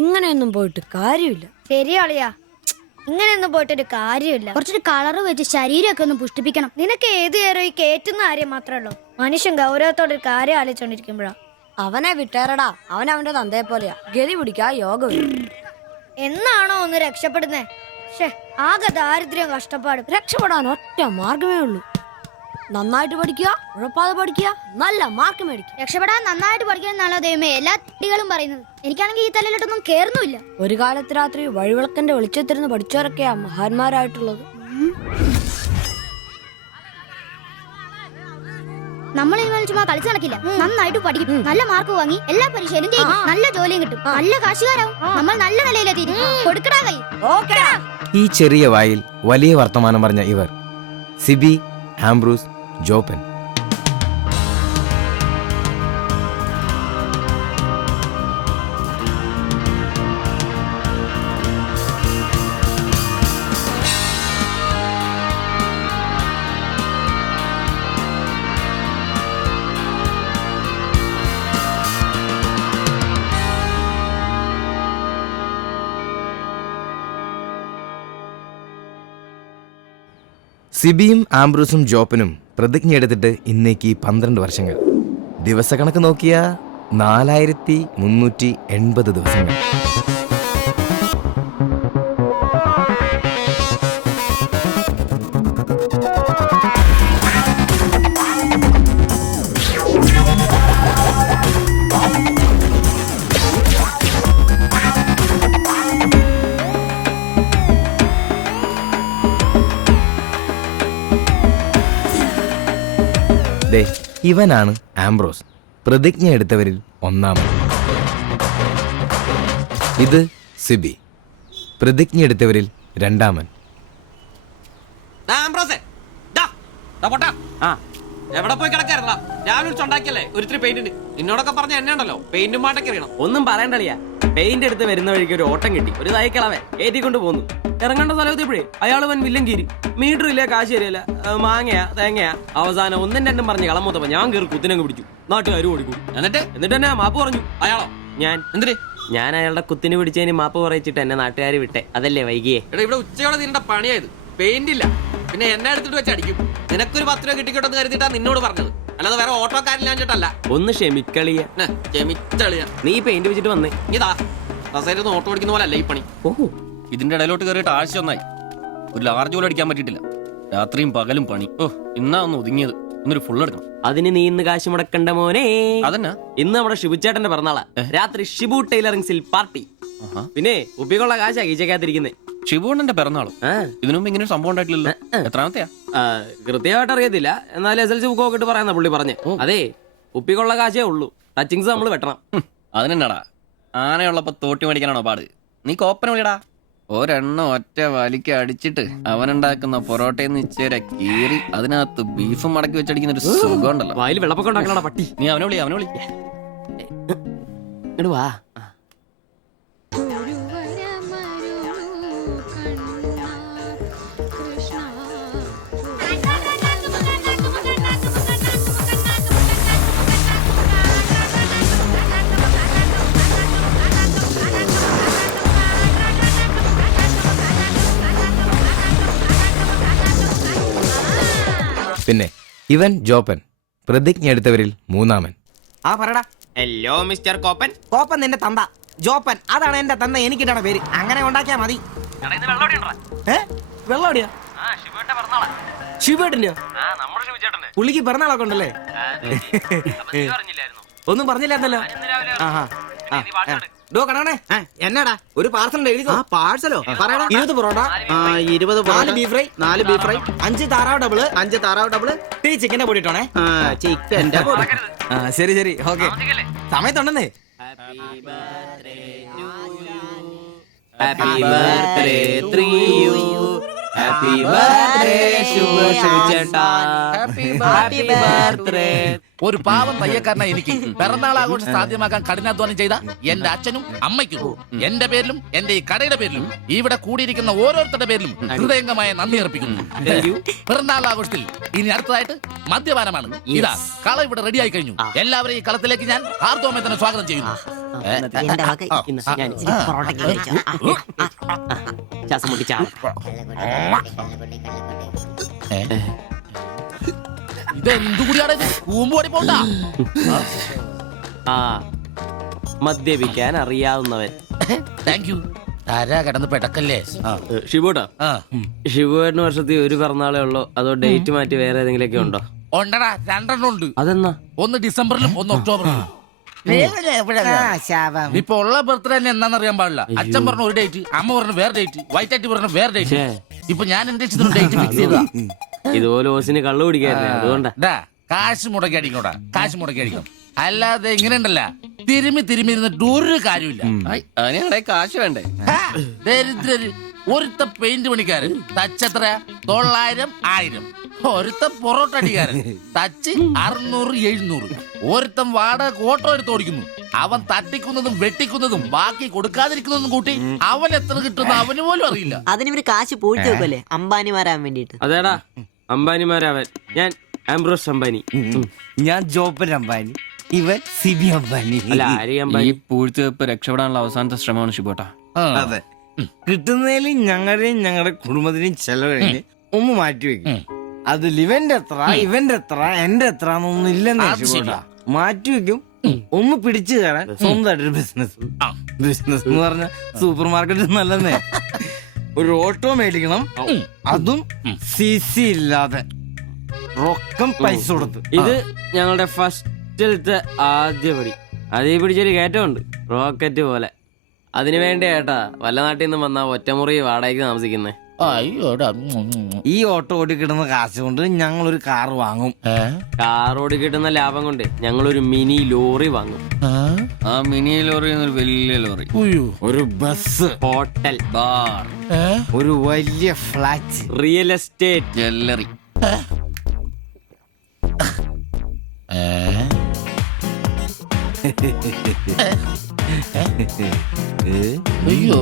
ഇങ്ങനെയൊന്നും പോയിട്ട് കാര്യമില്ല. ശരിയാളിയാ, ഇങ്ങനെയൊന്നും പോയിട്ടൊരു കാര്യമില്ല. കുറച്ചൊരു കളറ് വെച്ച് ശരീരമൊക്കെ ഒന്ന് പുഷ്ടിപ്പിക്കണം. നിനക്ക് ഏത് നേരം ഈ കേറ്റുന്ന കാര്യം മാത്രമല്ലോ. മനുഷ്യൻ ഗൗരവത്തോടൊരു കാര്യം ആലോചിച്ചോണ്ടിരിക്കുമ്പോഴാ. അവനെ വിട്ടേറടാ, അവന്റെ തന്തയെ പോലെയാ. ഗതി പിടിക്കാ യോഗം. എന്നാണോ ഒന്ന് രക്ഷപ്പെടുന്നേ? ആകെ ദാരിദ്ര്യം കഷ്ടപ്പാടും. രക്ഷപ്പെടാൻ ഒറ്റ മാർഗമേ ഉള്ളൂ. നന്നായിട്ട് പഠിക്കുക, ഉഴപ്പാതെ പഠിക്കുക, നല്ല മാർക്ക് മേടിക്കുക. രക്ഷപ്പെടാൻ നന്നായിട്ട് പഠിക്കാന്നാണോ ദൈവമേ എല്ലാ കുട്ടികളും പറയുന്നത്? എനിക്കാണെങ്കിൽ ഈ തലയിലോട്ടൊന്നും കേറുന്നുമില്ല. ഒരു കാലത്ത് രാത്രി വഴിവിളക്കന്റെ വെളിച്ചത്തിരുന്ന് പഠിച്ചവരൊക്കെയാ മഹാന്മാരായിട്ടുള്ളത്. നമ്മൾ ഇതുപോലെ ചുമ്മാ കളിച്ചു നടക്കില്ല. നന്നായിട്ട് പഠിക്കും, നല്ല മാർക്ക് വാങ്ങി എല്ലാ പരീക്ഷയിലും ജയിക്കും, നല്ല ജോലിയും കിട്ടും, നല്ല കാശുകാരാവും, നമ്മൾ നല്ല നിലയിലെത്തിയിരിക്കും. കൊടുക്കടാ കൈ. ഈ ചെറിയ വായിൽ വലിയ വർത്തമാനം പറഞ്ഞ ഇവർ സിബി, ആംബ്രൂസ്, ജോപ്പൻ. സിബിയും ആംബ്രൂസും ജോപ്പനും പ്രതിജ്ഞയെടുത്തിട്ട് ഇന്നേക്ക് 12 വർഷങ്ങൾ. ദിവസക്കണക്ക് നോക്കിയാ 4380 ദിവസങ്ങൾ. ഇവനാണ് ആംബ്രോസ്, പ്രതിജ്ഞ എടുത്തവരിൽ ഒന്നാമൻ. ഇത് സിബി, പ്രതിജ്ഞ എടുത്തവരിൽ രണ്ടാമൻ. എവിടെ പോയി കിടക്കായിരുന്നാ? ഞാൻ വിളിച്ചുണ്ടാക്കിയല്ലേ ഒരിത്തിരി പെയിന്റിന്. നിന്നോടൊക്കെ പറഞ്ഞ എന്നെ ഉണ്ടല്ലോ പെയിന്റും പാട്ടൊക്കെ അറിയണം. ഒന്നും പറയണ്ടളിയാ, പെയിന്റ് എടുത്ത് വരുന്ന വഴിക്ക് ഒരു ഓട്ടം കിട്ടി. ഒരു തൈക്കളവേ ഏറ്റിക്കൊണ്ട് പോന്നു. ഇറങ്ങേണ്ട സ്ഥലത്തെപ്പോഴേ അയാൾ വൻ വില്ലൻ കീരി. മീറ്റർ ഇല്ല, കാശ് തരില്ല, മാങ്ങയാ തേങ്ങയാ. അവസാനം ഒന്നും രണ്ടും പറഞ്ഞ് കളമൂത്തപ്പോ ഞാൻ കയറി കുത്തിനങ്ങ് പിടിച്ചു. നാട്ടുകാർ ഓടിക്കൂടി. എന്നിട്ട് തന്നെ മാപ്പ് പറഞ്ഞു. അയാളോ? ഞാൻ എന്തിന്? ഞാൻ അയാളുടെ കുത്തിന് പിടിച്ചതിന് മാപ്പ് പറയിച്ചിട്ട് എന്നെ നാട്ടുകാർ വിട്ടെ. അതല്ലേ വൈകിയേ? എടാ ഇവിടെ ഉച്ചയോടെ നിന്റെ പണിയായത്. പെയിന്റ് ഇല്ല, പിന്നെ എന്നെ എടുത്തിട്ട് വെച്ച് അടിക്കും. നിനക്കൊരു 10 രൂപ കിട്ടിക്കോട്ടെന്ന് കരുതിട്ടാ നിന്നോട് പറഞ്ഞത്, അല്ലാതെ വേറെ ഓട്ടോക്കാരില്ലാഞ്ഞിട്ടല്ല. ഒന്ന് ക്ഷമിക്കളിയ. നീ പെയിന്റ് വെച്ചിട്ട് വന്നേ. ഇതാ കസേരന്ന് ഓട്ടോ അടിക്കുന്ന പോലെ അല്ല ഈ പണി. ഓഹോ, ഇതിന്റെ ഇടയിലോട്ട് കയറിയിട്ട് ആഴ്ച ഒന്നായി. ഒരു ലാർജ് പോലും അടിക്കാൻ പറ്റിയിട്ടില്ല. രാത്രിയും പകലും പണി. ഇന്നാ ഒന്ന് ഒതുങ്ങിയത്. ഇന്നൊരു ഫുൾ എടുക്കണം. അതിന് നീ ഇന്ന് കാശ് മുടക്കണ്ട മോനെ. അതന്നെ, ഇന്ന് നമ്മുടെ ഷിബുച്ചേട്ടന്റെ പിറന്നാളാ. രാത്രി ഷിബു ടൈലറിംഗ്സിൽ പാർട്ടി. പിന്നെ ഉപ്പിക്കുള്ള കാശാ കീച്ചക്കാത്തിരിക്കുന്നേ. ഷിബുണ്ണന്റെ പിറന്നാളും ഇതിനു മുമ്പ് ഇങ്ങനെ സംഭവം ഉണ്ടായിട്ടില്ലല്ലോ. എത്രാമത്തെയാ? കൃത്യമായിട്ട് അറിയത്തില്ല, എന്നാലും SLC ബുക്ക് നോക്കിട്ട് പറയാന്ന പുള്ളി പറഞ്ഞേ. അതെ, ഉപ്പിക്കുള്ള കാശേ ഉള്ളൂ, ടച്ചിങ്സ് നമ്മൾ വെട്ടണം. അതിനെന്നാടാ, ആനയുള്ളപ്പോ തോട്ടി മേടിക്കാനാണോ പാട്? നീ കോപ്പന വിളിയടാ. ഒരെണ്ണം ഒറ്റ വലിക്ക് അടിച്ചിട്ട് അവനുണ്ടാക്കുന്ന പൊറോട്ടയെന്ന് ഇച്ചേരെ കീറി അതിനകത്ത് ബീഫും മടക്കി വെച്ചടിക്കുന്ന ഒരു സുഖം ഉണ്ടല്ലോ. വായിൽ വെള്ളപ്പൊക്കം ഉണ്ടാക്കണ പട്ടി. നീ അവനെ വിളി. ഇങ്ങട് വാ. പിന്നെ ഇവൻ ജോപ്പൻ, പ്രതിജ്ഞ എടുത്തവരിൽ മൂന്നാമൻ. ആ പറടാ. Hello mister കോപ്പൻ. കോപ്പൻ നിന്റെ തന്ത, ജോപ്പൻ അതാണ് എന്റെ തന്ത, എനിക്കിട്ടാണ് പേര്. അങ്ങനെ ഉണ്ടാക്കിയാ മതി. വെള്ളോടിയാ? ശിവേട്ടന്റെയോ? പുള്ളിക്ക് പിറന്നാളൊക്കെ ഉണ്ടല്ലേ? ഒന്നും പറഞ്ഞില്ലായിരുന്നല്ലോ. കണേ എന്നാടാ ഒരു പാർസൽ എഴുതിക്കോ. പാഴ്സലോ? 20 parotta, 4 beef fry, 4 beef fry, 5 താറാവ് ഡബിള്, 5 താറാവ് ഡബിള്, ടീ ചിക്കന്റെ പൊടി ഇട്ടോണേ. ചിക്കന്റെ ശരി ശരി ഓക്കെ. സമയത്തുണ്ടെന്നേ. Happy birthday to you. Happy birthday ശുഭേട്ടാ. Happy birthday. ഒരു പാവം തയ്യക്കാരനാ എനിക്ക് പിറന്നാൾ ആഘോഷം സാധ്യമാക്കാൻ കഠിനാധ്വാനം ചെയ്ത എന്റെ അച്ഛനും അമ്മയ്ക്കും എന്റെ പേരിലും എന്റെ ഈ കടയുടെ പേരിലും ഇവിടെ കൂടിയിരിക്കുന്ന ഓരോരുത്തരുടെ പേരിലും ഹൃദയംഗമായ നന്ദി അർപ്പിക്കുന്നു. പിറന്നാൾ ആഘോഷത്തിൽ ഇനി അടുത്തതായിട്ട് മദ്യപാനമാണ്. ഇതാ കള ഇവിടെ റെഡിയായി കഴിഞ്ഞു. എല്ലാവരെയും ഈ കളത്തിലേക്ക് ഞാൻ ഹാർദവമായി തന്നെ സ്വാഗതം ചെയ്യുന്നു. ഇതെന്തു കൂടിയാണ് ഇത്? കൂമ്പുപടി പോണ്ട. ആ മദ്യപിക്കാൻ അറിയാവുന്നവൻ. Thank you. ആരാ കിടന്ന് പെടക്കല്ലേ? ഷിബുട്ടാ, ഷിബുവേട്ടന് വർഷത്തിൽ ഒരു പിറന്നാളേ ഉള്ളോ അതോ ഡേറ്റ് മാറ്റി വേറെ ഏതെങ്കിലുമൊക്കെ ഉണ്ടോ? ഉണ്ടടാ, 2 ഉണ്ട്. അതെന്നാ? ഒന്ന് ഡിസംബറിലും ഒന്ന് ഒക്ടോബറിലും. ഇപ്പൊ ഉള്ള ബർത്ത്ഡേ തന്നെ എന്താണെന്നറിയാൻ പാടില്ല. അച്ഛൻ പറഞ്ഞ ഒരു ഡേറ്റ്, അമ്മ പറഞ്ഞ വേറെ ഡേറ്റ്, വൈറ്റാറ്റി പറഞ്ഞ വേറെ ഡേറ്റ്. ഇപ്പൊ ഞാൻ എന്റെ ഇഷ്ടത്തിന് ഡേറ്റ് ഫിക്സ് ചെയ്താ. ഇതുപോലെ ഓസിന് കള്ളു കുടിക്കാറില്ല, അതുകൊണ്ടാ. കാശ് മുടക്കി അടിക്കണോടാ, കാശ് മുടക്കി അടിക്കണം. അല്ലാതെ ഇങ്ങനെ ഉണ്ടല്ല തിരുമി ഇരുന്നിട്ട് ഒരു കാര്യമില്ല. അതിനെ കാശ് വേണ്ടേ? ദരിദ്രര്. ഒരുത്ത പെയിന്റ് പണിക്കാരൻ തച്ചെത്ര 900 1000. ഒരുത്ത പൊറോട്ട അടിക്കാരൻ തച്ച് 600 700. ഒരുത്തൻ വാടക ഓട്ടോ എടുത്ത് ഓടിക്കുന്നു. അവൻ തട്ടിക്കുന്നതും വെട്ടിക്കുന്നതും ബാക്കി കൊടുക്കാതിരിക്കുന്നതും കൂട്ടി അവൻ എത്ര കിട്ടുന്ന അവന് പോലും അറിയില്ല. അതിനിവര് കാശ് പോയിട്ട് വെക്കല്ലേ അംബാനിമാരാൻ വേണ്ടിട്ട്. അതേടാ അംബാനിമാരാവൻ. ഞാൻ ആംബ്രോസ് അംബാനി. ഞാൻ ജോപ്പൻ അംബാനി, ഇവൻ സിബി അംബാനി. അല്ല ആരി ഈ അംബാനി. പൂഴ്ത്തിവെപ്പ് രക്ഷപ്പെടാനുള്ള അവസാനത്തെ ശ്രമമാണ് ഷിബോട്ടാ. അതെ, കിട്ടുന്നതിൽ ഞങ്ങളുടെയും ഞങ്ങളുടെ കുടുംബത്തിന്റെയും ചെലവ് കഴിഞ്ഞ് ഒന്ന് മാറ്റി വെക്കും. അതിൽ ഇവന്റെ എത്ര ഇവന്റെ എത്ര എന്റെ എത്ര എന്നൊന്നും ഇല്ലെന്ന് മാറ്റി വെക്കും. ഒന്ന് പിടിച്ചു തരാൻ സ്വന്തമായിട്ടൊരു ബിസിനസ്. ബിസിനസ് എന്ന് പറഞ്ഞ സൂപ്പർ മാർക്കറ്റ് നല്ലതേ. ഒരു ഓട്ടോ മേടിക്കണം, അതും CC ഇല്ലാതെ റൊക്കം പൈസ കൊടുത്ത്. ഇത് ഞങ്ങളുടെ ഫസ്റ്റിലത്തെ ആദ്യ പടി. അതേ പിടിച്ചൊരു കയറ്റമുണ്ട്, റോക്കറ്റ് പോലെ. അതിനു വേണ്ടി ഏട്ടാ വല്ല നാട്ടിൽ നിന്ന് വന്ന ഒറ്റമുറി വാടകയ്ക്ക് താമസിക്കുന്നേ. അയ്യോടാ. ഈ ഓട്ടോ ഓടി കിട്ടുന്ന കാശ് കൊണ്ട് ഞങ്ങൾ ഒരു കാർ വാങ്ങും. കാറോട് കിട്ടുന്ന ലാഭം കൊണ്ട് ഞങ്ങളൊരു മിനി ലോറി വാങ്ങും. ആ മിനി ലോറി ഒരു വലിയ ലോറി, ഒരു ബസ്, ഹോട്ടൽ, ബാർ, ഒരു വലിയ ഫ്ലാറ്റ്, റിയൽ എസ്റ്റേറ്റ്, ജ്വല്ലറി. അയ്യോ,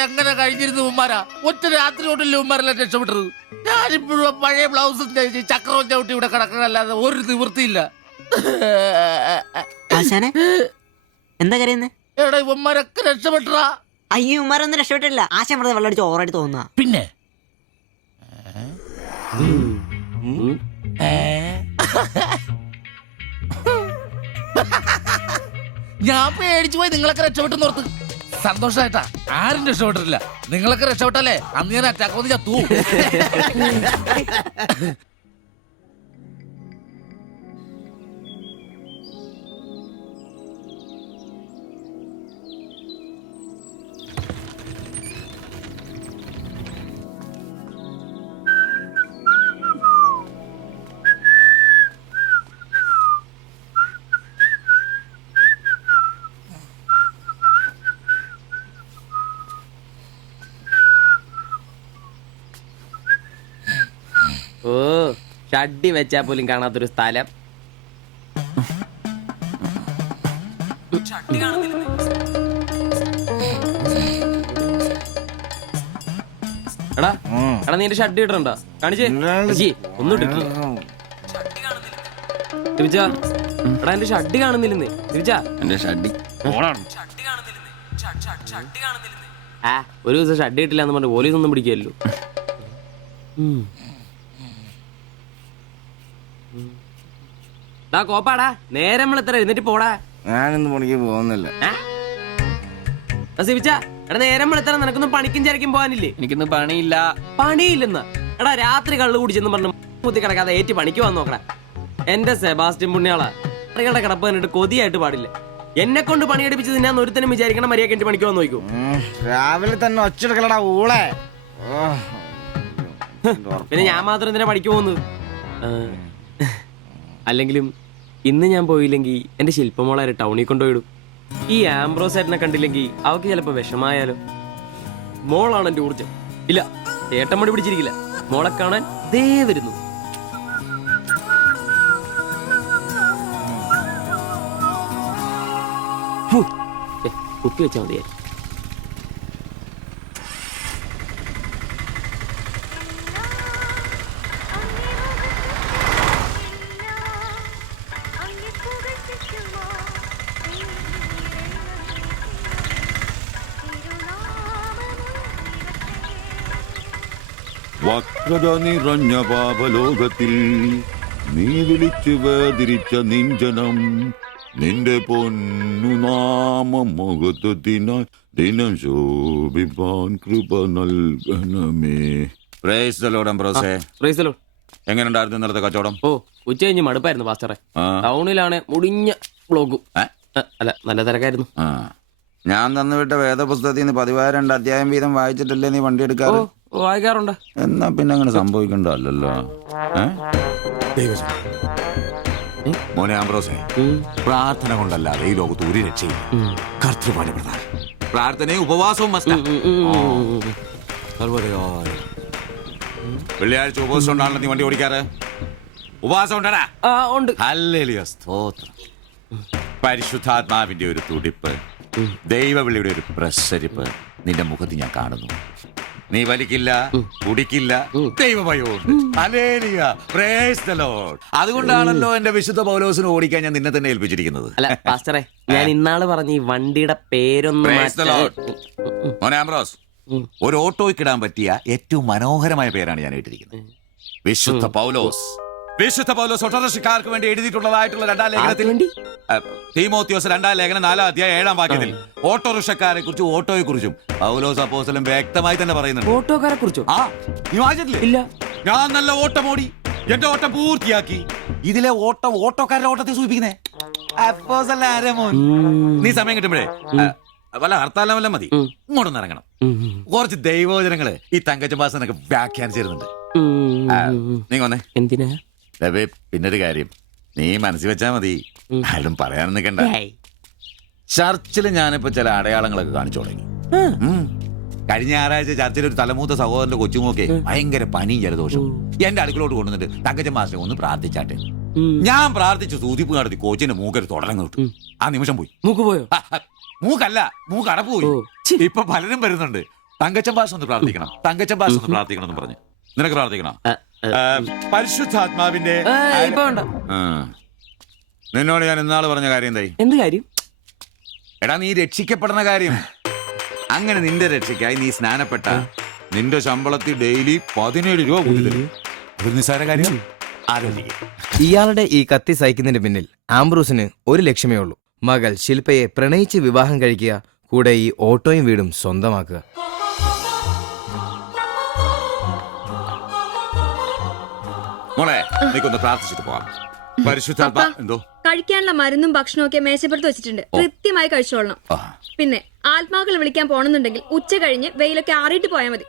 എങ്ങനെ കഴിഞ്ഞിരുന്നു ഉമ്മാരാ? ഒറ്റ രാത്രി കൊണ്ടല്ലേ ഉമ്മാരെല്ലാം രക്ഷപ്പെട്ടത്. ഞാനിപ്പോഴും പഴയ ബ്ലൗസും ചക്രവും ചവിട്ടി ഇവിടെ കിടക്കണല്ലാതെ ഒരു നിവൃത്തിയില്ല. ആശാനെ എന്താ കരയുന്നേ? എടാ ഉമ്മാരൊക്കെ രക്ഷപ്പെട്ടാ. അയ്യോ ഉമ്മാരൊന്നും രക്ഷപ്പെട്ടില്ല. ആശാൻ വെറുതെ വെള്ളം അടിച്ച് ഓവറായിട്ട് തോന്നുക. പിന്നെ ഞാൻ പേടിച്ചു പോയി. നിങ്ങളൊക്കെ രക്ഷപ്പെട്ടെന്ന് ഓർത്ത് സന്തോഷായിട്ടാ. ആരും രക്ഷപ്പെട്ടിട്ടില്ല. നിങ്ങളൊക്കെ രക്ഷപ്പെട്ടല്ലേ അന്ന് ഞാൻ അറ്റാക്ക് വന്ന് ചത്തു. ഓ ഷഡ്ഡി വെച്ചാ പോലും കാണാത്തൊരു സ്ഥലം. എടാ എടാ നീ എന്റെ ഷഡ്ഡി ഇടണ്ടോ? കാണിച്ചേ. ഒന്നും ഇട്ടിട്ടില്ല. എടാ എന്റെ ഷഡ്ഡി കാണുന്നില്ലെന്ന്. എന്റെ ഷഡ്ഡി ആ ഒരു ദിവസം ഷഡ്ഡി ഇട്ടില്ല എന്ന് പറഞ്ഞ് പോലീസ് ഒന്നും പിടിക്കല്ലോ. കോപ്പാടാ നേരം എത്ര എഴുന്നേറ്റ് പോടാ. ഞാനിന്ന് പണിക്ക് പോകുന്നില്ല. സിവിച്ച എടാ നേരം എത്ര നിനക്കൊന്നും പണിക്കും ചരക്കും പോകാനില്ലേ? എനിക്കിന്ന് പണിയില്ല. പണിയില്ലെന്ന് എടാ രാത്രി കള്ളു കുടിച്ചെന്ന് പറഞ്ഞു കുത്തി കിടക്കാതെ ഏറ്റി പണിക്ക് വന്ന് നോക്കടാ. എന്റെ സെബാസ്റ്റ്യൻ പുണ്യാളാ, സ്ത്രീകളുടെ കിടപ്പ് കണ്ടിട്ട് കൊതിയായിട്ട് പാടില്ല. എന്നെ കൊണ്ട് പണിയെടുപ്പിച്ച് തിന്നാൻ ഒരുത്തനും വിചാരിക്കണം മര്യാദ എന്റെ പണിക്ക് വന്ന് നോക്കൂ. രാവിലെ തന്നെ ഒച്ചെടുക്കലടാ ഊളെ. പിന്നെ ഞാൻ മാത്രം എന്തിനാ പണിക്ക് പോകുന്നത്? അല്ലെങ്കിലും ഇന്ന് ഞാൻ പോയില്ലെങ്കിൽ എന്റെ ശില്പമോളെ ടൗണിൽ കൊണ്ടുപോയിടും. ഈ ആംബ്രോസ് ഏട്ടനെ കണ്ടില്ലെങ്കിൽ അവക്ക് ചിലപ്പോ വിഷമായാലോ. മോളാണ് എന്റെ ഊർജ്ജം. ഇല്ല ഏട്ടൻ മടി പിടിച്ചിരിക്കില്ല. മോളെ കാണാൻ ദേ വരുന്നു. കുത്തി വെച്ചാൽ മതിയായി. വക്രത നിറഞ്ഞ പാപലോകത്തിൽ നീ വിളിച്ചു വേദിരിച്ച നിഞ്ചനം നിന്റെ പൊന്നു നാമം മുഖത്തിനായി ദിനം ശോഭിപ്പാൻ കൃപ നൽകണമേ. പ്രൈസ് ദി ലോർഡ് അംബ്രോസേ. Praise the lord. എങ്ങനെയുണ്ടായിരുന്നു ഇന്നലത്തെ കച്ചവടം? ഓ ഉച്ച കഴിഞ്ഞ് മടുപ്പായിരുന്നു പാസ്റ്ററെ. ടൗണിലാണ് മുടിഞ്ഞ ബ്ലോഗും. അല്ല നല്ല തിരക്കായിരുന്നു. ഞാൻ തന്നുവിട്ട വേദപുസ്തകത്തിൽ നിന്ന് 12 അധ്യായം വീതം വായിച്ചിട്ടല്ലേ നീ വണ്ടി എടുക്കാറ്? വായിക്കാറുണ്ട്. എന്നാ പിന്നെ അങ്ങനെ സംഭവിക്കണ്ടല്ലോ. മോനെ ആംബ്രോസേ, പ്രാർത്ഥന കൊണ്ടല്ലാതെ ഈ ലോകത്ത് ഒരു രക്ഷയില്ല. കർത്തൃപാല പ്രധാനം. പ്രാർത്ഥനയും ഉപവാസവും വെള്ളിയാഴ്ച ഉപവാസം ഉണ്ടാണല്ലോ നീ വണ്ടി ഓടിക്കാറ്. ഉപവാസം ഉണ്ടടാ? ഉണ്ട്. ഹല്ലേലൂയ, സ്തോത്രം. പരിശുദ്ധാത്മാവിന്റെ ഒരു തുടിപ്പ്, ദൈവവിളിയുടെ ഒരു പ്രസരിപ്പ് നിന്റെ മുഖത്ത് ഞാൻ കാണുന്നു. നീ വലിക്കില്ല, കുടിക്കില്ല, ദൈവഭയമുണ്ട്. Hallelujah, praise the lord. അതുകൊണ്ടാണല്ലോ എന്റെ വിശുദ്ധ പൗലോസിനെ ഓടിക്കാൻ ഞാൻ നിന്നെ തന്നെ ഏൽപ്പിച്ചിരിക്കുന്നത്. അല്ല പാസ്റ്ററെ, ഞാൻ ഇന്നാള് പറഞ്ഞ ഈ വണ്ടിയുടെ പേരൊന്നും മോനെ ആംബ്രോസ്, ഒരു ഓട്ടോയ്ക്കിടാൻ പറ്റിയ ഏറ്റവും മനോഹരമായ പേരാണ് ഞാൻ ഇട്ടിരിക്കുന്നത്. വിശുദ്ധ പൗലോസ്. വിശുദ്ധ പൗലോസ് ഓട്ടോറിക്ഷക്കാർക്ക് വേണ്ടി എഴുതിയിട്ടുള്ളതായിട്ടുള്ള 2-ാം ലേഖനത്തിൽ, തീമോത്തിയോസ് 2-ാം ലേഖനം 4-ാം അധ്യായം 7-ാം വാക്യത്തിൽ ഓട്ടോറിക്ഷക്കാരെ കുറിച്ചും ഓട്ടോയെ കുറിച്ചും പൗലോസ് അപ്പോസ്തലൻ വ്യക്തമായി തന്നെ പറയുന്നുണ്ട്. ഓട്ടോക്കാരെ കുറിച്ചോ? നീ വായിച്ചിട്ടില്ലേ? ഇല്ല. ഞാൻ നല്ല ഓട്ടം ഓടി, എന്റെ ഓട്ടം പൂർത്തിയാക്കി. ഇതിലെ ഓട്ടം ഓട്ടോക്കാരുടെ ഓട്ടത്തെ സൂചിപ്പിക്കുന്നേ. നീ സമയം കിട്ടുമ്പോഴേ വല്ല ഹർത്താലം വല്ല മതി, ഇങ്ങോട്ടൊന്ന് ഇറങ്ങണം. കുറച്ച് ദൈവവചനങ്ങള് ഈ തങ്കച്ചമ്പാസനൊക്കെ വ്യാഖ്യാനിച്ചിരുന്നുണ്ട്. നീ വന്നേ. എന്തിനാ? പിന്നൊരു കാര്യം നീ മനസ്സിൽ വെച്ചാ മതി, ആരും പറയാൻ നിൽക്കണ്ട. ചർച്ചിൽ ഞാനിപ്പോ ചില അടയാളങ്ങളൊക്കെ കാണിച്ചു തുടങ്ങി. കഴിഞ്ഞ ഞായറാഴ്ച ചർച്ചിൽ ഒരു തലമൂത്ത സഹോദരന്റെ കൊച്ചുമോക്കെ ഭയങ്കര പനിയും ജലദോഷം എന്റെ അടുക്കളോട്ട് കൊണ്ടുവന്നിട്ട് തങ്കച്ചമ്പാസനെ ഒന്ന് പ്രാർത്ഥിച്ചാട്ടെ. ഞാൻ പ്രാർത്ഥിച്ചു, സൂതിപ്പ് നടത്തി കോച്ചിന്റെ മൂക്കൊരു തുടങ്ങി കിട്ടും. ആ നിമിഷം പോയി. മൂക്ക് പോയോ? മൂക്കല്ല, മൂക്ക് അടപ്പ് പോയി. ഇപ്പൊ പലരും വരുന്നുണ്ട്, തങ്കച്ചമ്പാസ് ഒന്ന് പ്രാർത്ഥിക്കണം, തങ്കച്ചമ്പാസ് ഒന്ന് പ്രാർത്ഥിക്കണം എന്ന് പറഞ്ഞു. നിനക്ക് പ്രാർത്ഥിക്കണം? പരിശുദ്ധാത്മാവിന്റെ നിന്നോട് ഞാൻ ഇന്നാള് പറഞ്ഞ കാര്യം എന്തായി? എന്ത് കാര്യം? എടാ നീ രക്ഷിക്കപ്പെടുന്ന കാര്യം. അങ്ങനെ നിന്റെ രക്ഷയ്ക്കായി നീ സ്നാനപ്പെട്ട നിന്റെ ശമ്പളത്തിൽ ഡെയിലി 17 രൂപ കൂടി തരും. ഒരു നിസ്സാര കാര്യം ആലോചിക്കുക. ഇയാളുടെ ഈ കത്തി സഹിക്കുന്നതിന് പിന്നിൽ ആംബ്രൂസിന് ഒരു ലക്ഷ്യമേ ഉള്ളൂ: മകൾ ശില്പയെ പ്രണയിച്ച് വിവാഹം കഴിക്കുക, കൂടെ ഈ ഓട്ടോയും വീടും സ്വന്തമാക്കുക. മോളെ നീക്കൊന്ന് പ്രാർത്ഥിച്ചിട്ട് പോവാം. പരിശുദ്ധാത്മാ എന്തോ കഴിക്കാനുള്ള മരുന്നും ഭക്ഷണവും ഒക്കെ മേശപ്പുറത്ത് വെച്ചിട്ടുണ്ട്, കൃത്യമായി കഴിച്ചോളണം. പിന്നെ ആത്മാക്കൾ വിളിക്കാൻ പോണെന്നുണ്ടെങ്കിൽ ഉച്ച കഴിഞ്ഞ് വെയിലൊക്കെ ആറിയിട്ട് പോയാൽ മതി.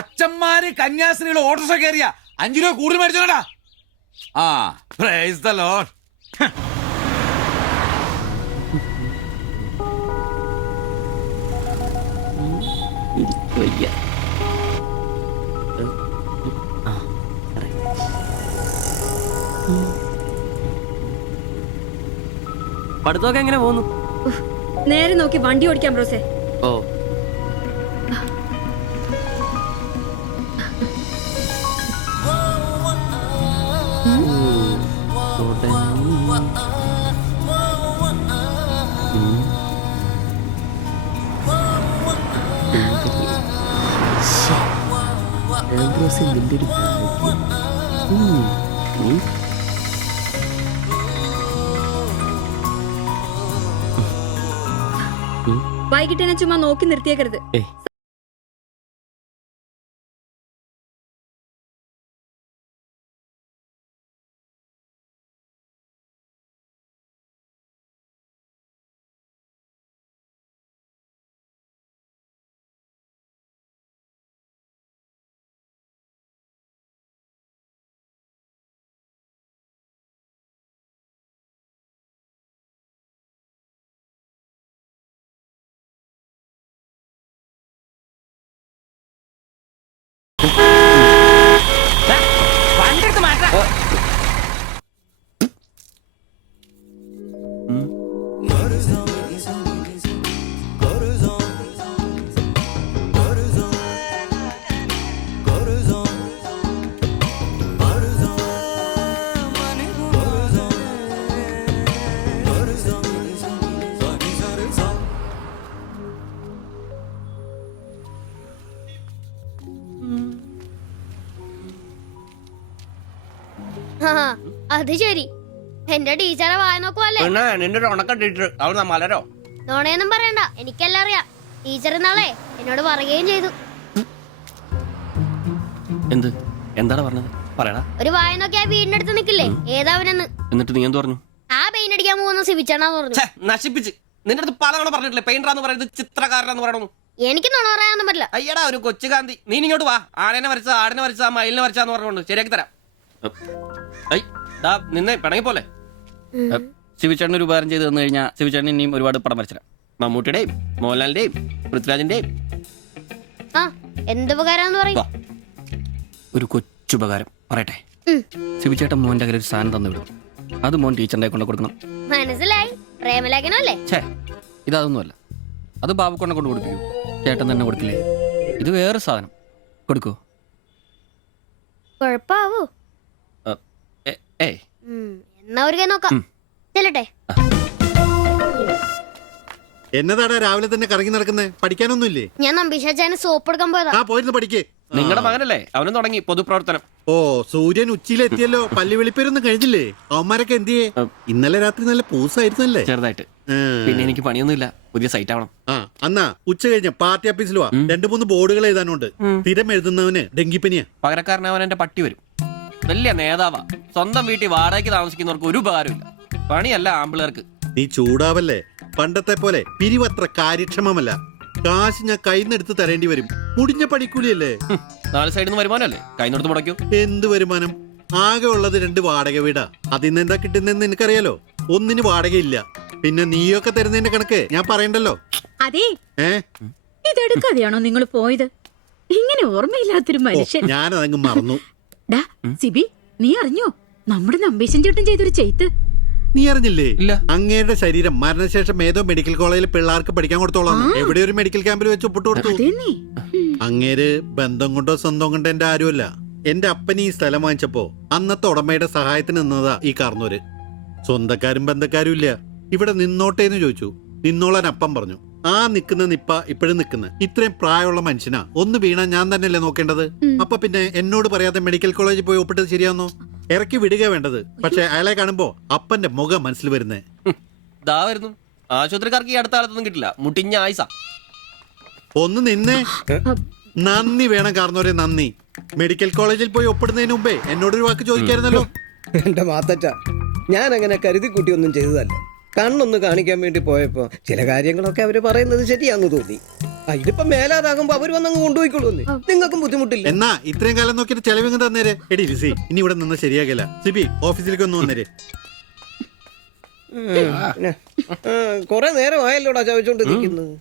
അച്ഛന്മാര് കന്യാസ്ത്രീകൾ ഓട്ടോറിക്ഷ കയറിയ 5 രൂപ കൂടുതൽ മേടിച്ചോടാ. Price the Lord. പഠിത്തമൊക്കെ എങ്ങനെ പോകുന്നു? നേരെ നോക്കി വണ്ടി ഓടിക്കാം ബ്രോസേ. ഓ സിമന്റ് എടുത്ത്. വൈകിട്ട് എന്നെ ചുമ്മാ നോക്കി നിർത്തിയേക്കരുത്. ഏയ്. അത് ശരി, എന്റെ ടീച്ചറെ വായ നോക്കുവല്ലേ? നിന്റെ ഒരു ഉണക്കം ടീച്ചർ അവിടെ മലരോ? നോണയൊന്നും പറയണ്ട, എനിക്കെല്ലാം അറിയാം. ടീച്ചർ നാളെ എന്നോട് പറയുകയും ചെയ്തു. എന്ത്? എന്താണ് പറഞ്ഞത്? പറയടാ. ഒരു വായ നോക്കി ആ വീടിന്റെ അടുത്ത് നിക്കില്ലേ, ഏതാവനെന്ന്. എന്നിട്ട് നീ എന്ത് പറഞ്ഞു? ആ പെയിന്റ് അടിക്കാൻ പോകുന്ന സിവിച്ചാണെന്ന് പറഞ്ഞു. നശിപ്പിച്ച്. നിന്റെ അടുത്ത് പലതവണ പറഞ്ഞിട്ടില്ലേ പെയിന്ററാന്ന് പറയുന്നത് ചിത്രകാരനാന്ന് പറയണു. എനിക്ക് നുണ പറയാനൊന്നും പറ്റില്ല. അയ്യടാ ഒരു കൊച്ചു കാന്തി, നീ ഇങ്ങോട്ട് വാ. ആനേനെ വരച്ച, ആടിനെ വരച്ച, മയിലിനെ വരച്ചാന്ന് പറഞ്ഞുകൊണ്ട് ശരിയാക്കി തരാം. നിന്നെ പിണങ്ങി പോലെ. ശിവചേട്ടൻ ഒരു ഉപകാരം ചെയ്ത് തന്നു കഴിഞ്ഞാൽ ശിവചേട്ടൻ ഇനിയും ഒരുപാട് പടം വരച്ചിടാം. മമ്മൂട്ടിയുടെയും മോഹൻലാലിന്റെയും പൃഥ്വിരാജിന്റെയും. ആ, എന്തുപകാരാന്ന് പറയും? ഒരു കൊച്ചുപകാരം പറയട്ടെ. ശിവചേട്ടൻ മോന്റെ കയ്യിൽ ഒരു സാധനം തന്നു വിടും. അത് മോൻ ടീച്ചറിന്റെ കൊണ്ട് കൊടുക്കണം. മനസ്സിലായി, പ്രേമലേഖനല്ലേ? ഛേ, ഇതൊന്നുമല്ല. അത് ബാബുക്കൊണ്ടെ കൊണ്ട് കൊടുപ്പിക്കൂ. ചേട്ടൻ തന്നെ കൊടുക്കില്ലേ? ഇത് വേറെ സാധനം. കൊടുക്കൂ. കൊഴപ്പാവൂ? എന്നാ ഒരു കൈ നോക്കാം. ചെല്ലട്ടെ. എന്നതാടാ രാവിലെ തന്നെ കറങ്ങി നടക്കുന്നേ? പഠിക്കാനൊന്നുമില്ലേ? ഞാൻ നമ്പീശാച്ചാന് സോപ്പ് എടുക്കാൻ പോയതാ. ആ, പോയിരുന്നു പഠിക്കേ. നിങ്ങളുടെ മകനല്ലേ, അവനും തുടങ്ങി പൊതുപ്രവർത്തനം. ഓ, സൂര്യൻ ഉച്ചയിലെത്തിയല്ലോ. പല്ലി വെളിപ്പേരൊന്നും കഴിഞ്ഞില്ലേ? അവന്മാരൊക്കെ എന്തിയേ? ഇന്നലെ രാത്രി നല്ല പൂസായിരുന്നല്ലേ? ചെറുതായിട്ട്. പിന്നെ എനിക്ക് പണിയൊന്നുമില്ല, പുതിയ സൈറ്റ് ആവണം. ആ, എന്നാ ഉച്ച കഴിഞ്ഞ പാർട്ടി ഓഫീസിൽ വാ. 2-3 ബോർഡുകൾ എഴുതാനുണ്ട്. സ്ഥിരം എഴുതുന്നവന് ഡെങ്കിപ്പനിയാ. പകരക്കാരനവൻ എന്റെ പട്ടി വരും. വലിയ നേതാവാ. സ്വന്തം വീട്ടിൽ വാടകയ്ക്ക് താമസിക്കുന്നവർക്ക് ഒരു ഉപകാരമില്ല. പണിയല്ല ആമ്പിളേർക്ക്. നീ ചൂടാവല്ലേ? പണ്ടത്തെ പോലെ പിരിവത്ര കാര്യക്ഷമമല്ല. കാശ് ഞാൻ കൈന്നെടുത്ത് തരേണ്ടി വരും. മുടിഞ്ഞ പണിക്കൂലിയല്ലേ? 4 സൈഡിൽ നിന്ന് വരുമാനമല്ലേ, കൈന്നെടുത്ത് മുടക്കൂ. എന്ത് വരുമാനം? ആകെ ഉള്ളത് 2 വാടക വീടാ. അതിന്ന് എന്താ കിട്ടുന്നെന്ന് എനിക്കറിയാലോ. ഒന്നിന് വാടകയില്ല. പിന്നെ നീയൊക്കെ തരുന്നതിന്റെ കണക്ക് ഞാൻ പറയണ്ടല്ലോ. അതെ, ഇതെടുക്കാതെയാണോ നിങ്ങൾ പോയത്? ഇങ്ങനെ ഓർമ്മയില്ലാത്തൊരു മനുഷ്യൻ. ഞാനതങ്ങ് മറന്നു. സിബി, നീ അറിഞ്ഞോ നമ്മുടെ നമ്പീശൻ ചേട്ടൻ ചെയ്തൊരു ചെയ്ത്ത്? നീ അറിഞ്ഞില്ലേ? ഇല്ല. അങ്ങയുടെ ശരീരം മരണശേഷം ഏതോ മെഡിക്കൽ കോളേജിൽ പിള്ളേർക്ക് പഠിക്കാൻ കൊടുത്തോളാം. എവിടെ ഒരു മെഡിക്കൽ ക്യാമ്പിൽ വെച്ച് ഒപ്പിട്ട് കൊടുത്തു. അങ്ങേര് ബന്ധം കൊണ്ടോ സ്വന്തം കൊണ്ടോ എന്റെ ആരുമല്ല. എന്റെ അപ്പൻ ഈ സ്ഥലം വാങ്ങിച്ചപ്പോ അന്നത്തെ ഉടമയുടെ സഹായത്തിന് നിന്നതാ ഈ കാർന്നൂര്. സ്വന്തക്കാരും ബന്ധക്കാരും ഇല്ല. ഇവിടെ നിന്നോട്ടെ എന്ന് ചോദിച്ചു. നിന്നോളാൻ അപ്പം പറഞ്ഞു. ആ നിക്കുന്ന നിപ്പ ഇപ്പോഴും നിക്കുന്ന ഇത്രയും പ്രായമുള്ള മനുഷ്യനാ. ഒന്ന് വീണാ ഞാൻ തന്നെയല്ലേ നോക്കേണ്ടത്? അപ്പൊ പിന്നെ എന്നോട് പറയാതെ മെഡിക്കൽ കോളേജിൽ പോയി ഒപ്പിട്ടത് ശരിയാന്നോ? ഇറക്കി വിടുക വേണ്ടത്. പക്ഷെ അയാളെ കാണുമ്പോ അപ്പന്റെ മുഖം മനസ്സിൽ വരുന്നേ. ദാ വരുന്നു. ആശുപത്രിക്കാർക്ക് ഈ അടുത്ത കാലത്തൊന്നും കിട്ടില്ല. മുട്ടിഞ്ഞ ആയിസ. ഒന്ന് നിന്നേ. നന്ദി വേണം കാർന്നോരെ, നന്ദി. മെഡിക്കൽ കോളേജിൽ പോയി ഒപ്പിടുന്നതിന് മുമ്പേ എന്നോടൊരു വാക്ക് ചോദിക്കായിരുന്നല്ലോ. എന്റെ മാത്തച്ച, ഞാൻ അങ്ങനെ കരുതി കൂട്ടിയൊന്നും ചെയ്തതല്ല. കണ്ണൊന്ന് കാണിക്കാൻ വേണ്ടി പോയപ്പോ ചില കാര്യങ്ങളൊക്കെ അവര് പറയുന്നത് ശരിയാന്ന് തോന്നി. ഇതിപ്പോ മേലാതാകുമ്പോ അവര് വന്നങ്ങ് കൊണ്ടുപോയിക്കൊള്ളൂ. നിങ്ങൾക്കും ബുദ്ധിമുട്ടില്ല. എന്നാ ഇത്രയും കാലം നോക്കിയിട്ട് ചെലവിങ് തന്നേരെ. എടി ലിസി, ഇനി ഇവിടെ നിന്ന് ശരിയാകില്ല. സിബി, ഓഫീസിലേക്ക് ഒന്ന് വന്നേരെ. കൊറേ നേരം ആയല്ലോടാ ചോദിച്ചോണ്ട് നിൽക്കുന്നത്.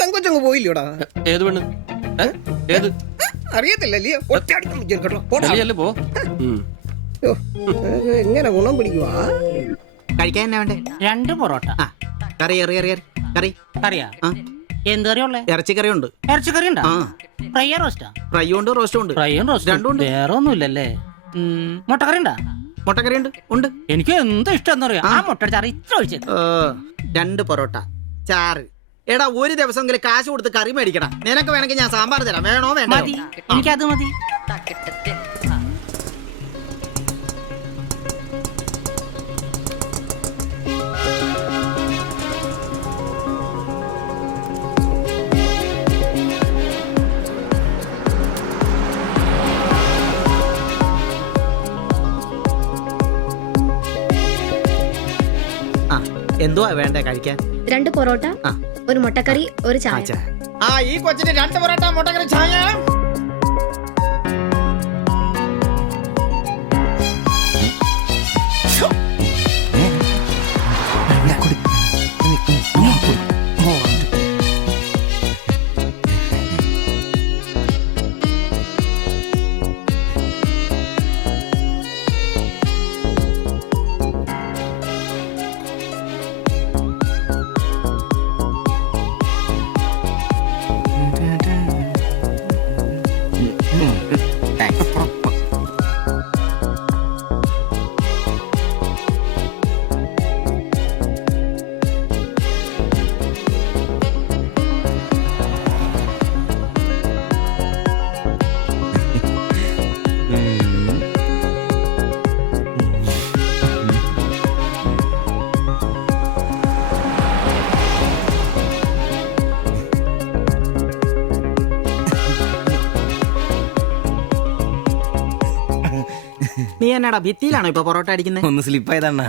പെങ്കൊച്ചങ്ങ് പോയില്ലോടാ. ഏത് പെണ്ണ്? ഏത്? അറിയത്തില്ലല്ലേ? പോ. എങ്ങനെ ഗുണം പിടിക്കുവാ? കഴിക്കാൻ എന്നാ വേണ്ടേ? 2 പൊറോട്ട. കറി കറി കറിയാ? എന്ത് കറിയുള്ളേ? ഇറച്ചിക്കറി ഉണ്ട്. ഇറച്ചിക്കറി ഉണ്ടോ? ഫ്രൈ റോസ്റ്റാ? ഫ്രൈ ഉണ്ട്, റോസ്റ്റും ഉണ്ട്. ഫ്രൈയും റോസ്റ്റും രണ്ടും ഉണ്ട്. വേറെ ഒന്നുമില്ലല്ലേ? മുട്ടക്കറി ഉണ്ടാ? മുട്ടക്കറി ഉണ്ട്. ഉണ്ട്. എനിക്ക് എന്താ ഇഷ്ടം അറിയാം. ആ മുട്ട ചാറ് ഇത്ര ഒഴിച്ചത്. 2 പൊറോട്ട, ചാറ്, എടാ ഒരു ദിവസമെങ്കിലും കാശ് കൊടുത്ത് കറി മേടിക്കണം. നിനക്ക് വേണമെങ്കിൽ ഞാൻ സാമ്പാർ തരാം. വേണോ വേണ്ടോ? എനിക്കത് മതി. എന്തുവാ വേണ്ടേ കഴിക്കാൻ? 2 പൊറോട്ട, ഒരു മുട്ടക്കറി, ഒരു ചായ. ഈ കൊച്ചിന് 2 പൊറോട്ട, മുട്ടക്കറി, ചായ. നീ എന്നാടാ ഭിത്തിയിലാണോ ഇപ്പൊ പൊറോട്ട അടിക്കുന്നത്? ഒന്ന് സ്ലിപ്പായതണ്ണ.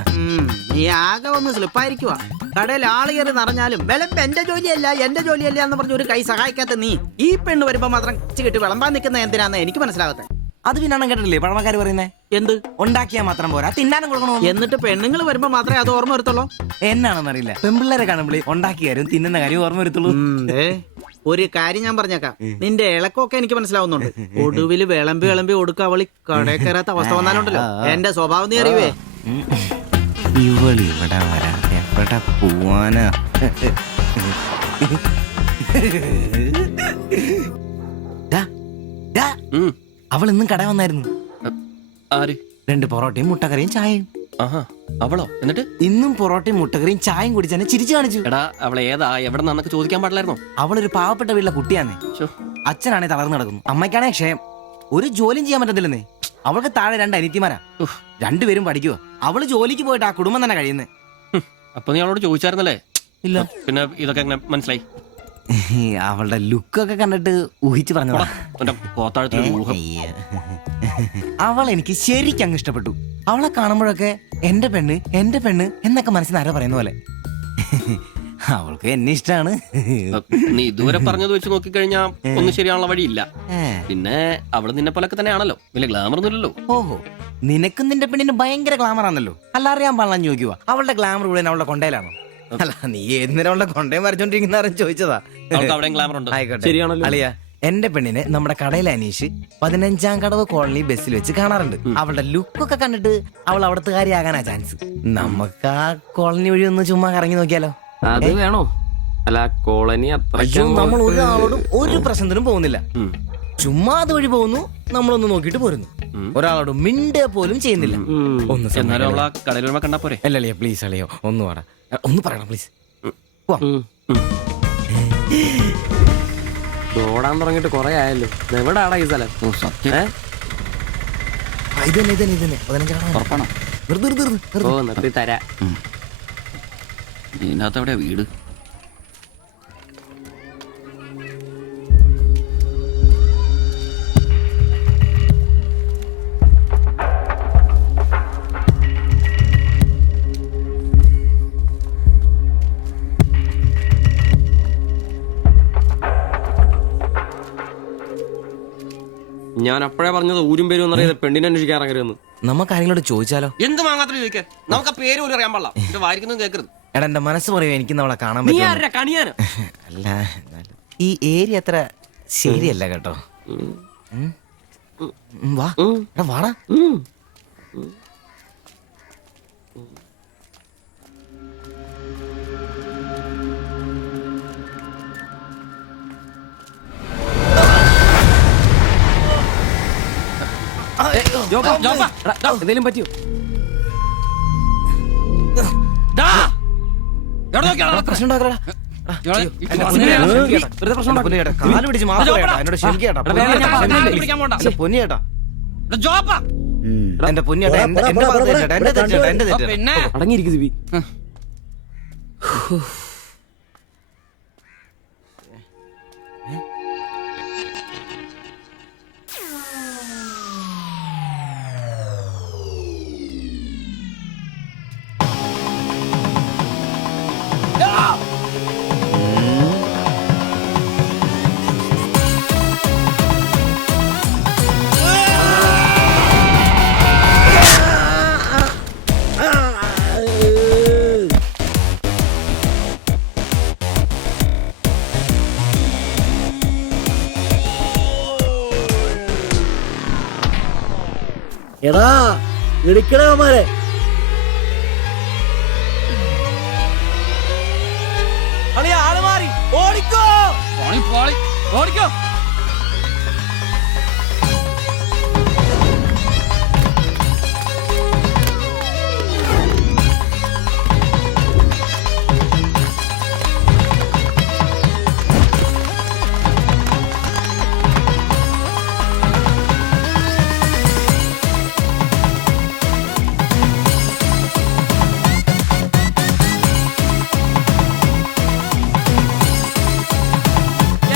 നീ ആകെ ഒന്ന് സ്ലിപ്പായിരിക്കുവാ. കടയിൽ ആള് കയറി നിറഞ്ഞാലും വിളമ്പ് എന്റെ ജോലിയല്ല എന്ന് പറഞ്ഞ ഒരു കൈ സഹായിക്കാത്ത നീ ഈ പെണ്ണ് വരുമ്പോ മാത്രം കെട്ടി വിളമ്പാൻ നിൽക്കുന്ന എന്തിനാന്ന് എനിക്ക് മനസ്സിലാകത്തെ. അത് പിന്നെ കേട്ടില്ലേ പഴമക്കാര് പറയുന്നേ? എന്ത് ഉണ്ടാക്കിയാ മാത്രം പോരാ, തിന്നാനും കൊടുക്കണോ? എന്നിട്ട് പെണ്ണുങ്ങൾ വരുമ്പോ മാത്രമേ അത് ഓർമ്മ വരത്തുള്ളൂ. എന്നാണെന്നറിയില്ല, പെൺപിള്ളേരെ കാണുമ്പോൾ ഉണ്ടാക്കിയ കാര്യം തിന്നുന്ന കാര്യം ഓർമ്മ വരത്തുള്ളൂ. ഒരു കാര്യം ഞാൻ പറഞ്ഞേക്കാം, നിന്റെ ഇളക്കമൊക്കെ എനിക്ക് മനസ്സിലാവുന്നുണ്ട്. ഒടുവില് വിളമ്പി കൊടുക്ക അവളി കടയിൽ കയറാത്ത അവസ്ഥ വന്നാലുണ്ടല്ലോ എന്റെ സ്വഭാവം നീ അറിയുവേ. ഇവള് ഇവിടെ വരാൻ എവിടെ പോവാനാ? അവൾ ഇന്നും കട വന്നായിരുന്നു. ആര്? 2 പൊറോട്ടയും മുട്ടക്കറിയും ചായയും. അവളോ? എന്നിട്ട് ഇന്നും പൊറോട്ടയും മുട്ടക്കറിയും ചായയും കുടിച്ചെന്നെ ചിരിച്ചു കാണിച്ചു. എടാ അവളെ ഏതാ എവിടെ നിന്നൊക്കെ ചോദിക്കാൻ പാടില്ലായിരുന്നോ? അവളൊരു പാവപ്പെട്ട വീട്ടിലെ കുട്ടിയാന്നേ. അച്ഛനാണെ തളർന്നു കിടക്കുന്നു, അമ്മയ്ക്കാണെ ക്ഷയം. ഒരു ജോലിയും ചെയ്യാൻ പറ്റത്തില്ലെന്നേ. അവൾക്ക് താഴെ 2 അനിയത്തിമാരാ. 2 പേരും പഠിക്കുക. അവള് ജോലിക്ക് പോയിട്ട് ആ കുടുംബം തന്നെ കഴിയുന്നേ. അപ്പൊ നീ അവളോട് ചോദിച്ചായിരുന്നല്ലേ? ഇല്ല. പിന്നെ ഇതൊക്കെ എങ്ങനെ മനസ്സിലായി? അവളുടെ ലുക്കൊക്കെ കണ്ടിട്ട് ഊഹിച്ചു പറഞ്ഞതാ. അവൾ എനിക്ക് ശരിക്കും അങ്ങ് ഇഷ്ടപ്പെട്ടു. അവളെ കാണുമ്പോഴൊക്കെ എന്റെ പെണ്ണ് എന്നൊക്കെ മനസ്സിൽ ആരോ പറയുന്ന പോലെ. അവൾക്ക് എന്നെ ഇഷ്ടാണ്. നീ ഇതുവരെ പറഞ്ഞത് വെച്ച് നോക്കിക്കഴിഞ്ഞാ ഒന്നും ശരിയാണുള്ള വഴിയില്ല. പിന്നെ അവള് നിന്നെ പോലൊക്കെ തന്നെയാണല്ലോ, വലിയ ഗ്ലാമർ ഒന്നുമില്ലല്ലോ. ഓഹോ, നിനക്കും നിന്റെ പെണ്ണിന് ഭയങ്കര ഗ്ലാമർ ആണല്ലോ. അല്ല അറിയാൻ പാടില്ല ചോദിക്കുക, അവളുടെ ഗ്ലാമർ മുഴുവൻ അവളുടെ കൊണ്ടയിലാണോ? അല്ല, നീ ഏതിനേരം അവളുടെ കൊണ്ടയും വരച്ചോണ്ടിരിക്കുന്ന ചോദിച്ചതാ. ആയിക്കോട്ടെ, അളിയ, എന്റെ പെണ്ണിനെ നമ്മുടെ കടയിലെ അനീഷ് 15-ാം കടവ് കോളനി ബസ്സിൽ വെച്ച് കാണാറുണ്ട്. അവളുടെ ലുക്കൊക്കെ കണ്ടിട്ട് അവൾ അവിടുത്തെ കാര്യമാകാനാ ചാൻസ്. നമുക്ക് ആ കോളനി വഴി ഒന്ന് ചുമ്മാ കറങ്ങി നോക്കിയാലോ? അത് വേണോ? അല്ല, കോളനി നമ്മൾ ഒരാളോടും ഒരു പ്രശ്നത്തിനും പോകുന്നില്ല. ചുമ്മാ അത് വഴി പോകുന്നു, നമ്മളൊന്ന് നോക്കിയിട്ട് പോരുന്നു. ഒരാളോട് മിണ്ട പോലും ചെയ്യുന്നില്ല. അല്ലല്ലേ, പ്ലീസ് അളിയോ, ഒന്ന് പറയണം പ്ലീസ്. ഓടാൻ തുടങ്ങിട്ട് കൊറേ ആയല്ലോ. എവിടാടാ ഈ സ്ഥലം? നിർത്തി തരാ. ഇതിനകത്ത് എവിടെയാ വീട്? ഞാൻ അപ്പോഴേ പറഞ്ഞത് ഊരും പേരും എന്നറിയാതെ പെണ്ണിനെ അന്വേഷിക്കാൻ ഇറങ്ങരുതെന്ന്. നമുക്ക് ആരെങ്കിലും ചോദിച്ചാലോ? എന്ത് വാങ്ങാത്ത ചോദിക്കാൻ? നമുക്ക് ആ പേര് പോലും അറിയാൻ പാടില്ല. വായിക്കുന്നത് കേൾക്കരുത്. എടാ, എന്റെ മനസ്സ് പറയും എനിക്ക് നമ്മളെ കാണാൻ പറ്റും. അല്ല, ഈ ഏരിയ അത്ര ശരിയല്ല കേട്ടോ. വാടാ. എന്തേലും പറ്റിയോ? പ്രശ്നം ഉണ്ടാക്കടാ. കാല് പിടിച്ച് മാപ്പ് പറയട്ടാ, എന്നോട് ക്ഷമിക്കേട്ടാ. പൊന്നിയേട്ടാ, എന്റെ പൊന്നിയേട്ടാ, എന്റെ ഭാഗത്ത് തെറ്റേട്ടാ, എന്റെ തെറ്റേട്ടാ, എന്റെ തെറ്റേട്ടാ. പിന്നെ അടങ്ങിയിരിക്കും സിബി. എടാ ഇടിക്കണമാരെ ആള് മാറി ഓടിക്കോ. ഓടിക്കോ.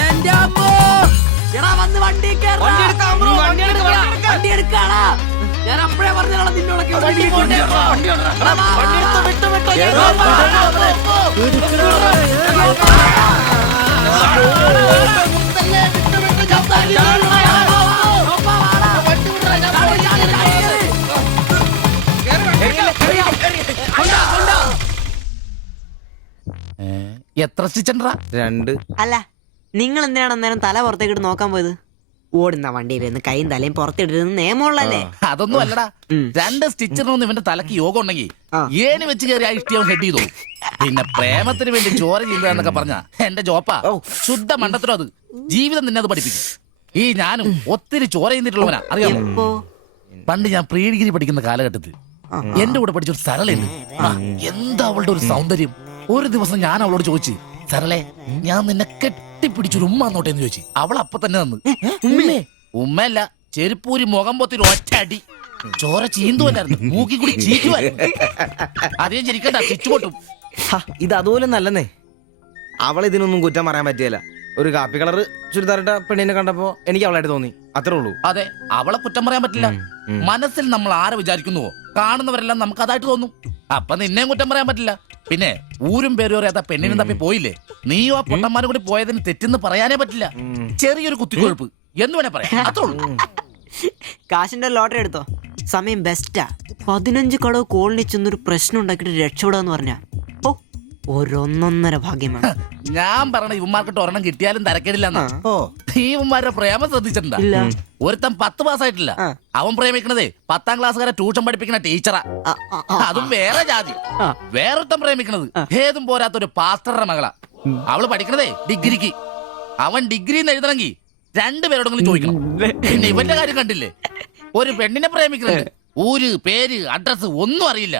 എന്റെ അമ്മോ. എടാ വന്ന് വണ്ടി കേറാ. വണ്ടി എടുക്കാടാ. ഞാൻ അപ്പഴേ പറഞ്ഞാ നിന്നോടൊക്കെ വണ്ടി കൊണ്ടേറാ. എത്ര സ്റ്റിച്ചണ്ടാ? 2. അല്ല നിങ്ങൾ എന്തിനാണ് അന്നേരം തല പുറത്തേക്കിട്ട് നോക്കാൻ പോയത്? ഓടുന്ന വണ്ടിയിലിരുന്ന് കൈയും തലയും പുറത്തിട്ടിരുന്ന് നിയമമുള്ളല്ലേ? അതൊന്നും അല്ലടാ. 2 സ്റ്റിച്ചറിനൊന്നും ഇവന്റെ തലക്ക് യോഗം ഉണ്ടെങ്കിൽ ഏണി വെച്ച് കയറി ആ ഇഷ്ടിയവൻ ഹെഡ് ചെയ്തു. പിന്നെ പ്രേമത്തിന് വേണ്ടി ചോര ചെയ്യുന്നതൊക്കെ പറഞ്ഞ എന്റെ ജോപ്പാ ശുദ്ധ മണ്ടത്തിലോ. അത് ജീവിതം നിന്നെ അത് പഠിപ്പിക്കും. ഈ ഞാനും ഒത്തിരി ചോര ചെയ്യുന്നിട്ടുള്ളവനാ, അറിയാമോ? പണ്ട് ഞാൻ പ്രീ ഡിഗ്രി പഠിക്കുന്ന കാലഘട്ടത്തിൽ എന്റെ കൂടെ പഠിച്ചൊരു സരളയുണ്ട്. എന്താ അവളുടെ ഒരു സൗന്ദര്യം. ഒരു ദിവസം ഞാൻ അവളോട് ചോദിച്ചു, സരളെ ഞാൻ നിന്നെ കെട്ടിപ്പിടിച്ചൊരു ഉമ്മ എന്നോട്ടെ എന്ന് ചോദിച്ചു. അവൾ അപ്പൊ തന്നെ തന്നു. ഉമ്മയല്ല, ചെരുപ്പൂരി മുഖം പൊത്തിരി ഒറ്റടി. ചോര ചീന്തുവല്ലായിരുന്നു, മൂക്കി കൂടി ചീറ്റുവായിരുന്നു. അധികം ചിരിക്കണ്ട, ചുറ്റുപൊട്ടും. ഇത് അതുപോലെ നല്ലെന്നേ. അവളിതിനൊന്നും കുറ്റം പറയാൻ പറ്റിയല്ല. ഒരു കാപ്പി കളർ ചുരിദാറിട്ട പെണ്ണിനെ കണ്ടപ്പോ എനിക്ക് അവളായിട്ട് തോന്നി, അത്രേ ഉള്ളൂ. അതെ, അവളെ കുറ്റം പറയാൻ പറ്റില്ല. മനസ്സിൽ നമ്മൾ ആരെ വിചാരിക്കുന്നുവോ കാണുന്നവരെല്ലാം നമുക്ക് അതായിട്ട് തോന്നും. അപ്പൊ നിന്നെയും കുറ്റം പറയാൻ പറ്റില്ല. പിന്നെ ഊരും പേരും അറിയാത്ത പെണ്ണിനും തപ്പി പോയില്ലേ, നീയും ആ പൊട്ടന്മാരും കൂടി പോയതിന് തെറ്റെന്ന് പറയാനേ പറ്റില്ല. ചെറിയൊരു കുത്തിക്കൊഴുപ്പ് എന്ന് വേണേ പറയാം, അത്രേ ഉള്ളൂ. കാശിന്റെ ലോട്ടറി എടുത്തോ, സമയം ബെസ്റ്റാ. 15 കടവ് കോളിനി ചെന്നൊരു പ്രശ്നം ഉണ്ടാക്കിട്ട് രക്ഷപ്പെടാന്ന് പറഞ്ഞ ഒരൊന്നൊന്നര ഭാഗ്യമാണ്. ഞാൻ പറഞ്ഞ ഇവന്മാർക്കിട്ട് ഒരെണ്ണം കിട്ടിയാലും തരക്കേടില്ലെന്നാ. ഈ ഇവന്മാരുടെ പ്രേമം ശ്രദ്ധിച്ചിട്ടുണ്ടാ? ഒരുത്തൻ 10 പാസ്സായിട്ടില്ല. അവൻ പ്രേമിക്കണതേ 10ാം ക്ലാസ്സുകാരെ ട്യൂഷൻ പഠിപ്പിക്കുന്ന ടീച്ചറാ. അതും വേറെ ജാതി. വേറൊരുത്തൻ പ്രേമിക്കണത് ഏതും പോരാത്ത ഒരു പാസ്റ്ററുടെ മകളാ. അവള് പഠിക്കണതേ ഡിഗ്രിക്ക്. അവൻ ഡിഗ്രി എഴുതണമെങ്കിൽ 2 പേരോടെങ്കിലും ചോദിക്കണം. പിന്നെ ഇവന്റെ കാര്യം കണ്ടില്ലേ, ഒരു പെണ്ണിനെ പ്രേമിക്കുന്നത് ഊര് പേര് അഡ്രസ് ഒന്നും അറിയില്ല.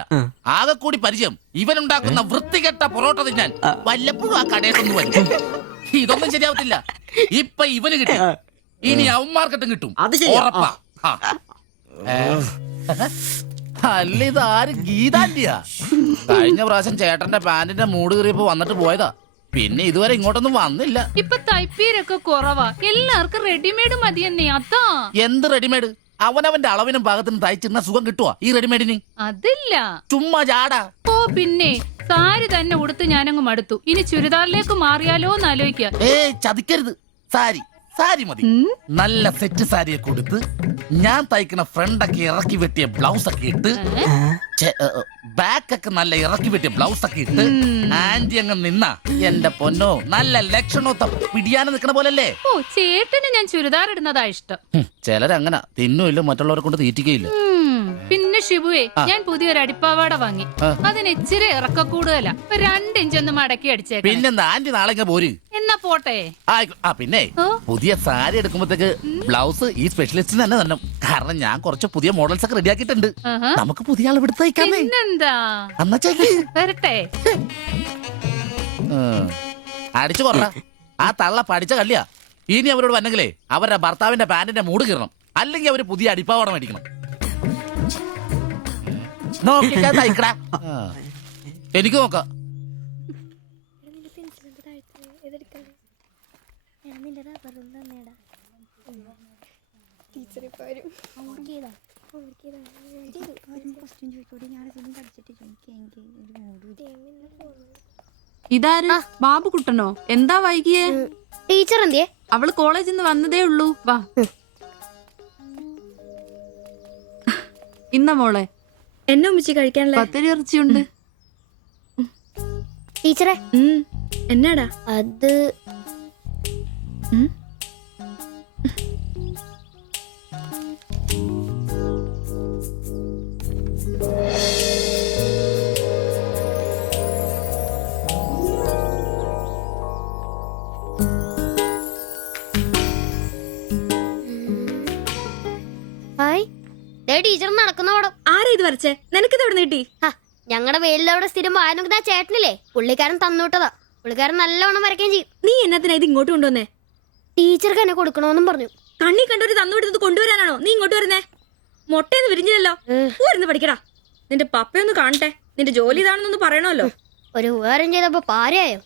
ആകെ കൂടി പരിചയം ഇവനുണ്ടാക്കുന്ന വൃത്തികെട്ട പൊറോട്ട തിന്നാൻ വല്ലപ്പോഴും ആ കടയിലൊന്നും വരും. ഇതൊന്നും ശരിയാവത്തില്ല. ഇപ്പൊ ഇവന് കിട്ടി, ഇനി അവന്മാർക്കിട്ടും കിട്ടും, ഉറപ്പാ. അല്ല ഇതാര് ഗീതാന്റിയാ? കഴിഞ്ഞ പ്രാവശ്യം ചേട്ടന്റെ പാന്റിന്റെ മൂട് കയറിയപ്പോ വന്നിട്ട് പോയതാ. പിന്നെ ഇതുവരെ ഇങ്ങോട്ടൊന്നും വന്നില്ല. ഇപ്പൊ തയ്പ്പീരൊക്കെ കുറവാ, എല്ലാവർക്കും റെഡിമെയ്ഡ് മതിയെന്നേ. അതാ. എന്ത് റെഡിമെയ്ഡ്? അവനവന്റെ അളവിനും പാകത്തിനും തയ്ച്ചിരുന്ന സുഖം കിട്ടുവാ ഈ റെഡിമെയ്ഡിന്? അതില്ല, ചുമ്മാ ജാടാ. ഓ പിന്നെ സാരി തന്നെ ഉടുത്ത് ഞാനങ്ങ് മടുത്തു. ഇനി ചുരിദാറിലേക്ക് മാറിയാലോ എന്ന് ആലോചിക്കുക. ചതിക്കരുത്. സാരി സാരി മതി. നല്ല സെറ്റ് സാരിയൊക്കെ കൊടുത്ത് ഞാൻ തയ്ക്കുന്ന ഫ്രണ്ടൊക്കെ ഇറക്കി വെട്ടിയ ബ്ലൗസ് ഒക്കെ ഇട്ട്, ബാക്കൊക്കെ നല്ല ഇറക്കി വെട്ടിയ ബ്ലൗസ് ഒക്കെ ഇട്ട് ആന്റി അങ്ങ് നിന്ന എന്റെ പൊന്നോ നല്ല ലക്ഷണോ പിടിയാനെ നിക്കണ പോലല്ലേ. ഓ ചേട്ടന് ഞാൻ ചുരിദാർ ഇടുന്നതാ ഇഷ്ടം. ചിലരങ്ങനെ തിന്നുമില്ല, മറ്റുള്ളവരെ കൊണ്ട് തീറ്റിക്കയില്ല. പിന്നെ ഷിബുവേ, ഞാൻ പുതിയൊരു അടിപ്പാവാട വാങ്ങി. അതിന് ഇച്ചിരി ഇറക്ക കൂടുതലാ. 2 ഇഞ്ച് ഒന്ന് മടക്കി അടിച്ചേക്കാം. പിന്നെന്താ ആന്റി നാളെ പോര്. എന്നാ പോട്ടെ. പിന്നെ പുതിയ സാരി എടുക്കുമ്പോഴത്തേക്ക് ബ്ലൗസ് ഈ സ്പെഷ്യലിസ്റ്റിന് തന്നെ തന്നെ. കാരണം ഞാൻ കുറച്ച് പുതിയ മോഡൽസ് ഒക്കെ റെഡിയാക്കിയിട്ടുണ്ട്. നമുക്ക് പുതിയ ആൾ എടുത്ത് തയ്ക്കാമേ. പിന്നെന്താ, എന്നാ വരട്ടെ. അടിച്ചു കൊറ. ആ തള്ള പഠിച്ച കള്ളിയാ. ഇനി അവരോട് വന്നെങ്കിലേ അവരുടെ ഭർത്താവിന്റെ പാന്റിന്റെ മൂട് കീറണം, അല്ലെങ്കിൽ അവര് പുതിയ അടിപ്പാവട മേടിക്കണം. നോക്കിക്കാ തയ്ക്കടാ. എനിക്ക് നോക്കാം. ഇതാര്? ബാബുക്കുട്ടനോ? എന്താ വൈകിയേ? ടീച്ചർ എന്തിയെ? അവള് കോളേജിൽ നിന്ന് വന്നതേ ഉള്ളൂ. വാ. ഇന്ന മോളെ എന്നെ ഉമ്മിച്ച് കഴിക്കാനുള്ള പത്തിരി ഇറച്ചിയുണ്ട്. ടീച്ചറെ എന്നാടാ അത്? ടീച്ചർ നടക്കുന്ന പടം. ആരാ ഇത് വരച്ചേ? നിനക്കിത് എവിടെ നീട്ടി? ഞങ്ങളുടെ വെയിലവിടെ സ്ഥിരം വായനക്ക് ചേട്ടനില്ലേ, പുള്ളിക്കാരൻ തന്നുവിട്ടതാ. പുള്ളിക്കാരൻ നല്ലവണ്ണം വരയ്ക്കുകയും ചെയ്യും. നീ എന്നത്തിനാ ഇത് ഇങ്ങോട്ട് കൊണ്ടുവന്നേ? ടീച്ചർക്ക് എന്നെ കൊടുക്കണോന്നും പറഞ്ഞു. കണ്ണി കണ്ടൊരു തന്നുവിട്ടത് കൊണ്ടുവരാനാണോ നീ ഇങ്ങോട്ട് വരുന്നേ? മുട്ടയൊന്നും വിരിഞ്ഞില്ലല്ലോ. ഊരുന്ന് പഠിക്കടാ. നിന്റെ പപ്പയൊന്ന് കാണട്ടെ. നിന്റെ ജോലി ഇതാണെന്നൊന്ന് പറയണമല്ലോ. ഒരു ഉപകാരം ചെയ്തപ്പോ പാരയായോ?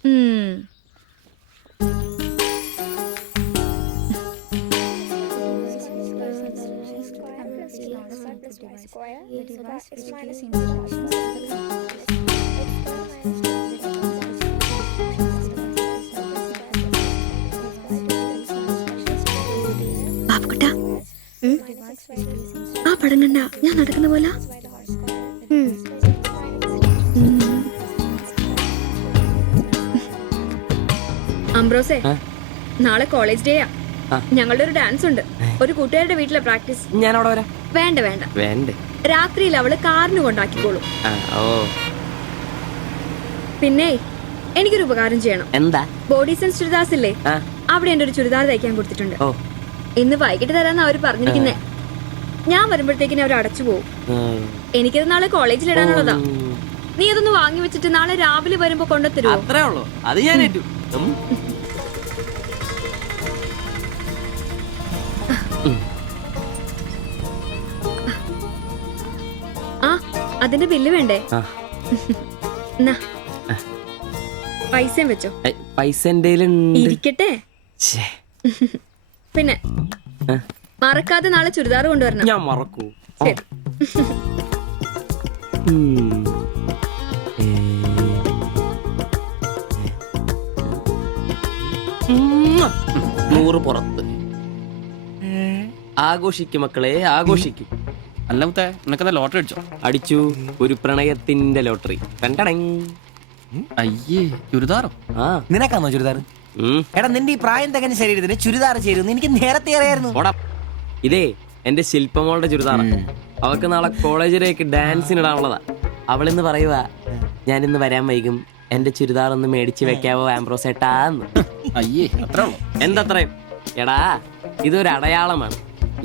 ബാബുക്കുട്ടാ, ആ പടം കണ്ട ഞാൻ നടക്കുന്ന പോലെ? അംബ്രോസേ, നാളെ കോളേജ് ഡേയാ. ഞങ്ങളുടെ ഒരു ഡാൻസ് ഉണ്ട്. ഒരു കൂട്ടുകാരുടെ വീട്ടിലെ പ്രാക്ടീസ്. ഞാൻ അവിടെ വരാം. വേണ്ട വേണ്ട വേണ്ടേ? രാത്രിയിൽ അവള് കാറിന് കൊണ്ടാക്കിക്കോളും. പിന്നെ എനിക്കൊരു ഉപകാരം ചെയ്യണം. എന്താ? ബോഡി സെൻസ് ചുരിദാർസ് ഇല്ലേ, അവിടെ എന്റെ ഒരു ചുരിദാർ തയ്ക്കാൻ കൊടുത്തിട്ടുണ്ട്. ഇന്ന് വൈകിട്ട് തരാന്ന് അവര് പറഞ്ഞിരിക്കുന്നേ. ഞാൻ വരുമ്പോഴത്തേക്കിന് അവർ അടച്ചു പോകും. എനിക്കത് നാളെ കോളേജിൽ ഇടാനുള്ളതാ. നീ അതൊന്ന് വാങ്ങി വെച്ചിട്ട് നാളെ രാവിലെ വരുമ്പോ കൊണ്ടുത്തരുമോ? അത്രേ ഉള്ളൂ. അത് ഞാൻ ഏറ്റു. ആ, അതിന്റെ ബില്ല് വേണ്ടേ? പൈസയും വെച്ചോ. പൈസ ഇരിക്കട്ടെ. പിന്നെ മറക്കാതെ നാളെ ചുരിദാർ കൊണ്ടുവരണം. ഞാൻ മറക്കൂ. ശരി. നൂറ് പുറത്ത്. ആഘോഷിക്കും മക്കളെ, ആഘോഷിക്കും. അല്ല മുത്തേ, നിനക്കതാ ലോട്ടറി അടിച്ചോ? അടിച്ചു. ഒരു പ്രണയത്തിന്റെ ലോട്ടറി. അയ്യേ, ചുരിദാറോ? നിനക്കാന്നോ ചുരിദാർ? എടാ, നിന്റെ ഈ പ്രായം തികഞ്ഞ ശരീരത്തിന് ചുരിദാർ ചേരുന്നു എനിക്ക് നേരത്തെ അറിയായിരുന്നു. ഇതേ എന്റെ ശില്പമോളുടെ ചുരിദാറ. അവൾക്ക് നാളെ കോളേജിലേക്ക് ഡാൻസിനിടാനുള്ളതാ. അവളിന്ന് പറയുക, ഞാനിന്ന് വരാൻ വൈകും, എന്റെ ചുരിദാർ ഒന്ന് മേടിച്ചു വെക്കാവോ ആംബ്രോസേട്ടാന്ന്. അയ്യേ, അത്ര എന്തത്രയും? എടാ, ഇതൊരു അടയാളമാണ്.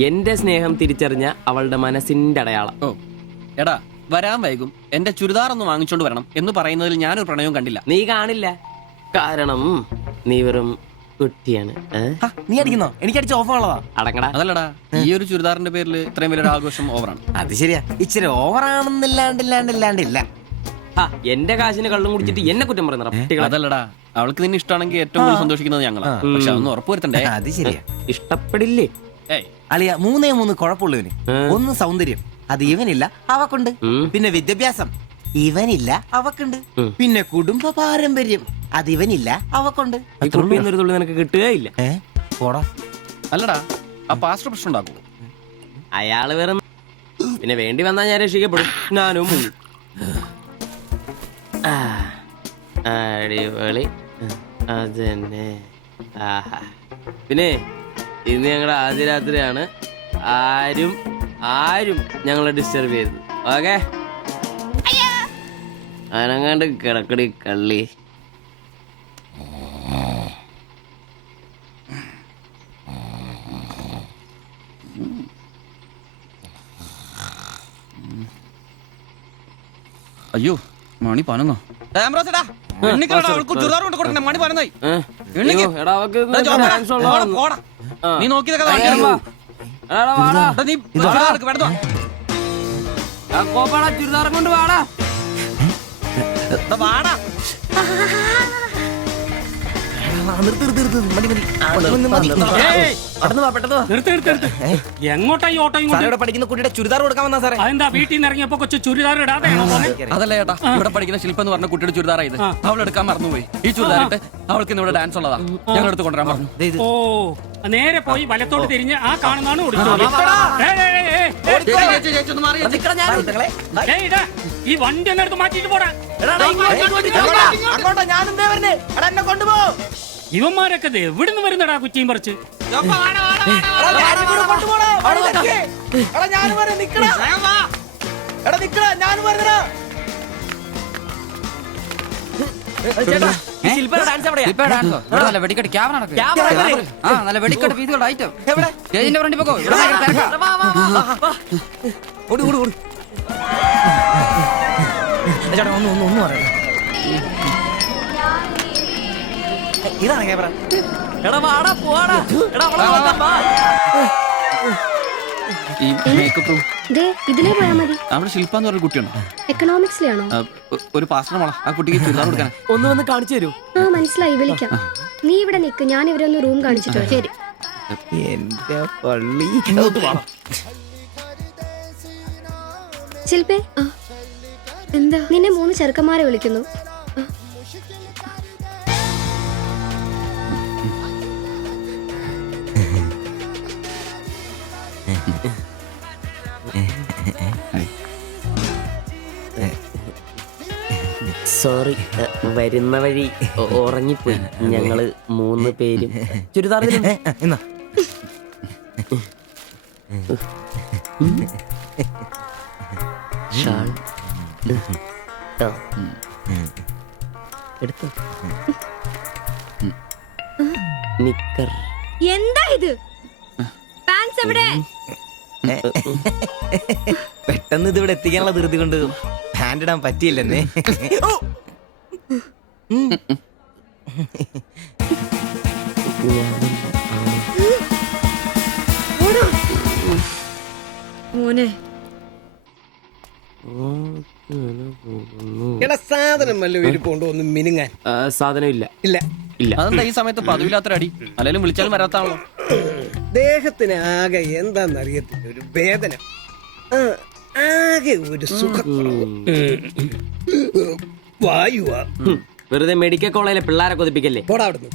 എന്റെ സ്നേഹം തിരിച്ചറിഞ്ഞ അവളുടെ മനസ്സിന്റെ അടയാളം. ഓ എടാ, വരാൻ വൈകും, എന്റെ ചുരിദാർ ഒന്ന് വാങ്ങിച്ചോണ്ട് വരണം എന്ന് പറയുന്നതിൽ ഞാനൊരു പ്രണയവും കണ്ടില്ല. നീ കാണില്ല, കാരണം നീ വെറും കുട്ടിയാണ്. നീ അടിക്കുന്നോ? എനിക്ക് അടിച്ച ഓഫറുള്ളതാ. അടങ്ങടാ. അതല്ലടാ, ഈ ഒരു ചുരിദാറിന്റെ പേരിൽ ഇത്രയും വലിയൊരു ആഘോഷം ഓവറാണ്. അത് ശരിയാ, ഇച്ചിരി ഓവറാണെന്നില്ലാണ്ടില്ല. എന്റെ കാശിന് കള്ളും കുടിച്ചിട്ട് എന്നെ കുറ്റം പറയുന്ന. അതല്ലടാ, അവൾക്ക് നിന്നെ ഇഷ്ടമാണെങ്കിൽ ഏറ്റവും കൂടുതൽ സന്തോഷിക്കുന്നത് ഞങ്ങളാ. പക്ഷെ അതൊന്ന് ഉറപ്പുവരുത്തണ്ടേ. അത് ശരിയാ. ഇഷ്ടപ്പെടില്ലേ അളിയ? 3 കുഴപ്പമുള്ളവന്. ഒന്ന് സൗന്ദര്യം, അത് ഇവനില്ല, അവക്കുണ്ട്. പിന്നെ വിദ്യാഭ്യാസം, ഇവനില്ല, അവക്കുണ്ട്. പിന്നെ കുടുംബ പാരമ്പര്യം, അത് ഇവനില്ല, അവക്കുണ്ട്. ഒരു തുള്ളി നിനക്ക് കിട്ടുകയില്ല. അല്ലടാ, ആ പാസ്റ്റർ പ്രശ്നം ഉണ്ടാക്കും. അയാള് വേറെ. പിന്നെ വേണ്ടി വന്നാൽ ഞാൻ രക്ഷിക്കപ്പെടും. ഞാനും അടിപൊളി. അതന്നെ. പിന്നെ ഇന്ന് ഞങ്ങളുടെ ആദ്യ രാത്രിയാണ്. ആരും ഞങ്ങളെ ഡിസ്റ്റർബ് ചെയ്തത്. ഓക്കെ, അനങ്ങാണ്ട് കിടക്കടി കള്ളി. അയ്യോ, മണി 11. എടാ അവക്ക് ഡാൻസ് ഉള്ളതാണ്. നീ നോക്കിയതൊക്കെ എടാ വാടാ കോപ്പാടാ ചുരിദാറും കൊണ്ട് വാടാ. വാടാ എങ്ങോട്ടാ ഈ ഓട്ടോ പഠിക്കുന്ന കുട്ടിയുടെ ചുരിദാർ കൊടുക്കാൻ വന്നാ സാറേ. അതെന്താ വീട്ടിൽ നിന്ന് ഇറങ്ങിയപ്പോ കൊച്ചു ചുരിദാർ ഇടാതെയാണോ പോന്നെ? അതല്ല ചേട്ടാ, ഇവിടെ പഠിക്കുന്ന ശില്പ എന്ന് പറഞ്ഞ കുട്ടിയുടെ ചുരിദാറാ ഇത്. അവൾ എടുക്കാൻ മറന്നുപോയി. ഈ ചുരിദാറിട്ട് അവൾക്ക് ഇന്ന് ഇവിടെ ഡാൻസ് ഉള്ളതാ. ഞങ്ങൾ എടുത്ത് കൊണ്ടുവരാൻ പറഞ്ഞു. ഓ നേരെ പോയി വലത്തോട്ട് തിരിഞ്ഞ് ആ കാണുന്നതാണ് ഈ വണ്ടി ഒന്നെടുത്ത് മാറ്റിട്ട് പോടാ. ഇവന്മാരൊക്കെ എവിടുന്ന് വരുന്നടാ കുറ്റിയും പറിച്ച്? വെടിക്കെട്ട് ക്യാമറ നല്ല വെടിക്കെട്ട് പീസുകളുടെ ഐറ്റം സ്റ്റേജിന്റെ ഫ്രണ്ടിൽ പോകോ. ഒന്നും പറയാം. ഇതാണ് ക്യാമറ. ഈ മേക്കപ്പ് റൂം ദേ ഇതിലേ പോയാ മതി. അവിടെ ശില്പ എന്ന് പറഞ്ഞ കുട്ടിയുണ്ടോ? എക്കണോമിക്സിലാണോ? ഒരു പാസ്റ്റർ മോളാ. ആ കുട്ടിക്ക് ചുരിദാർ കൊടുക്കാൻ ഒന്ന് വന്ന് കാണിച്ചു തരൂ. ആ മനസ്സിലായി, വിളിക്കാം. നീ ഇവിടെ നിക്ക്, ഞാൻ ഇവരൊന്ന് റൂം കാണിച്ചിട്ട് വരാം. ശരി. എന്റെ പള്ളി. ശില്പേ, എന്താ? നിന്നെ 3 ചെറുക്കന്മാരെ വിളിക്കുന്നു. സോറി, വരുന്ന വഴി ഉറങ്ങിപ്പോയി. ഞങ്ങള് 3 പേരും ചുരിദാർ എന്നാ എടുത്തു. നിക്കർ എന്താ ഇത്? പാൻസ് എവിടെ? പെട്ടെന്ന് ഇതിവിടെ എത്തിക്കാനുള്ള ധൃതി കൊണ്ട് ഹാൻഡ് ഇടാൻ പറ്റിയില്ലെന്നേ. മോനെ എടാ സാധനം വല്ല ഇരിപ്പുണ്ടോ ഒന്ന് മിനുങ്ങാൻ? സാധനം ഇല്ല. ഇല്ല ഇല്ല. അതെന്താ ഈ സമയത്ത് പതിവില്ലാത്തൊരടി? അല്ലെങ്കിലും വിളിച്ചാലും വരാത്താണല്ലോ. ദേഹത്തിന് ആകെ എന്താന്നറിയത്തില്ല, ഒരു വേദന, ആകെ ഒരു സുഖക്കുറവ്. വായുവാ. വെറുതെ മെഡിക്കൽ കോളേജിലെ പിള്ളേരെ കൊതിപ്പിക്കല്ലേ. പോടാ അവിടുന്ന്.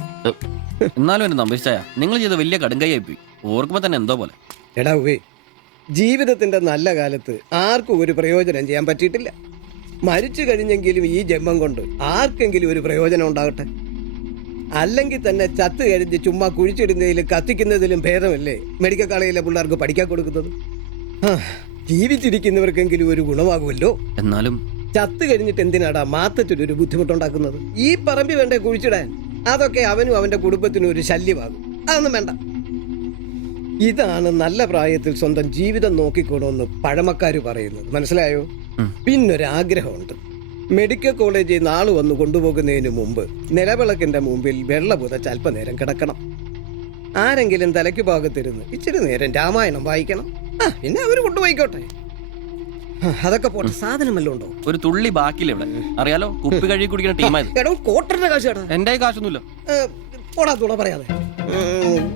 എന്നാലും എന്നെ നമ്പിച്ചായ നിങ്ങൾ ചെയ്ത വലിയ കടുങ്കയായി പോയി. ഓർക്കുമ്പോ തന്നെ എന്തോ പോലെ. എടാ ഉവേ, ജീവിതത്തിന്റെ നല്ല കാലത്ത് ആർക്കും ഒരു പ്രയോജനം ചെയ്യാൻ പറ്റിയിട്ടില്ല. മരിച്ചു കഴിഞ്ഞെങ്കിലും ഈ ജന്മം കൊണ്ട് ആർക്കെങ്കിലും ഒരു പ്രയോജനം ഉണ്ടാകട്ടെ. അല്ലെങ്കിൽ തന്നെ ചത്ത് കഴിഞ്ഞ് ചുമ്മാ കുഴിച്ചിടുന്നതിലും കത്തിക്കുന്നതിലും ഭേദമല്ലേ മെഡിക്കൽ കോളേജിലെ പിള്ളേർക്ക് പഠിക്കാൻ കൊടുക്കുന്നത്. ജീവിച്ചിരിക്കുന്നവർക്കെങ്കിലും ഒരു ഗുണമാകുമല്ലോ. എന്നാലും ചത്ത് കഴിഞ്ഞിട്ട് എന്തിനാടാ മാത്തത്തിനൊരു ബുദ്ധിമുട്ടുണ്ടാക്കുന്നത്? ഈ പറമ്പി വേണ്ടേ കുഴിച്ചിടാൻ? അതൊക്കെ അവനും അവന്റെ കുടുംബത്തിനും ഒരു ശല്യമാകും. അതൊന്നും വേണ്ട. ഇതാണ് നല്ല പ്രായത്തിൽ സ്വന്തം ജീവിതം നോക്കിക്കോണമെന്ന് പഴമക്കാര് പറയുന്നത്. മനസ്സിലായോ? പിന്നൊരാഗ്രഹമുണ്ട്. മെഡിക്കൽ കോളേജിൽ നാള് വന്ന് കൊണ്ടുപോകുന്നതിന് മുമ്പ് നിലവിളക്കിന്റെ മുമ്പിൽ വെള്ള പുതച്ച് അല്പനേരം കിടക്കണം. ആരെങ്കിലും തലയ്ക്ക് ഭാഗത്തിരുന്ന് ഇച്ചിരി നേരം രാമായണം വായിക്കണം. പിന്നെ അവര് കൊണ്ടുപോയിക്കോട്ടെ. അതൊക്കെ പോട്ടെ, സാധനമല്ലോ ഉണ്ടോ? ഒരു തുള്ളി ബാക്കിയില്ല ഇവിടെ. അറിയാലോ, കുപ്പി കഴുകി കുടിക്കുന്ന ടീമായത്. എടോ കോട്ടറിന്റെ കാശ് കേട്ടോ. എന്റെ കാശൊന്നുമില്ല. പോടാ തുണ പറയാതെ.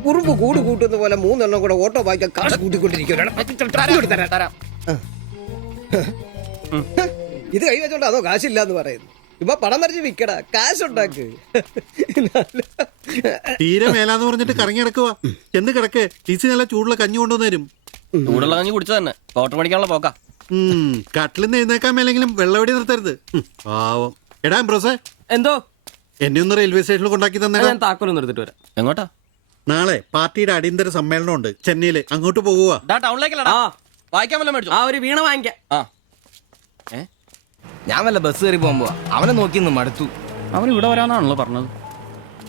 ഉറുമ്പ് കൂട് കൂട്ടുന്ന പോലെ 3 എണ്ണം കൂടെ ഓട്ടോ വായിക്കാൻ കാശ് കൂട്ടിക്കൊണ്ടിരിക്കും. ഇത് കൈവച്ചോണ്ട് അതോ കാശില്ലാന്ന് പറയുന്നു. ഇപ്പൊ പണം വരച്ച് വിക്കടാ, കാശുണ്ടാക്ക്. തീരെ മേലാന്ന് പറഞ്ഞിട്ട് കറങ്ങി കിടക്കുവാ. എന്ന് കിടക്ക്, ടീച്ചർ നല്ല ചൂടുള്ള കഞ്ഞി കൊണ്ടുവന്നേരും. ചൂടുള്ള കഞ്ഞി കുടിച്ചു തന്നെ കോട്ട പഠിക്കാനുള്ള പോക്കാ. കട്ടിലിന്ന് എഴുന്നേക്കാൻ മേലെങ്കിലും വെള്ളവടി നിർത്തരുത്. പാവം. എടാ ബ്രോസേ, എന്തോ എന്നെ ഒന്ന് റെയിൽവേ സ്റ്റേഷനിൽ കൊണ്ടാക്കി തന്നെ. ഞാൻ താക്കോലൊന്നും എടുത്തിട്ട് വരാം. എങ്ങോട്ടാ? നാളെ പാർട്ടിയുടെ അടിയന്തര സമ്മേളനം ഉണ്ട് ചെന്നൈയില്. അങ്ങോട്ട് പോകുക. ടൗണിലേക്കല്ല, വായിക്കാൻ വല്ല മേടിച്ചു. ആ ഒരു വീണ വാങ്ങിക്കാം. ഞാൻ വല്ല ബസ് കയറി പോകുമ്പോ അവനെ നോക്കി മടുത്തു. അവൻ ഇവിടെ വരാന്നാണല്ലോ പറഞ്ഞത്.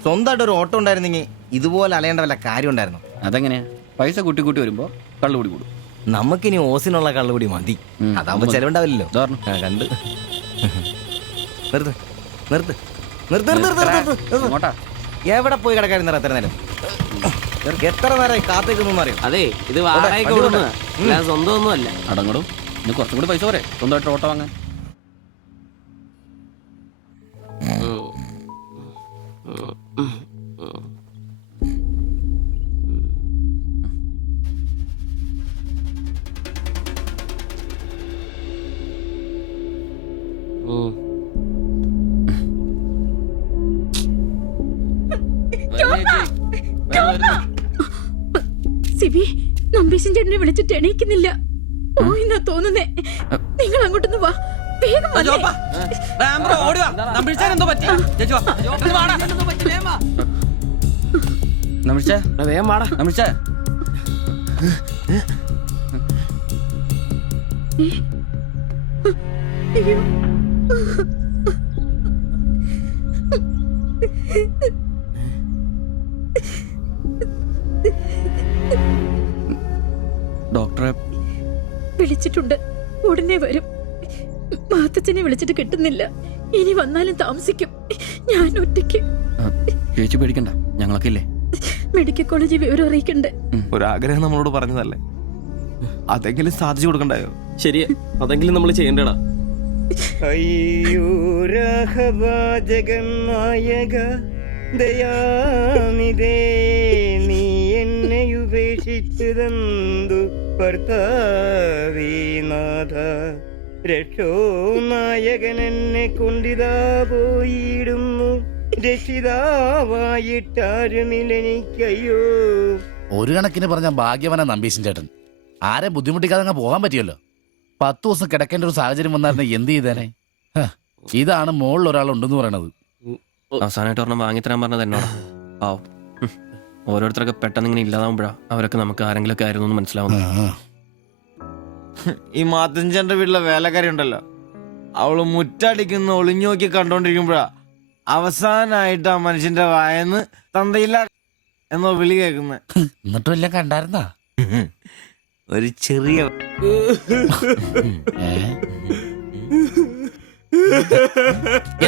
സ്വന്തമായിട്ട് ഒരു ഓട്ടോ ഉണ്ടായിരുന്നെങ്കിൽ ഇതുപോലെ അലയേണ്ട വല്ല കാര്യം ഉണ്ടായിരുന്നു. അതെങ്ങനെയാ? പൈസ കൂട്ടി കൂട്ടി വരുമ്പോ കള്ളുകൂടി കൂടും. നമുക്കിനി ഓസിനുള്ള കള്ളുകൂടി മതി. അതാവുമ്പോ ചെലവുണ്ടാവില്ലല്ലോ. കണ്ട് നിർത്ത് നിർത്ത്. അങ്ങോട്ടാ എവിടെ പോയി കിടക്കായിരുന്നു എത്ര നേരം എത്ര നേരമായി കാത്തേക്കൊന്നും അറിയാം. അതെ ഇത് വാടകയ്ക്ക് കൊടുക്കുന്നതാ, അല്ലാതെ സ്വന്തം ഒന്നും അല്ല. അടങ്ങടും ഇനി കുറച്ചും കൂടി പൈസ പോരെ സ്വന്തമായിട്ട് ഓട്ടോ വാങ്ങാൻ. സിബി നമ്പീശൻ ചേട്ടനെ വിളിച്ചിട്ട് എണീക്കുന്നില്ല. പോയിന്നാ തോന്നുന്നേ. നിങ്ങൾ അങ്ങോട്ടൊന്ന് വാ, വേഗം വന്നേ. വേഗം വാടാ. അയ്യോ. ഡോക്ടറെ വിളിച്ചിട്ടുണ്ട്, ഉടനെ വരും. മാത്തച്ഛനെ വിളിച്ചിട്ട് കിട്ടുന്നില്ല. ഇനി വന്നാലും താമസിക്കും. ഞാൻ ഒറ്റയ്ക്ക്. ചേച്ചി പേടിക്കണ്ട, ഞങ്ങളൊക്കെ ഇല്ലേ. മെഡിക്കൽ കോളേജിൽ വിവരം അറിയിക്കണ്ടേ? ഒരാഗ്രഹം നമ്മളോട് പറഞ്ഞതല്ലേ, അതെങ്കിലും സാധിച്ചു കൊടുക്കണ്ടായോ? ശരിയാ, അതെങ്കിലും നമ്മൾ ചെയ്യണ്ടടാ. അയ്യോ രാഘവ ജഗന്നായക ദയാനിധേ, നീ എന്നെ ഉപേക്ഷിച്ചതെന്തു ഭർത്താവീനാഥ. രക്ഷോ നായകൻ എന്നെ കൊണ്ടിതാ പോയിടുന്നു, രക്ഷിതാവായിട്ടാരുമില്ലെനിക്കയ്യോ. ഒരു കണക്കിന് പറഞ്ഞ ഭാഗ്യവന നമ്പീശൻ ചേട്ടൻ. ആരെ ബുദ്ധിമുട്ടിക്കാതെ അങ്ങ് പോകാൻ പറ്റിയല്ലോ. 10 ദിവസം കിടക്കേണ്ട ഒരു സാഹചര്യം വന്നായിരുന്നു എന്ത് ചെയ്തേനെ. ഇതാണ് മുകളിൽ ഒരാളുണ്ടെന്ന് പറയണത്. അവസാനമായിട്ട് ഒരെണ്ണം വാങ്ങിത്തരാൻ പറഞ്ഞത് എന്നോടാ. പാവം. ഓരോരുത്തരൊക്കെ പെട്ടെന്ന് ഇങ്ങനെ ഇല്ലാതാവുമ്പോഴാ അവരൊക്കെ നമുക്ക് ആരെങ്കിലൊക്കെ ആയിരുന്നു എന്ന് മനസ്സിലാവുന്നത്. ഈ മാത്തഞ്ചന്റെ വീട്ടിലെ വേലക്കാരി ഉണ്ടല്ലോ, അവള് മുറ്റടിക്കുന്ന ഒളിഞ്ഞു നോക്കി കണ്ടോണ്ടിരിക്കുമ്പോഴാ അവസാനായിട്ട് ആ മനുഷ്യന്റെ വായന്ന് തന്തയില്ല എന്നോ വിളി കേൾക്കുന്നെ. എന്നിട്ടും എല്ലാം കണ്ടായിരുന്നാ? ഒരു ചെറിയ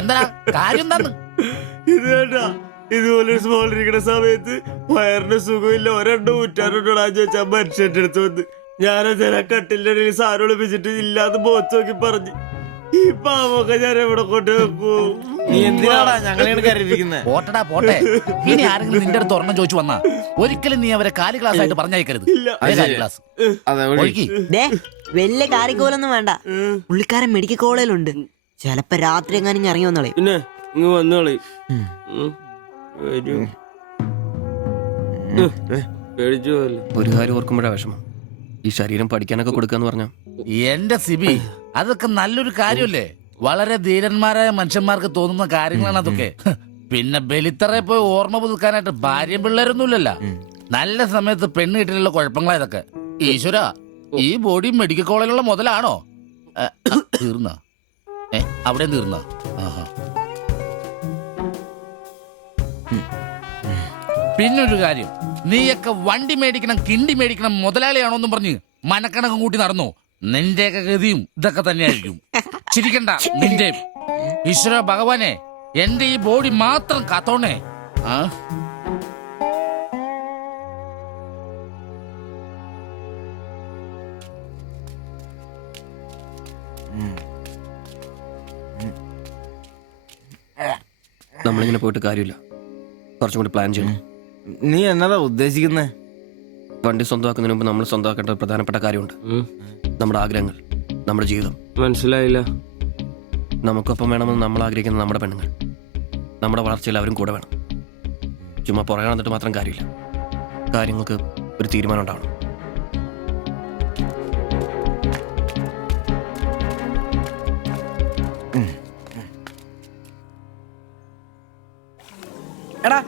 എന്താ കാര്യം എന്താന്ന്? ഇത് വേണ്ട, ഇതുപോലെ സ്മോളിരിക്കുന്ന സമയത്ത് വയറിന് സുഖമില്ല, ഒരെണ്ണം ഊറ്റാറുണ്ടോടാ ചോദിച്ചാ മനുഷ്യന്റെ അടുത്ത് വന്ന് ഞാനതിനെ കട്ടിലിന്റെ ഇടയിൽ സാരം ഒളിപ്പിച്ചിട്ട് ഇല്ലാതെ ബോത്ത് നോക്കി പറഞ്ഞു. ഈ പാവൊക്കെ ഞാൻ എവിടെ കൊണ്ട് വെക്കൂ? നീ എന്തിനാടാ ഞങ്ങളെയാണ് കരുതിയിരിക്കുന്നത്? പോട്ടടാ പോട്ടെ. ഇനി ആരെങ്കിലും നിന്റെ അടുത്ത് ഒരെണ്ണം ചോദിച്ചു വന്നാ ഒരിക്കലും നീ അവരെ കാലി ക്ലാസ് ആയിട്ട് പറഞ്ഞയക്കരുത്. ക്ലാസ് വലിയ കാര്യക്കോലൊന്നും വേണ്ട. പുള്ളിക്കാരൻ മെഡിക്കൽ കോളേജിലുണ്ട്. ചിലപ്പോ രാത്രി എങ്ങാനും ഇറങ്ങി വന്നോളെ. പിന്നെ ഇങ്ങ് വന്നോളി. പേടിച്ചു പോയല്ലോ. ഒരു കാര്യം ഓർക്കുമ്പോഴാ വിഷമം. ഈ ശരീരം പഠിക്കാനൊക്കെ കൊടുക്കാന്ന് പറഞ്ഞ എന്റെ സിബി, അതൊക്കെ നല്ലൊരു കാര്യമല്ലേ. വളരെ ധീരന്മാരായ മനുഷ്യന്മാർക്ക് തോന്നുന്ന കാര്യങ്ങളാണ് അതൊക്കെ. പിന്നെ ബലിത്തറെ പോയി ഓർമ്മ പുതുക്കാനായിട്ട് ഭാര്യയും പിള്ളേരൊന്നുമില്ലല്ലോ. നല്ല സമയത്ത് പെണ്ണ് കിട്ടിയുള്ള കുഴപ്പങ്ങളാ ഇതൊക്കെ. ഈശ്വര, ഈ ബോഡി മെഡിക്കൽ കോളേജിലുള്ള മുതലാണോ? തീർന്ന അവിടെ തീർന്ന. പിന്നൊരു കാര്യം, നീയൊക്കെ വണ്ടി മേടിക്കണം, കിണ്ടി മേടിക്കണം, മുതലാളിയാണോന്നും പറഞ്ഞ് മനക്കണക്കം കൂട്ടി നടന്നു. നിന്റെയൊക്കെ ഗതിയും ഇതൊക്കെ തന്നെയായിരിക്കും. ചിരിക്കണ്ട നിന്റെ. ഈശ്വര ഭഗവാനെ, എന്റെ ഈ ബോഡി മാത്രം കാത്തോണേ. നമ്മളിങ്ങനെ പോയിട്ട് കാര്യമില്ല, കുറച്ചും കൂടി പ്ലാൻ ചെയ്യണം. നീ എന്നതാ ഉദ്ദേശിക്കുന്നേ? വണ്ടി സ്വന്തമാക്കുന്നതിന് മുമ്പ് നമ്മൾ സ്വന്തമാക്കേണ്ട ഒരു പ്രധാനപ്പെട്ട കാര്യമുണ്ട്. നമ്മുടെ ആഗ്രഹങ്ങൾ, നമ്മുടെ ജീവിതം. മനസ്സിലായില്ല. നമുക്കൊപ്പം വേണമെന്ന് നമ്മൾ ആഗ്രഹിക്കുന്ന നമ്മുടെ പെണ്ണുങ്ങൾ. നമ്മുടെ വളർച്ചയിൽ അവരും കൂടെ വേണം. ചുമ്മാ പുറകെ നടന്നിട്ട് മാത്രം കാര്യമില്ല. കാര്യങ്ങൾക്ക് ഒരു തീരുമാനം ഉണ്ടാവണം. എടാ,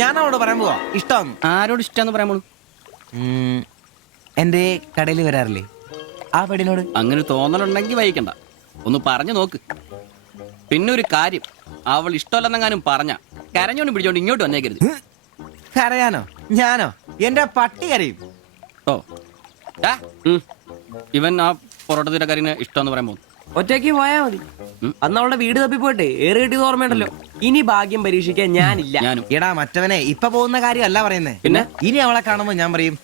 ഞാൻ അവളോട് പറയാൻ പോവാ ഇഷ്ടം. ആരോട് ഇഷ്ടമെന്ന് പറയാൻ പോണു? എന്റെ കടയിൽ വരാറില്ലേ ആ പെടിനോട്? അങ്ങനെ തോന്നലുണ്ടെങ്കിൽ വഹിക്കണ്ട, ഒന്ന് പറഞ്ഞു നോക്ക്. പിന്നെ ഒരു കാര്യം, അവൾ ഇഷ്ടമല്ലെന്നെങ്ങാനും പറഞ്ഞ കരഞ്ഞോണ്ട് പിടിച്ചോണ്ട് ഇങ്ങോട്ട് വന്നേക്കരുത്. കരയാനോ? ഞാനോ? എന്റെ പട്ടി കരയും. ഓ ഇവൻ ആ പൊറോട്ടത്തിന്റെ കാര്യം ഇഷ്ടമെന്ന് പറയാൻ പോകുന്നു. ഒറ്റയ്ക്ക് പോയാ മതി. അന്ന് അവളുടെ വീട് തപ്പി പോയിട്ടെ ഏറ് കിട്ടിയത് ഓർമ്മയുണ്ടല്ലോ. ഇനി ഭാഗ്യം പരീക്ഷിക്കാൻ ഞാനില്ല. ഞാനും. എടാ മറ്റവനെ ഇപ്പൊ പോകുന്ന കാര്യമല്ല പറയുന്നേ. പിന്നെ? ഇനി അവളെ കാണുമ്പോ ഞാൻ പറയും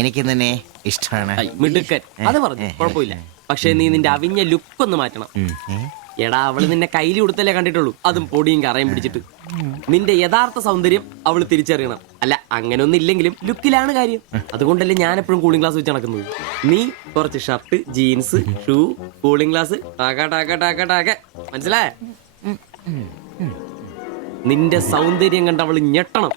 എനിക്ക് തന്നെ ഇഷ്ടമാണ്. മിടുക്കൻ, അത് പറഞ്ഞു കുഴപ്പമില്ല. പക്ഷെ നീ നിന്റെ അവിഞ്ഞ ലുക്ക് ഒന്ന് മാറ്റണം. എടാ, അവള് നിന്നെ കയ്യിൽ കൊടുത്തല്ലേ കണ്ടിട്ടുള്ളൂ, അതും പൊടിയും കറയും പിടിച്ചിട്ട്. നിന്റെ യഥാർത്ഥ സൗന്ദര്യം അവള് തിരിച്ചറിയണം. അല്ല, അങ്ങനെയൊന്നും ഇല്ലെങ്കിലും ലുക്കിലാണ് കാര്യം. അതുകൊണ്ടല്ലേ ഞാൻ എപ്പോഴും കൂളിംഗ് ഗ്ലാസ് വെച്ച് നടക്കുന്നത്. നീ കുറച്ച് shirt, jeans, shoe, cooling glass, മനസ്സിലായ? നിന്റെ സൗന്ദര്യം കണ്ട് അവള് ഞെട്ടണം.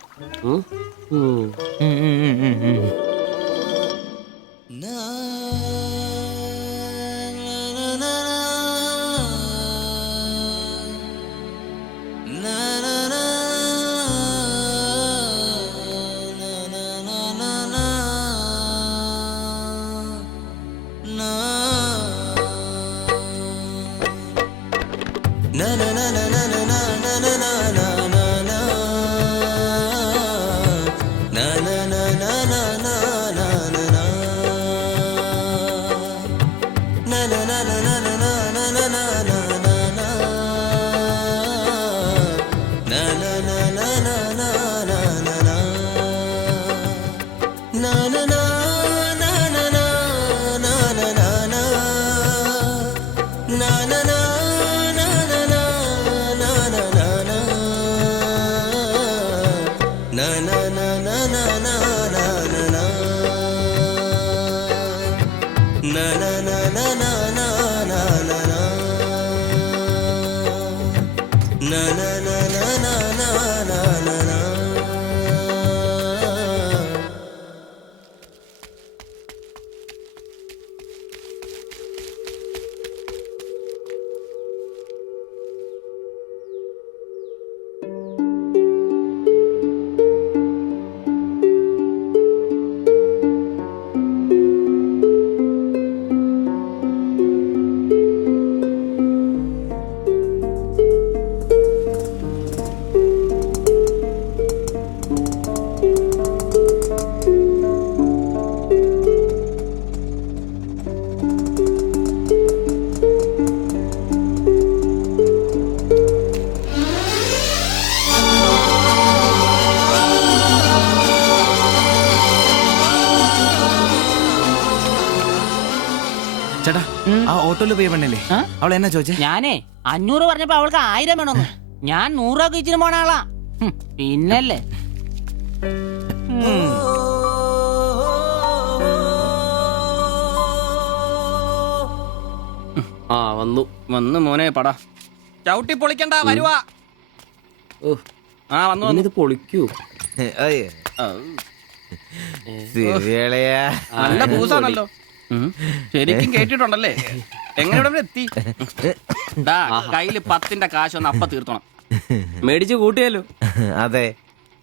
ചേട്ടാ, ആ ഓട്ടോയിൽ പോയി പെണ്ണല്ലേ അവൾ എന്നാ ചോദിച്ചേ? ഞാനേ 500 പറഞ്ഞപ്പോ അവൾക്ക് 1000 വേണമെന്ന്. ഞാൻ 100 രൂപ ഇച്ചിരി പോണ ആളാ. പിന്നല്ലേ വന്നു മോനെ പടാ. ചവിട്ടി പൊളിക്കണ്ട, വരുവാ. വന്നു ഇത് പൊളിക്കൂ. നല്ല പൂസാണല്ലോ. ശരിക്കും കേട്ടിട്ടുണ്ടല്ലേ? എങ്ങനെ ഇവിടെ എത്തി? കയ്യില് 10ന്റെ കാശൊന്ന് അപ്പ തീർത്തോണം. മേടിച്ച് കൂട്ടിയല്ലോ. അതെ,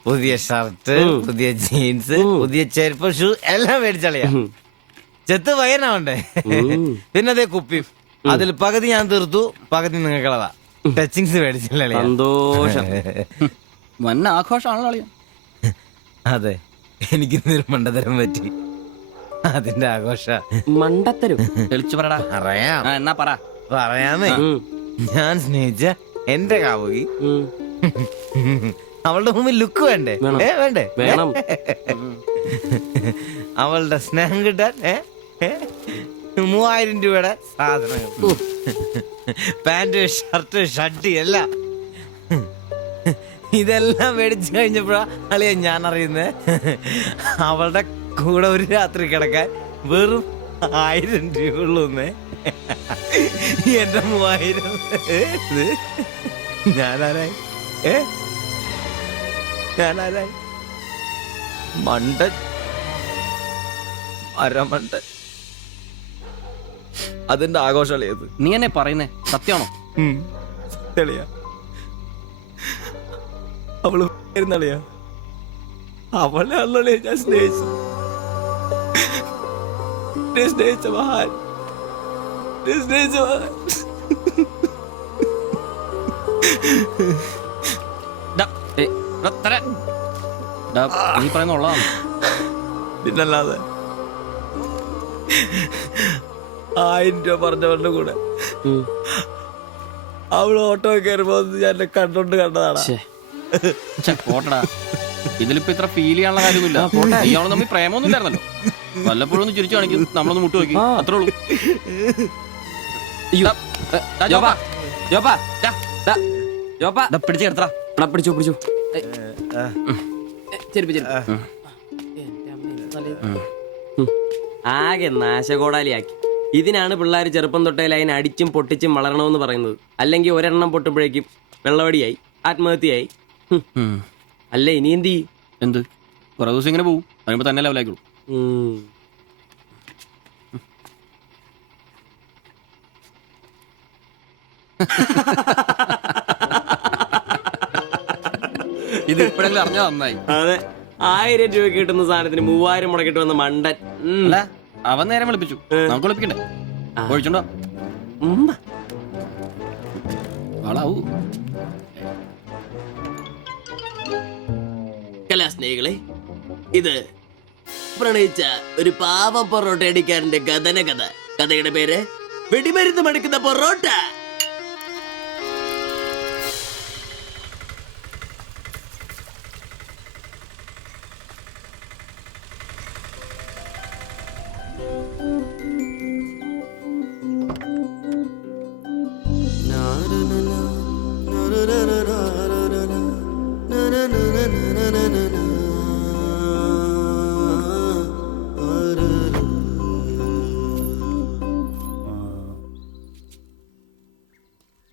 പുതിയ ഷർട്ട്, പുതിയ ജീൻസ്, പുതിയ ചെരുപ്പ്, ഷൂ എല്ലാം മേടിച്ചളിയാ. ചെത്ത് വയനാവണ്ടേ? പിന്നെ അതേ കുപ്പിയും, അതിൽ പകുതി ഞാൻ തീർത്തു, പകുതി നിങ്ങൾക്കുള്ളതാ. ടച്ചിങ്സ് മേടിച്ചല്ലേ? സന്തോഷം. വന്ന ആഘോഷമാണല്ലോ അളിയാ. അതെ, എനിക്ക് മണ്ടതരം പറ്റി, അതിന്റെ ആഘോഷ. മണ്ടത്തരും തെളിച്ചു പറടാ. അറിയാം. എന്നാ പറ. പറയാമേ. ഞാൻ സ്നേഹിച്ച എന്റെ കാമുകി അവളുടെ മുമ്പിൽ ലുക്ക് വേണ്ടേ? വേണ്ടേ? വേണം. അവളുടെ സ്നേഹം കിട്ടാൻ 3000 രൂപയുടെ സാധനങ്ങൾ, പാന്റ്, ഷർട്ട്, ഷഡ്ഡി എല്ലാം. ഇതെല്ലാം മേടിച്ചു കഴിഞ്ഞപ്പോഴാ അളിയ ഞാൻ അറിയുന്നേ, അവളുടെ കൂടെ ഒരു രാത്രി കിടക്കാൻ വെറും 1000 രൂപ ഉള്ളൂന്നേ. എന്റെ 3000 ഞാനാരായി? ഞാനാരായി? മണ്ടൻ, അരമണ്ടൻ. അതിന്റെ ആഘോഷളിയത്. നീ എന്നെ പറയുന്നേ സത്യമാണോ? തെളിയാ അവള് ളിയാ അവളെ അല്ലേ ഞാൻ സ്നേഹിച്ചു. സ്നേഹിച്ച മഹാൻ, സ്നേഹിച്ച മഹാൻ. നീ പറയുന്ന ഉള്ളതാണ്. പിന്നല്ലാതെ 1000 രൂപ പറഞ്ഞവരുടെ കൂടെ അവള് ഓട്ടോ കയറുമ്പോ ഞാൻ എന്നെ കണ്ടോണ്ട് കണ്ടതാണ്. പോട്ടടാ, ഇതിലിപ്പോ ഇത്ര ഫീൽ ചെയ്യാനുള്ള കാര്യമില്ല. ഇയാള് തമ്മിൽ പ്രേമൊന്നും ഇല്ലായിരുന്നല്ലോ. വല്ലപ്പോഴും ഒന്ന് ചിരിച്ചു കാണിക്കും, നമ്മളൊന്ന് മുട്ടു നോക്കി, അത്രേ ഉള്ളൂ. പിടിച്ചു കിടത്തടാ. പിടിച്ചോ പിടിച്ചോ. ആകെ നാശകോടാലിയാക്കി. ഇതിനാണ് പിള്ളേർ ചെറുപ്പം തൊട്ടേ അതിനെ അടിച്ചും പൊട്ടിച്ചും വളരണമെന്ന് പറയുന്നത്. അല്ലെങ്കിൽ ഒരെണ്ണം പൊട്ടുമ്പോഴേക്കും വെള്ളവടിയായി, ആത്മഹത്യയായി. അല്ല ഇനി എന്ത് ചെയ്യും? എന്ത് കുറെ ദിവസം ഇങ്ങനെ പോവും, കഴിയുമ്പോ തന്നെ ലെവലായിക്കോളൂ. ഇത് ഇപ്പോഴെങ്കിലും അറിഞ്ഞാ നന്നായി. അതെ, 1000 രൂപ കിട്ടുന്ന സാധനത്തിന് 3000 മുടക്കിട്ട് വന്ന മണ്ടൻ. അല്ല, അവൻ നേരം വിളിപ്പിച്ചു, നമുക്ക് വിളിപ്പിക്കണ്ടേ? ഒഴിച്ചുണ്ടോ ആളാവൂ. കലാസ്നേഹികളെ, ഇത് പ്രണയിച്ച ഒരു പാവം പൊറോട്ട അടിക്കാരന്റെ കഥന കഥ. കഥയുടെ പേര് വെടിമരുന്ന് മടുക്കുന്ന പൊറോട്ട.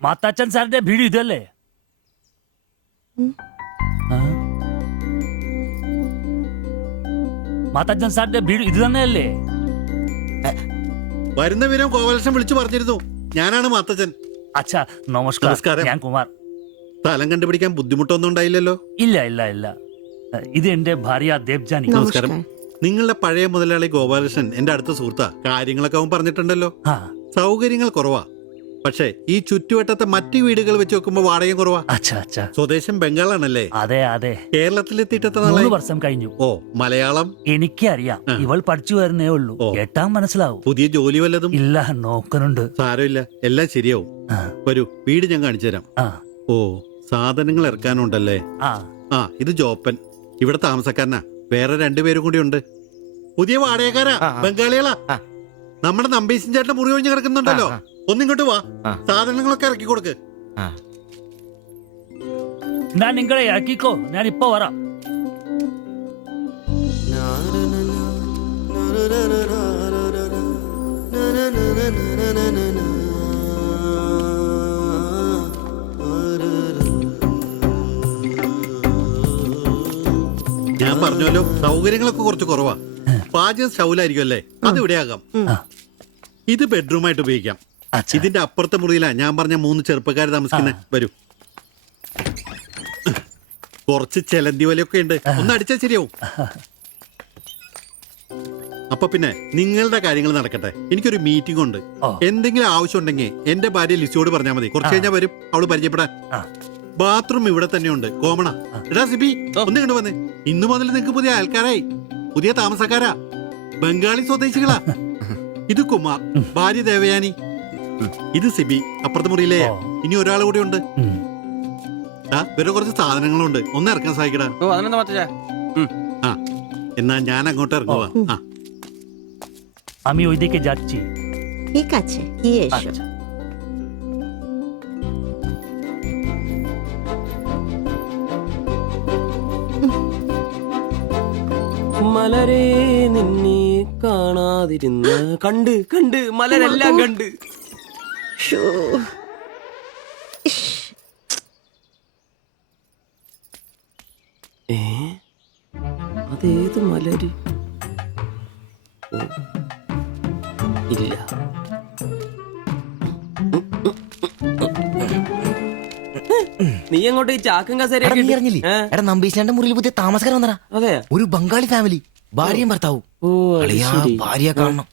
മാത്താച്ചൻ സാറിന്റെ വീട് ഇതല്ലേ? മാത്താച്ചൻ സാറിന്റെ വീട് ഇത് തന്നെയല്ലേ? വരുന്ന വിവരം ഗോപാലകൃഷ്ണൻ വിളിച്ചു പറഞ്ഞിരുന്നു. ഞാനാണ് മാത്തച്ഛൻ. അച്ഛാ നമസ്കാരം, ഞാൻ കുമാർ. സ്ഥലം കണ്ടുപിടിക്കാൻ ബുദ്ധിമുട്ടൊന്നും ഉണ്ടായില്ലല്ലോ? ഇല്ല ഇല്ല ഇല്ല, ഇത് എന്റെ ഭാര്യ ദേവ്ജാനി. നമസ്കാരം. നിങ്ങളുടെ പഴയ മുതലാളി ഗോപാലകൃഷ്ണൻ എന്റെ അടുത്ത സുഹൃത്താ. കാര്യങ്ങളൊക്കെ അവൻ പറഞ്ഞിട്ടുണ്ടല്ലോ. സൗകര്യങ്ങൾ കുറവാ, പക്ഷേ ഈ ചുറ്റുവട്ടത്തെ മറ്റു വീടുകൾ വെച്ച് നോക്കുമ്പോ വാടകയും കുറവാ. സ്വദേശം ബംഗാളാണല്ലേ? അതെ അതെ. കേരളത്തിലെത്തിയിട്ട് 3 വർഷം കഴിഞ്ഞു. ഓ, മലയാളം എനിക്കറിയാം. ഇവൾ പഠിച്ചു വരുന്നേ ഉള്ളൂ, കേട്ടാ മനസ്സിലാവും. പുതിയ ജോലി വല്ലതും? ഇല്ല, നോക്കുന്നുണ്ട്. സാരമില്ല, എല്ലാം ശരിയാവും. വരൂ, വീട് ഞാൻ കാണിച്ചു തരാം. ഓ, സാധനങ്ങൾ ഇറക്കാനുണ്ടല്ലേ? ഇത് ജോപ്പൻ, ഇവിടെ താമസക്കാരനാ. വേറെ 2 പേരും കൂടി ഉണ്ട്. പുതിയ വാടകക്കാരാ, ബംഗാളികളാ. നമ്മുടെ നമ്പീശൻ ചേട്ടൻ മുറി ഒഴിഞ്ഞ് കിടക്കുന്നുണ്ടല്ലോ, ഒന്നിങ്ങോട്ട് വാ, സാധനങ്ങളൊക്കെ ഇറക്കി കൊടുക്ക്. ഞാൻ നിങ്ങളെ ഇറക്കിക്കോ, ഞാൻ ഇപ്പൊ വരാം. ഞാൻ പറഞ്ഞല്ലോ, സൗകര്യങ്ങളൊക്കെ കുറച്ച് കുറവാ. പാചകം സ്റ്റൗലായിരിക്കും അല്ലേ? അത് ഇവിടെ ആകാം. ഇത് ബെഡ്റൂമായിട്ട് ഉപയോഗിക്കാം. ഇതിന്റെ അപ്പുറത്തെ മുറിയിലാ ഞാൻ പറഞ്ഞ 3 ചെറുപ്പക്കാർ താമസിക്കുന്നത്. വരൂ. കുറച്ച് ചെലന്തി വലയൊക്കെ ഉണ്ട്, ഒന്ന് അടിച്ചാൽ ശരിയാവും. അപ്പൊ പിന്നെ നിങ്ങളുടെ കാര്യങ്ങൾ നടക്കട്ടെ, എനിക്കൊരു മീറ്റിംഗ് ഉണ്ട്. എന്തെങ്കിലും ആവശ്യം ഉണ്ടെങ്കിൽ എന്റെ ഭാര്യ ലിസിയോട് പറഞ്ഞാൽ മതി. കുറച്ച് കഴിഞ്ഞാൽ വരും അവള് പരിചയപ്പെടാൻ. ബാത്റൂം ഇവിടെ തന്നെയുണ്ട്, കോമണാ. എടാ സിബി, ഒന്ന് കണ്ടു വന്നേ. ഇന്നു മുതൽ നിങ്ങൾക്ക് പുതിയ ആൾക്കാരായി, പുതിയ താമസക്കാരാ, ബംഗാളി സ്വദേശികളാ. ഇത് കുമാർ, ഭാര്യ ദേവയാനി. ഇത് സിബി, അപ്പുറത്തെ മുറിയിലെ. ഇനി ഒരാൾ കൂടി ഉണ്ട്. വേറെ കുറച്ച് സാധനങ്ങളുണ്ട്, ഒന്ന് ഇറക്കാൻ സഹായിക്കടാ. എന്നാ ഞാൻ അങ്ങോട്ട് ഇറങ്ങുവാ. আমি ওইদিকে যাচ্ছি। ঠিক আছে, গিয়ে এসো। മലരെ നിന്നെ കാണാതിരുന്ന കണ്ട് കണ്ട് മലരെല്ലാം കണ്ട്. അതേത് മലര്? ഇല്ല. നീ അങ്ങോട്ട് ഈ ചാക്കും കസേരയൊക്കെ എടാ, നമ്പീശന്റെ മുറിയിൽ പുതിയ താമസക്കാരൻ വന്നടാ. അതെ, ഒരു ബംഗാളി ഫാമിലി, ഭാര്യയും ഭർത്താവും. ഭാര്യ കാണണം.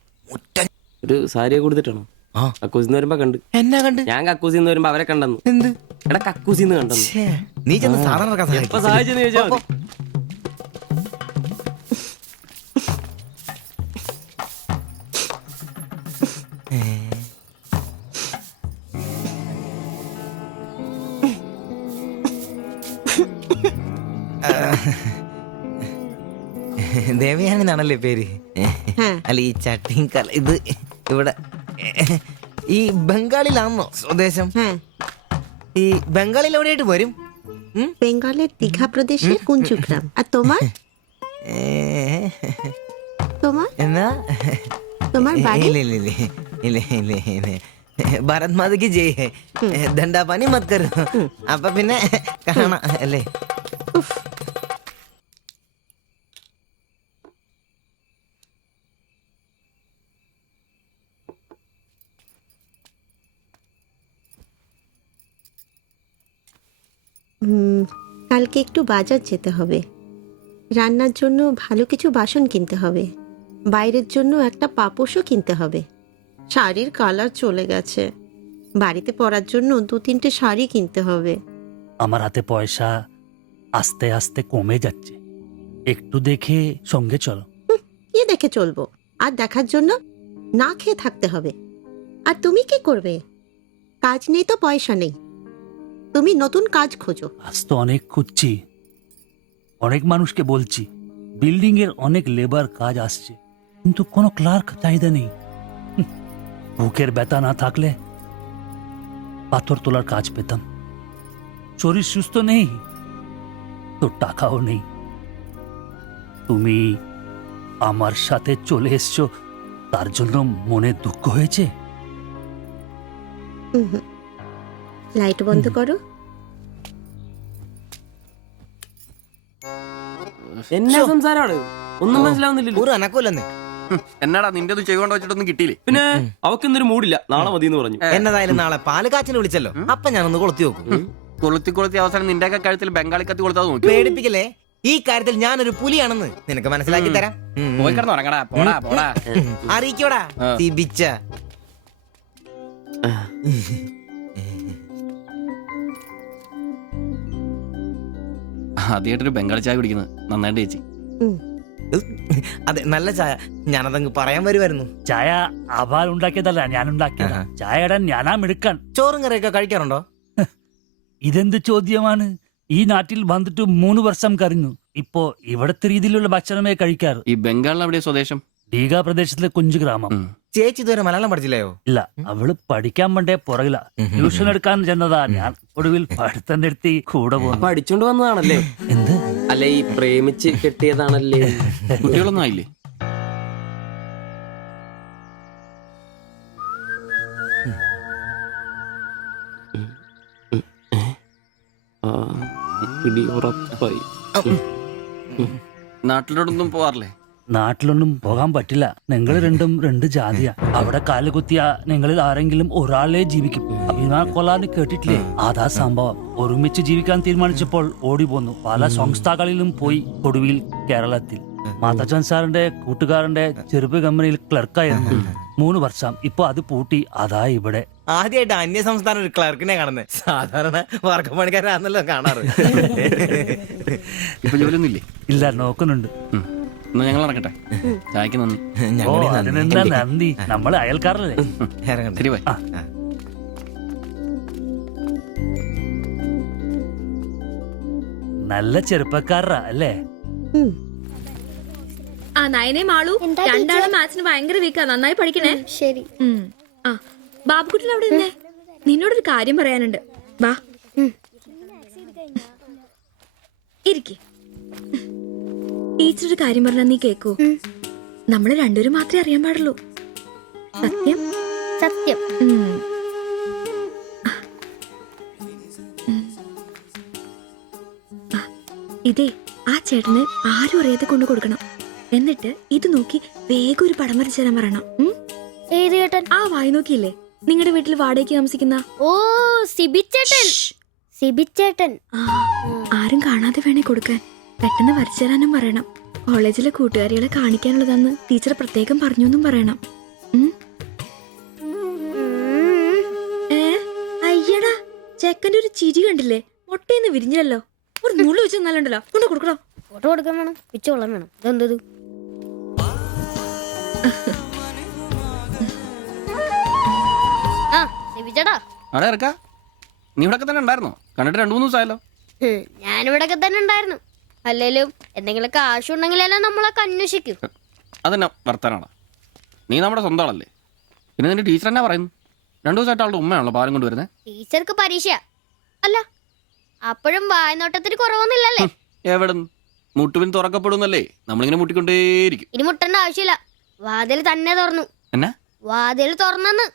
ഒരു സാരിയെ കൊടുത്തിട്ടാണോ? കക്കൂസിന്ന് വരുമ്പോ കണ്ട്. എന്നാ കണ്ട്? ഞാൻ കക്കൂസിന്ന് വരുമ്പോ അവരെ കണ്ടെന്ന്. എന്ത്? എടാ, കക്കൂസിന്ന് കണ്ടെന്ന്. നീ ചെന്ന് സാധനം ഇറക്കാൻ എപ്പോ സഹായിച്ചെന്ന് ചോദിച്ചാൽ മതി. ദേവയാനി എന്നാണല്ലേ പേര്? അല്ല ഈ ചട്ടിയും കല ഇത് ഇവിടെ ഈ ബംഗാളിലാണോ സ്വദേശം? ഈ ബംഗാളിൽ എവിടെയായിട്ട് വരും? বেঙ্গলের দীঘা প্রদেশের কুঞ্জগ্রাম। আর তোমার? তোমার എന്നാ তোমার বাড়ি? ഇല്ല ഇല്ല ഇല്ല ഇല്ല ഇല്ല ഇല്ല ഭാരത് മാതയ്ക്ക് ജയ്. ദണ്ഡാപാനി മത് കരോ. അപ്പൊ പിന്നെ കാണാം അല്ലേ? কালকে একটু বাজার যেতে হবে, রান্নার জন্য ভালো কিছু বাসন কিনতে হবে, বাইরের জন্য একটা পাপোশও কিনতে হবে। শাড়ির কালার চলে গেছে, বাড়িতে পরার জন্য 2-3টে শাড়ি কিনতে হবে। আমার হাতে পয়সা আস্তে আস্তে কমে যাচ্ছে, একটু দেখে সঙ্গে চলো। কি দেখে চলবো? আর দেখার জন্য না খেয়ে থাকতে হবে। আর তুমি কি করবে? কাজ নেই তো পয়সা নেই, তুমি নতুন কাজ খোঁজো। আজ তো অনেক খুঁজছি, অনেক মানুষকে বলছি, বিল্ডিং এর অনেক লেবার কাজ আসছে, কিন্তু কোনো ক্লার্ক চাহিদা নেই। বুকের ব্যথা না থাকলে পাথর তোলার কাজ পেতাম। শরীর সুস্থ নেই তো টাকাও নেই। তুমি আমার সাথে চলে এসছো, তার জন্য মনে দুঃখ হয়েছে? ലൈറ്റ് ബന്ദ് করো। എന്നാ സംസാരമാണ്? ഒന്നും മനസ്സിലാവുന്നില്ലല്ലോ. ഒരു അനക്കൂലെന്ന്. എന്നാടാ നിന്റെ ഒന്നും ചെയ്തുകൊണ്ട് വെച്ചിട്ടൊന്നും കിട്ടിയില്ലേ? പിന്നെ അവക്കിന്നൊരു മൂടില്ല, നാളെ മതി എന്ന് പറഞ്ഞു. എന്നതായാലും നാളെ പാല് കാച്ചിന് വിളിച്ചല്ലോ, അപ്പൊ ഞാനൊന്ന് കൊളുത്തി നോക്കും. കൊളുത്തി അവസാനം നിന്റെയൊക്കെ കഴുത്തിൽ ബംഗാളി കത്തി കൊടുത്താൽ നോക്കി. പേടിപ്പിക്കല്ലേ, ഈ കാര്യത്തിൽ ഞാനൊരു പുലിയാണെന്ന് നിനക്ക് മനസ്സിലാക്കി തരാം. പോയി കിടന്ന് ഉറങ്ങടാ, പോടാ പോടാ. അറിയിക്കോടാ തിബിച്ച. ആദ്യമായിട്ടൊരു ബംഗാളി ചായ കുടിക്കുന്നത് നന്നായിട്ട് ചേച്ചി. അതെ, നല്ല ചായ. ഞാനതങ്ങ് പറയാൻ വരുമായിരുന്നു. ചായ അപാൽ ഉണ്ടാക്കിയതല്ല, ഞാൻ ഉണ്ടാക്കിയതാ. ചായയുടെ ഞാനാ മിടുക്കാൻ. ചോറും കറിയൊക്കെ കഴിക്കാറുണ്ടോ? ഇതെന്ത് ചോദ്യമാണ്? ഈ നാട്ടിൽ വന്നിട്ട് 3 വർഷം കഴിഞ്ഞു. ഇപ്പോ ഇവിടത്തെ രീതിയിലുള്ള ഭക്ഷണമേ കഴിക്കാറ്. ഈ ബംഗാളിൽ എവിടെയാ സ്വദേശം? ഡീഗ പ്രദേശത്തിലെ കുഞ്ചു ഗ്രാമം. ചേച്ചി ഇതുവരെ മലയാളം പഠിച്ചില്ലയോ? ഇല്ല, അവള് പഠിക്കാൻ വേണ്ടേ പുറകില. ട്യൂഷൻ എടുക്കാൻ ചെന്നതാ. ഞാൻ ഒടുവിൽ പഠിത്തം നിർത്തി കൂടെ പോകുന്നു. പഠിച്ചോണ്ട് വന്നതാണല്ലേ? എന്ത്? അല്ല, ഈ പ്രേമിച്ച് കെട്ടിയതാണല്ലേ? കുട്ടികളൊന്നും ആയില്ലേ? ഉറപ്പായി. നാട്ടിലോട്ടൊന്നും പോവാറില്ലേ? നാട്ടിലൊന്നും പോകാൻ പറ്റില്ല. നിങ്ങൾ രണ്ടും 2 ജാതിയാ. അവിടെ കാല് കുത്തിയ നിങ്ങളിൽ ആരെങ്കിലും ഒരാളെ ജീവിക്കും. അഭിമാന കൊല്ലാന്ന് കേട്ടിട്ടില്ലേ? അതാ സംഭവം. ഒരുമിച്ച് ജീവിക്കാൻ തീരുമാനിച്ചപ്പോൾ ഓടി പോന്നു. പല സംസ്ഥാകളിലും പോയി. ഒടുവിൽ കേരളത്തിൽ മാതച്ചൻ സാറിന്റെ കൂട്ടുകാരന്റെ ചെറുപ്പ് കമ്പനിയിൽ ക്ലർക്കായിരുന്നു 3 വർഷം. ഇപ്പൊ അത് പൂട്ടി. അതാ ഇവിടെ. ആദ്യമായിട്ട് അന്യ സംസ്ഥാന ഒരു ക്ലർക്കിനെ കാണുന്നത്. സാധാരണ വർഗപ്പണിക്കാരാണല്ലോ കാണാറ്. ഇപ്പൊ ജോലിയൊന്നും ഇല്ലേ? ഇല്ല, നോക്കുന്നുണ്ട്. എന്നാ ഞങ്ങൾ ഇറങ്ങട്ടെ. ചായക്ക് നന്ദി. ഓ, അതിനെന്താ നന്ദി, നമ്മള് അയൽക്കാരല്ലേ. ശരി, ബൈ. നല്ല ചെറുപ്പക്കാരാ അല്ലേ? ആ നയനെ മാളു, രണ്ടാളും മാത്സിന് ഭയങ്കര വീക്കാ. നന്നായി പഠിക്കണേ. ശരി. ആ ബാബുക്കുട്ടൻ അവിടെ നിന്നേ, നിന്നോടൊരു കാര്യം പറയാനുണ്ട്. വാ ഇരിക്കെ. ടീച്ചർ ഒരു കാര്യം പറഞ്ഞാ നീ കേക്കൂ. നമ്മള് രണ്ടുപേരും മാത്രമേ അറിയാൻ പാടുള്ളൂ. സത്യം സത്യം. ഇതേ ആ ചേട്ടന് ആരും അറിയാതെ കൊണ്ടു കൊടുക്കണം. എന്നിട്ട് ഇത് നോക്കി വേഗം ഒരു പടം വരച്ചു തരാൻ പറയണം. ഏത് ചേട്ടൻ? ആ വായി നോക്കിയില്ലേ, നിങ്ങളുടെ വീട്ടിൽ വാടകയ്ക്ക് താമസിക്കുന്ന? ഓ, സിബിച്ചേട്ടൻ. സിബിച്ചേട്ടൻ. ആരും കാണാതെ വേണേ കൊടുക്കാൻ. പെട്ടെന്ന് വരച്ചു തരാനും പറയണം. കോളേജിലെ കൂട്ടുകാരികളെ കാണിക്കാനുള്ളതാന്ന് ടീച്ചർ പ്രത്യേകം പറഞ്ഞു എന്നും പറയണം. അയ്യടാ, ചെക്കന്റെ ഒരു ചിരി കണ്ടില്ലേ? മുട്ടേന്ന് വിരിഞ്ഞല്ലോ. ഒരു നുള്ളു വെച്ച് നല്ലുണ്ടല്ലോ. കൊണ്ട് കൊടുക്കണോ? ഫോട്ടോ കൊടുക്കാൻ വേണം, പിച്ചോളം വേണം. ഇതെന്തത്? ആ സിബിച്ചേട്ടാ. അവിടെ ഇറക്കാ. നീ ഇവിടെ തന്നെ ഉണ്ടായിരുന്നോ? കണ്ടിട്ട് 2-3 ദിവസമായല്ലോ. ഞാനിവിടൊക്കെ തന്നെ ഉണ്ടായിരുന്നു. അല്ലേലും എന്തെങ്കിലും കാശുണ്ടെങ്കിലെല്ലാം നമ്മളൊക്കെ അന്വേഷിക്കും. അതെന്നാ വർത്താനാണ്? നീ നമ്മുടെ സ്വന്തം ആളല്ലേ? പിന്നെ നിന്റെ ടീച്ചർ എന്നാ പറയുന്നു? 2 ദിവസമായിട്ട് അവളുടെ ഉമ്മയാണല്ലോ പാലം കൊണ്ടുവരുന്നത്. ടീച്ചർക്ക് പരീക്ഷ അല്ല, അപ്പോഴും വായനോട്ടത്തിന് കുറവൊന്നുമില്ലല്ലേ? എവിടുന്ന്? മുട്ടുവിൻ തുറക്കപ്പെടുന്നല്ലേ, നമ്മളിങ്ങനെ മുട്ടിക്കൊണ്ടേയിരിക്കും. ഇനി മുട്ടേണ്ട ആവശ്യമില്ല, വാതിൽ തന്നെ തുറന്നു. എന്നാ വാതിൽ തുറന്നെന്ന്.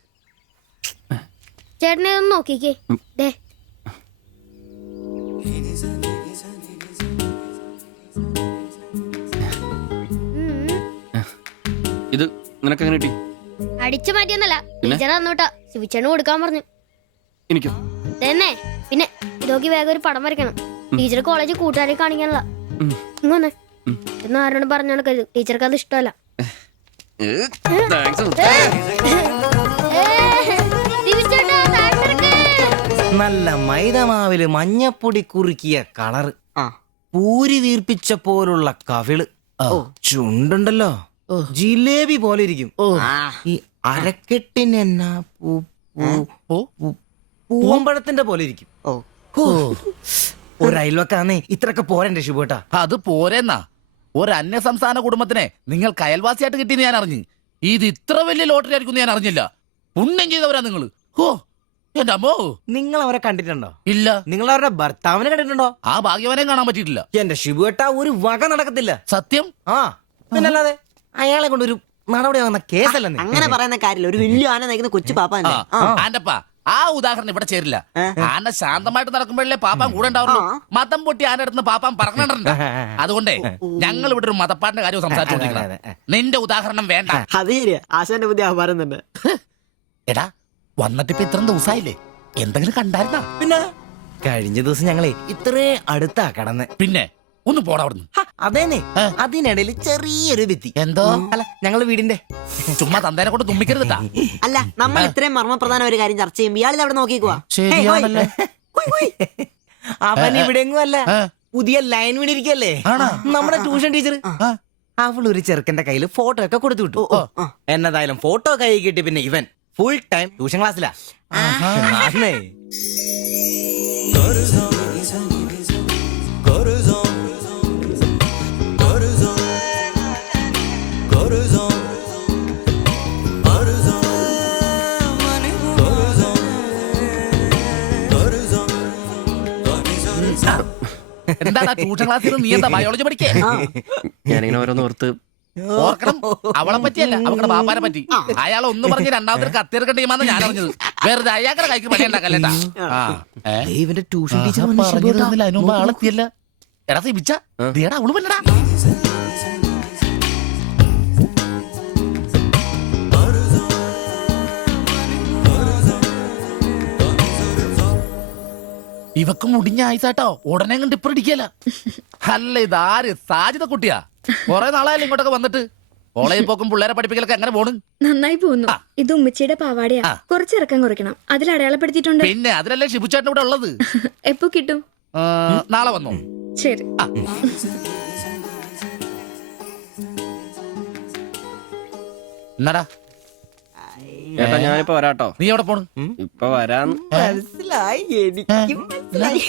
ചേട്ടനെ ഒന്ന് നോക്കിക്കേ. ദേ ഇത് നിനക്കെങ്ങനെ കിട്ടി? അടിച്ചു മാറ്റിയൊന്നല്ല, ടീച്ചർ തന്നൂട്ടാ. ശിവച്ചേണ് കൊടുക്കാൻ പറഞ്ഞു. എനിക്കോ? തന്നെ. പിന്നെ ഇതൊക്കെ വേഗം ഒരു പടം വരയ്ക്കണം. ടീച്ചർ കോളേജിൽ കൂട്ടുകാരെ കാണിക്കാനുള്ള. ഇങ്ങനെ എന്ന് ആരോട് പറഞ്ഞു നടക്കരുത്, ടീച്ചർക്ക് അത് ഇഷ്ടമല്ല. നല്ല മൈദമാവില് മഞ്ഞപ്പൊടി കുറുക്കിയ കളറ്, പൂരി വീർപ്പിച്ച പോലുള്ള കവിള്, ചുണ്ടുണ്ടല്ലോ ജിലേബി പോലെ ഇരിക്കും. ഈ അരക്കെട്ടിന് എന്നാ പൂവമ്പഴത്തിന്റെ പോലെ ഇരിക്കും. ഒരു അയൽവക്കാന്നേ ഇത്രയൊക്കെ പോരണ്ടേ ശുഭേട്ടാ? അത് പോരെന്നാ. ഒരു അന്യ സംസ്ഥാന കുടുംബത്തിനെ നിങ്ങൾക്ക് അയൽവാസിയായിട്ട് കിട്ടിയെന്ന് ഞാൻ അറിഞ്ഞു. ഇത് ഇത്ര വലിയ ലോട്ടറി ആയിരിക്കും ഞാൻ അറിഞ്ഞില്ല. പുണ്യം ചെയ്തവരാ നിങ്ങള്. ഓ എന്റെ അമ്മോ. നിങ്ങൾ അവരെ കണ്ടിട്ടുണ്ടോ? ഇല്ല. നിങ്ങൾ അവരുടെ ഭർത്താവിനെ കണ്ടിട്ടുണ്ടോ? ആ ഭാഗ്യവനെയും കാണാൻ പറ്റിയിട്ടില്ല. എന്റെ ശിബുവേട്ടാ ഒരു വക നടക്കത്തില്ല. സത്യം. ആ പിന്നല്ലാതെ അയാളെ കൊണ്ടൊരു നടപടിയാകുന്ന കേസല്ല. അങ്ങനെ പറയുന്ന കാര്യമില്ല. ഒരു വലിയ ആന നയിക്കുന്ന കൊച്ചു പാപ്പാന്റെ ആന്റപ്പാ ആ ഉദാഹരണം ഇവിടെ ചേരില്ല. ആന ശാന്തമായിട്ട് നടക്കുമ്പോഴല്ലേ പാപ്പാൻ കൂടെ ഉണ്ടാവുള്ളൂ. മതം പൊട്ടി ആന അടുത്ത് പാപ്പാൻ പറഞ്ഞിട്ടുണ്ട്. അതുകൊണ്ടേ ഞങ്ങൾ ഇവിടെ ഒരു മതപ്പാടിന്റെ കാര്യം സംസാരിച്ചോണ്ടിരിക്കണം. നിന്റെ ഉദാഹരണം വേണ്ട. അത് ശരിയാ, ആശാന്റെ പുതിയ ആഹാരം തന്നെ. എടാ വന്നിട്ടിപ്പോ ഇത്രയും ദിവസമായില്ലേ, എന്തെങ്കിലും കണ്ടായിരുന്നാ? പിന്നെ കഴിഞ്ഞ ദിവസം ഞങ്ങളെ ഇത്രേ അടുത്താ കടന്ന്. പിന്നെ ഒന്ന് പോടാ അവിടുന്ന്. അതേനെ, അതിനിടയിൽ ചെറിയൊരു ഭിത്തി. എന്തോ അല്ല ഞങ്ങള് വീടിന്റെ ചുമ്മാ തന്തേനെ കൊണ്ട് തുമ്മിക്കരുതാ. അല്ല, നമ്മൾ ഇത്രയും മർമ്മപ്രധാന ഒരു കാര്യം ചർച്ച ചെയ്യുമ്പോൾ ഇയാളിൽ അവിടെ നോക്കിക്കുവാ. ശരിയാണല്ലേ. അവൻ ഇവിടെങ്ങും അല്ല, പുതിയ ലൈൻ വീണിരിക്കല്ലേ നമ്മുടെ ട്യൂഷൻ ടീച്ചർ. അവൾ ഒരു ചെറുക്കന്റെ കയ്യിൽ ഫോട്ടോ ഒക്കെ കൊടുത്തു വിട്ടു. എന്നതായാലും ഫോട്ടോ കൈ കിട്ടി. പിന്നെ ഇവൻ ഫുൾ ടൈം ട്യൂഷൻ ക്ലാസ്സിലാ. എന്താ ട്യൂഷൻ ക്ലാസ്സിൽ നീ എന്താ ബയോളജി പഠിക്കേ? ഞാനിങ്ങനെ ഓരോന്ന് ഓർത്ത് ഓർക്കണം. അവളെ പറ്റിയല്ല, അവളുടെ ബാപ്പാനെ പറ്റി. അയാൾ ഒന്ന് പറഞ്ഞ് രണ്ടാമത്തെ കത്തിയെടുക്കേണ്ട ടീമാന്ന് ഞാൻ അറിഞ്ഞത്. വെറുതെ അയാളുടെ കൈക്ക് പണി ഉണ്ടാക്കല്ലേട്ടാ. ഇവന്റെ ട്യൂഷൻ ടീച്ചർ അതിനുമ്പ് ആളെത്തിയല്ല. എടാ സിബിച്ച ദേടാ അവള് പറ്റടാ. ഇവക്ക് മുടിഞ്ഞ ആയിസാട്ടോ, ഉടനെ കണ്ട് ഇപ്പൊ ഇടിക്കല. അല്ല ഇതാര് സാജിത കുട്ടിയാ? കൊറേ നാളായാലും ഇങ്ങോട്ടൊക്കെ വന്നിട്ട്. കോളേജിൽ പോക്കും പിള്ളേരെ പഠിപ്പിക്കലൊക്കെ എങ്ങനെ പോണ്? നന്നായി പോകുന്നു. ഇത് ഉമ്മച്ചിയുടെ പാവാടയാ, കുറച്ച് ഇറക്കം കുറയ്ക്കണം. അതിൽ അടയാളപ്പെടുത്തിയിട്ടുണ്ട്. പിന്നെ അതിലല്ലേ ഷിബുച്ചേട്ടൻ ഇവിടെ ഉള്ളത്. എപ്പോ കിട്ടും? നാളെ വന്നോ? ശരി. എന്നാടാ ഏട്ടാ ഞാനിപ്പോ വരാട്ടോ. നീ എവിടെ പോണ്? ഇപ്പൊ വരാൻ മനസ്സിലായി, എനിക്കും മനസ്സിലായി.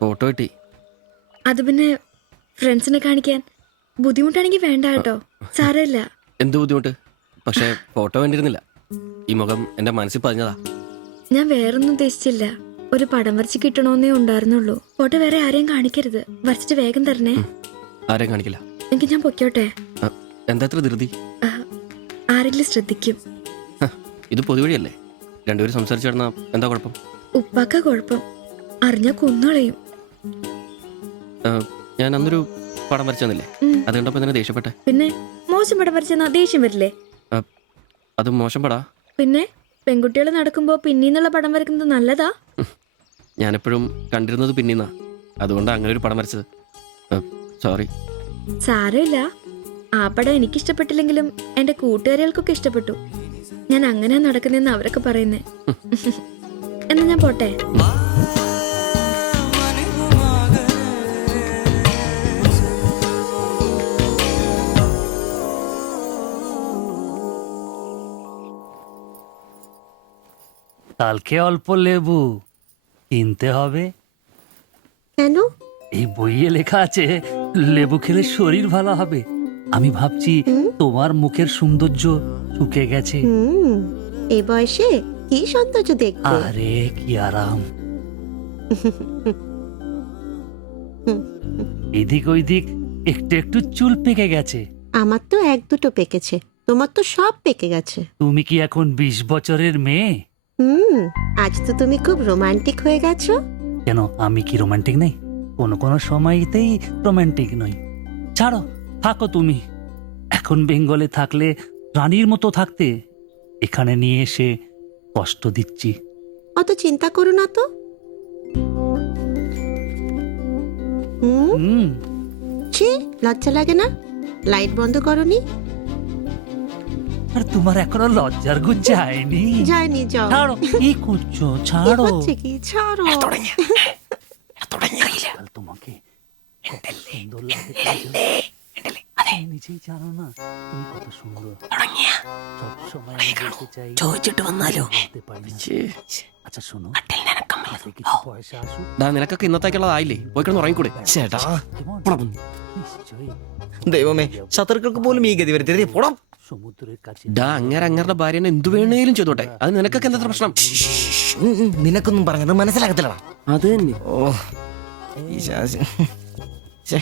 ഫോട്ടോ കിട്ടി. അത് പിന്നെ ഫ്രണ്ട്സിനെ കാണിക്കാൻ ബുദ്ധിമുട്ടാണെങ്കിൽ വേണ്ട കേട്ടോ, സാരമില്ല. എന്ത് ബുദ്ധിമുട്ട്? പക്ഷെ ഫോട്ടോ വേണ്ടിയിരുന്നില്ല. ഈ മുഖം എന്റെ മനസ്സിൽ പതിഞ്ഞതാ. ഞാൻ വേറൊന്നും ഉദ്ദേശിച്ചില്ല. ഒരു പടം വരച്ച് കിട്ടണമെന്നേ ഉണ്ടായിരുന്നുള്ളൂ. ഫോട്ടോ വേറെ ആരെയും കാണിക്കരുത്. വരച്ചിട്ട് വേഗം തരണേ. ആരെയും കാണിക്കില്ല. എനിക്ക് ഞാൻ പൊക്കോട്ടെ? എന്താ ഇത്ര ധൃതി? ആരെങ്കിലും ശ്രദ്ധിക്കും. ഇത് പൊതുവഴിയല്ലേ, രണ്ടുപേരും സംസാരിച്ചു കിടന്നാ എന്താ കുഴപ്പം? ഉപ്പാക്ക കുഴപ്പം, അറിഞ്ഞാ കൊന്നുകളയും. ഞാൻ അന്നൊരു പടം വരച്ചു തന്നില്ലേ, അത് കണ്ടപ്പോ തന്നെ ദേഷ്യപ്പെട്ടെ. പിന്നെ മോശം പടം വരച്ചെന്നാ ദേഷ്യം വരില്ലേ? അത് മോശം പടാ. പിന്നെ പെൺകുട്ടികൾ നടക്കുമ്പോ പിന്നീന്നുള്ള പടം വരക്കുന്നത് നല്ലതാ. ഞാനെപ്പോഴും കണ്ടിരുന്നത് പിന്നീന്നാ, അതുകൊണ്ടാണ് അങ്ങനെ ഒരു പടം വരച്ചത്. സോറി. സാരമില്ല. ആ പടം എനിക്ക് ഇഷ്ടപ്പെട്ടില്ലെങ്കിലും എന്റെ കൂട്ടുകാരികൾക്കൊക്കെ ഇഷ്ടപ്പെട്ടു. ഞാൻ അങ്ങനെ നടക്കുന്നെന്ന് അവരൊക്കെ പറയുന്നേ. എന്നാ ഞാൻ പോട്ടെ. কালকে অল্প লেবু কিনতে হবে। কেন? এই বইয়ে লেখা আছে লেবু খেলে শরীর ভালো হবে। আমি ভাবছি তোমার মুখের সৌন্দর্য শুকে গেছে। এই বয়সে কি সৌন্দর্য দেখবে? আরে কি আরাম। এদিক ওইদিক একটু একটু চুল পেকে গেছে। আমার তো এক দুটো পেকেছে, তোমার তো সব পেকে গেছে। তুমি কি এখন 20 বছরের মেয়ে? আজ তো তুমি খুব রোমান্টিক হয়ে গেছো। কেন, আমি কি রোমান্টিক নেই? কোনো কোনো সময়তেই রোমান্টিক নই। ছাড়ো, থাকো তুমি। এখন বেঙ্গলে থাকলে রানীর মতো থাকতে, এখানে নিয়ে এসে কষ্ট দিচ্ছি। অত চিন্তা করো না তো। ছি, লজ্জা লাগে না? লাইট বন্ধ করনি? আর তোমার এখনো লজ্জার গুণ যায়নি? যায়নি, যাও। ছাড়ো, কি করছো? ছাড়ো। হচ্ছে কি? ছাড়ো। তোমাকে সুন্দর লাগে, নিজেই জানো না তুমি কত সুন্দর। সবসময় আমি বলতে চাই, ചോദിച്ചിട്ട് വന്നാലോ? বলতে পারি না। আচ্ছা শোনো, কিছু পয়সা আসুক। നിനക്കൊക്കെ ഇന്നത്തേക്കുള്ളതായില്ലേ? പോയി കിടന്ന് ഉറങ്ങിക്കൂടെ? ചേട്ടാ নিশ্চয়ই ദൈവമേ, ശത്രുക്കൾക്ക് പോലും ഈ ഗതി വരുത്തരുതേ. പോടാം. সমুদ্রের কাছে അങ്ങരുടെ ഭാര്യനെ എന്ത് വേണേലും ചെയ്തോട്ടെ. അത് നിനക്കൊക്കെ എന്താ പ്രശ്നം? നിനക്കൊന്നും പറഞ്ഞത് മനസ്സിലാകത്തില്ലടാ. അത് തന്നെ. ഓ ഈ ശാസി. ഛെ.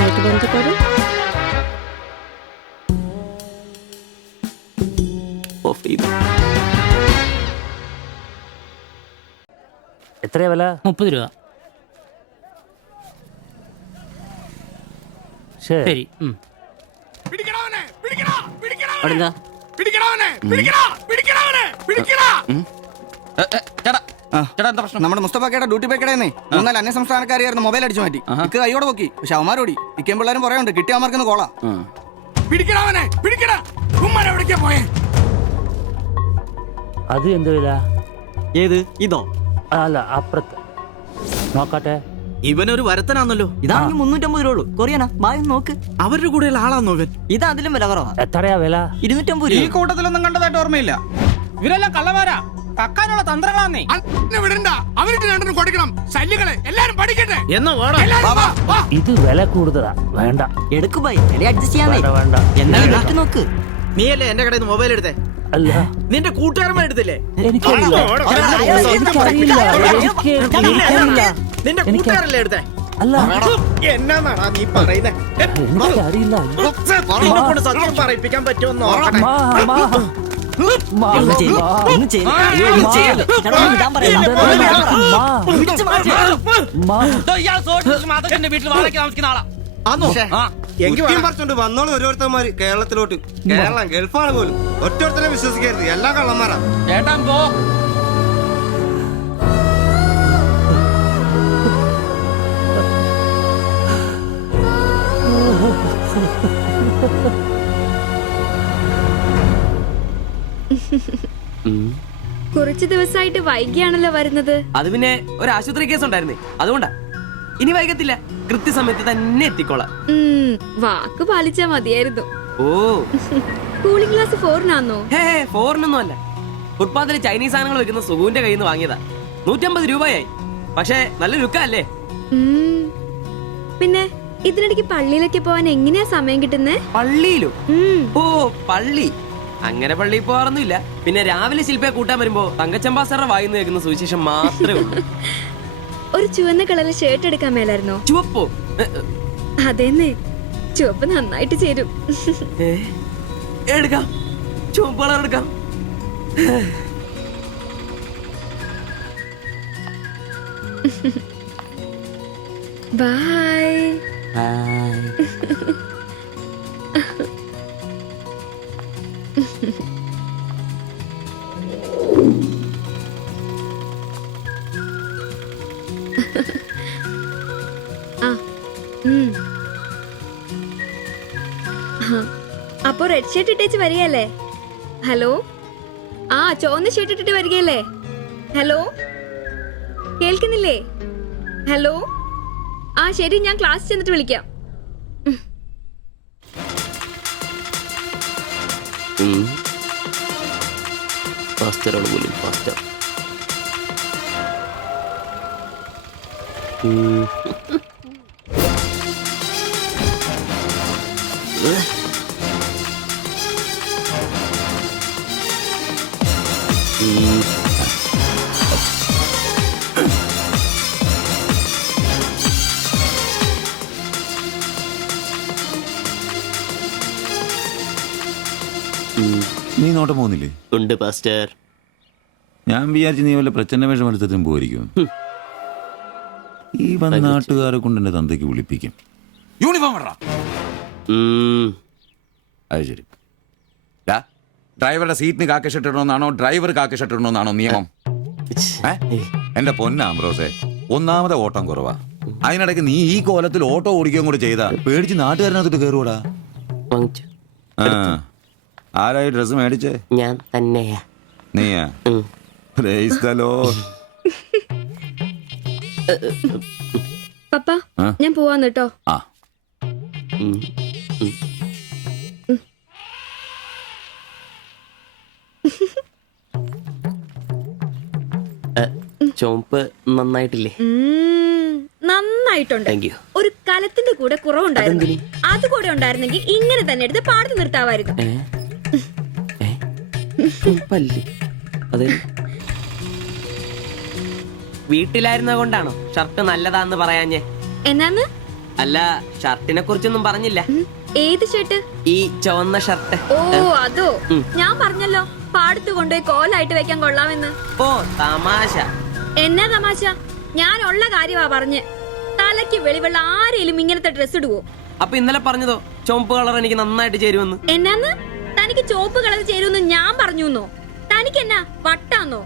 লাইট বন্ধ করো। എത്രയാ വില? 30 രൂപ. ശരി. അവിടെന്താ? ചേട്ടാ എന്താ പ്രശ്നം? നമ്മുടെ മുസ്തഫാക്കയുടെ ഡ്യൂട്ടി പേക്കടേന്നേ 3-4 അന്യ സംസ്ഥാനക്കാരിയായിരുന്നു മൊബൈൽ അടിച്ചു മാറ്റി. ഇക്ക് കൈയോടെ നോക്കി, പക്ഷെ അവന്മാരോടി ഇക്കേം പിള്ളേരും പറയാനുണ്ട് കിട്ടിയവന്മാർക്കൊന്ന് കോളാ. അത് എന്ത് വില? ഏത് ഇതോ? അല്ല, അപ്പുറത്ത് നോക്കട്ടെ. ഇവനൊരു വരത്തനാന്നല്ലോ. ഇതാണെങ്കിൽ 350 രൂപ ഉള്ളൂ. കൊറിയനാ, ബായ് നോക്ക്. അവരുടെ കൂടെയുള്ള ആളാന്ന് നോക്കൻ. ഇത് അതിലും വില കുറവാ. എത്രയാ വില? 250 രൂപ. ഈ കൂട്ടത്തിലൊന്നും കണ്ടതായിട്ട് ഓർമ്മയില്ല. ഇവരെല്ലാം കള്ളമാരാ, കക്കാനുള്ള തന്ത്രങ്ങളാന്നേ. ഇത് വില കൂടുതലാ, വേണ്ട. എടുക്കു ബായ്, അഡ്ജസ്റ്റ് ചെയ്യാൻ വേണ്ട. എന്താ നോക്ക്. നീയല്ലേ എന്റെ കടയിൽ നിന്ന് മൊബൈൽ എടുത്തേ? അല്ല, നിന്റെ കൂട്ടുകാരന്മാർ എടുത്തില്ലേ? എനിക്കറിയില്ല. നിന്റെ കൂട്ടുകാരല്ലേ എടുത്തേ? അല്ല, എന്നാന്നാടാ നീ പറയുന്നേ? എനിക്കറിയില്ല. സത്യം പറയിപ്പിക്കാൻ പറ്റുമെന്നോ? വീട്ടിൽ വാടക താമസിക്കുന്ന ആളാ. വന്നോളൂ ഓരോരുത്തന്മാര് കേരളത്തിലോട്ട്. കേരളം ഗൾഫാണ് പോലും. ഒറ്റൊരുത്തരെ വിശ്വസിക്കരുത്, എല്ലാ കള്ളന്മാരാ. ചേട്ടാ പോ. കുറച്ചു ദിവസമായിട്ട് വൈകിയാണല്ലോ വരുന്നത്. അത് പിന്നെ ഒരു ആശുപത്രി കേസ് ഉണ്ടായിരുന്നേ, അതുകൊണ്ടാ. ഇനി വൈകത്തില്ല, കൃത്യസമയത്ത് തന്നെ എത്തിക്കോളാം. വാക്ക് പാലിച്ചാ മതിയായിരുന്നു. ഓ കൂളിംഗ് ഗ്ലാസ് 4-നാന്നോ? ഹേ 4-നൊന്നും അല്ല. ഫുട്പാത്തിൽ ചൈനീസ് സാധനങ്ങൾ വെക്കുന്ന സുഗുവിന്റെ കയ്യിൽ നിന്ന് വാങ്ങിയതാ. 150 രൂപയായി. പക്ഷേ നല്ല ലുക്കല്ലേ? പിന്നെ ഇതിനിടയ്ക്ക് പള്ളിയിലൊക്കെ പോവാൻ എങ്ങനെയാ സമയം കിട്ടുന്നേ? പള്ളിയിലോ? ഓ പള്ളി, അങ്ങനെ പള്ളിയിൽ പോവാറൊന്നുമില്ല. പിന്നെ രാവിലെ ശില്പയെ കൂട്ടാൻ വരുമ്പോ തങ്കച്ചമ്പാസറുടെ വായിന്ന് കേൾക്കുന്ന സുവിശേഷം മാത്രമേ ഉള്ളൂ. ഒരു ചുവന്ന കളറിൽ ഷർട്ട് എടുക്കാൻ മേലായിരുന്നോ? ചുവപ്പോ? അതെന്നെ, ചുവപ്പ് നന്നായിട്ട് ചേരും. എടുക്കാം, ചുവപ്പ് കളർ എടുക്കാം. ബൈ. അപ്പൊ റെഡ് ഷർട്ട് ഇട്ടേച്ച് വരികയല്ലേ? ഹലോ, ആ ചുവന്ന ഷർട്ട് ഇട്ടിട്ട് വരികയല്ലേ? ഹലോ, കേൾക്കുന്നില്ലേ? ഹലോ, ആ ശരി, ഞാൻ ക്ലാസ് ചെന്നിട്ട് വിളിക്കാം. ഫാസ്റ്ററാണ് പോലും, ഫാസ്റ്റർ. നീ നോട്ടം പോകുന്നില്ലേ? ഉണ്ട് പാസ്റ്റർ. ഞാൻ വിചാരിച്ചു നീ വല്ല പ്രച്ഛന്ന വേഷം എടുത്തിട്ടും പോയിരിക്കും. ഈ വന്ന നാട്ടുകാരെ കൊണ്ട് എന്റെ തന്തയ്ക്ക് വിളിപ്പിക്കും. യൂണിഫോം ഇടറാ. അത് ശരി. ഡ്രൈവറുടെ സീറ്റിന് കാക്കി ഷർട്ട് ഇടണമെന്നാണോ ഡ്രൈവർ കാക്കി ഷർട്ട് ഇടണമെന്നാണോ നിയമം? എന്റെ പൊന്നാമ്പ്രോസേ, ഒന്നാമത്തെ ഓട്ടം കുറവാ. അതിനിടയ്ക്ക് നീ ഈ കോലത്തിൽ ഓട്ടോ ഓടിക്കുകയും കൂടെ ചെയ്താ പേടിച്ച് നാട്ടുകാരനകത്തിട്ട് കയറുവാടാ. ആരായി ഡ്രസ് മേടിച്ചേ? ഞാൻ തന്നെയാ. നീയാ? Price the Lord. പപ്പ, ഞാൻ പോവാന്ന് കേട്ടോ. ആ ചോപ്പ് നന്നായിട്ടില്ലേ? നന്നായിട്ടുണ്ട്. ഒരു കലത്തിന്റെ കൂടെ കുറവുണ്ടായിരുന്നു. അതുകൂടെ ഉണ്ടായിരുന്നെങ്കിൽ ഇങ്ങനെ തന്നെ എടുത്ത് പാടത്ത് നിർത്താമായിരുന്നു. വീട്ടിലായിരുന്ന കൊണ്ടാണോ ഷർട്ട് നല്ലതാന്ന് പറയാഞ്ഞേ? എന്നാന്ന്? അല്ല, ഷർട്ടിനെ കുറിച്ചൊന്നും പറഞ്ഞില്ല. ഏത് ഷർട്ട്? ഈ ചുവന്ന ഷർട്ട്. ഓ അതോ, ഞാൻ പറഞ്ഞല്ലോ പാടത്ത് കൊണ്ടുപോയി കോലായിട്ട് വെക്കാൻ കൊള്ളാമെന്ന്. ഓ തമാശ. എന്നാ തമാശ? ഞാൻ ഉള്ള കാര്യമാ പറഞ്ഞ്. തലയ്ക്ക് വെളിവുള്ള ആരെയും ഇങ്ങനത്തെ ഡ്രസ് ഇടുവോ? അപ്പൊ ഇന്നലെ പറഞ്ഞതോ ചുവപ്പ് കളർ എനിക്ക് നന്നായിട്ട് ചേരുമെന്ന്? എന്നാന്ന്? തനിക്ക് ചുവപ്പ് കളർ ചേരുമെന്ന് ഞാൻ പറഞ്ഞുന്നോ? തനിക്ക് എന്നാ വട്ടാന്നോ?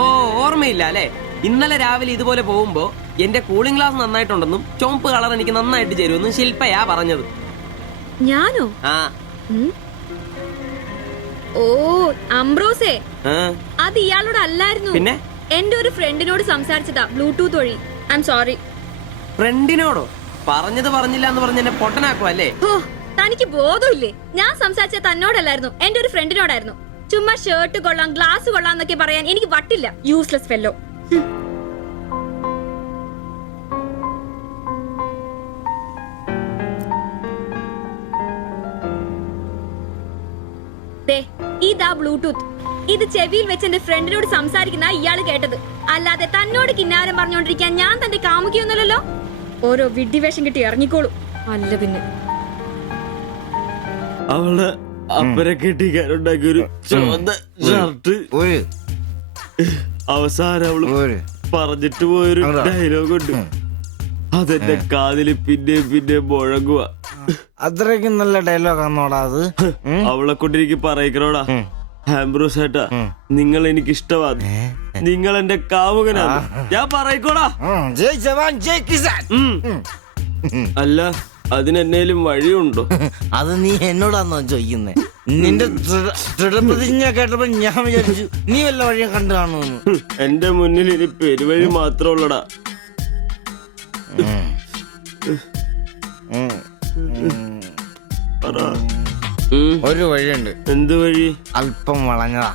ഓ ഓർമ്മയില്ല അല്ലേ? ഇന്നലെ രാവിലെ ഇതുപോലെ പോകുമ്പോ എന്റെ കൂളിംഗ് ഗ്ലാസ് നന്നായിട്ടുണ്ടെന്നും ചുവപ്പ് കളർ എനിക്ക് നന്നായിട്ട് ചേരുമെന്നും ശില്പയാ പറഞ്ഞത്. ഞാനോ? ആ. ഓ അംബ്രോസേ, അത് ഇയാളോട് അല്ലായിരുന്നു. പിന്നെ എന്റെ ഒരു ഫ്രണ്ടിനോട് സംസാരിച്ചതാ ബ്ലൂടൂത്ത് വഴി. I'm sorry. ഫ്രണ്ടിനോടോ? പറഞ്ഞത് പറഞ്ഞില്ല എന്ന് പറഞ്ഞ് എന്നെ പൊട്ടനാക്കുവല്ലേ? ഓ തനിക്ക് ബോധമില്ലേ? ഞാൻ സംസാരിച്ച തന്നോടല്ലായിരുന്നു, എന്റെ ഒരു ഫ്രണ്ടിനോടായിരുന്നു. ചുമ്മാ ഷർട്ട് കൊള്ളാം ഗ്ലാസ് കൊള്ളാം എന്നൊക്കെ പറയാൻ എനിക്ക് വട്ടില്ല. Useless fellow. ഇതാ ബ്ലൂടൂത്ത്. ഇത് ചെവിയിൽ വെച്ച് എന്റെ ഫ്രണ്ടിനോട് സംസാരിക്കുന്ന ഇയാള് കേട്ടത്. അല്ലാതെ തന്നോട് കിന്നാരം പറഞ്ഞോണ്ടിരിക്കാൻ ഞാൻ തന്റെ കാമുകിയൊന്നുമല്ലല്ലോ. ഓരോ വിഡ്ഢിവേഷം കിട്ടി ഇറങ്ങിക്കോളൂ. അല്ല പിന്നെ അവള് അപ്പനെ കെട്ടിക്കാനുണ്ടാക്കിയ ഒരു ചുവന്ന ഷർട്ട് അവസാനം അവള് പറഞ്ഞിട്ട് പോയൊരു ഡയലോഗ് ഉണ്ട്. അതെന്റെ കാതില് പിന്നെ മുഴങ്ങുക. അത്രയ്ക്കും നല്ല ഡയലോഗ് ആണോടാ അത്? അവളെ കൊണ്ട് എനിക്ക് പറയിക്കണോടാ. ആംബ്രോസ് ഏട്ടാ, നിങ്ങൾ എനിക്ക് ഇഷ്ടമാണ്. നിങ്ങൾ എന്റെ കാമുകനാണ്. ഞാൻ പറയിക്കോടാ. അല്ല, അതിനെന്നേലും വഴിയുണ്ടോ? അത് നീ എന്നോടാന്നോ ചോദിക്കുന്നേ? നിന്റെ ദൃഢപ്രതിജ്ഞ കേട്ടപ്പോ ഞാൻ വിചാരിച്ചു നീ വല്ല വഴിയും കണ്ടു കാണുമെന്ന്. എന്റെ മുന്നിൽ ഇനി പെരുവഴി മാത്രമുള്ളടാ. ഒരു വഴിയുണ്ട്. എന്ത് വഴി? അല്പം വളഞ്ഞതാ,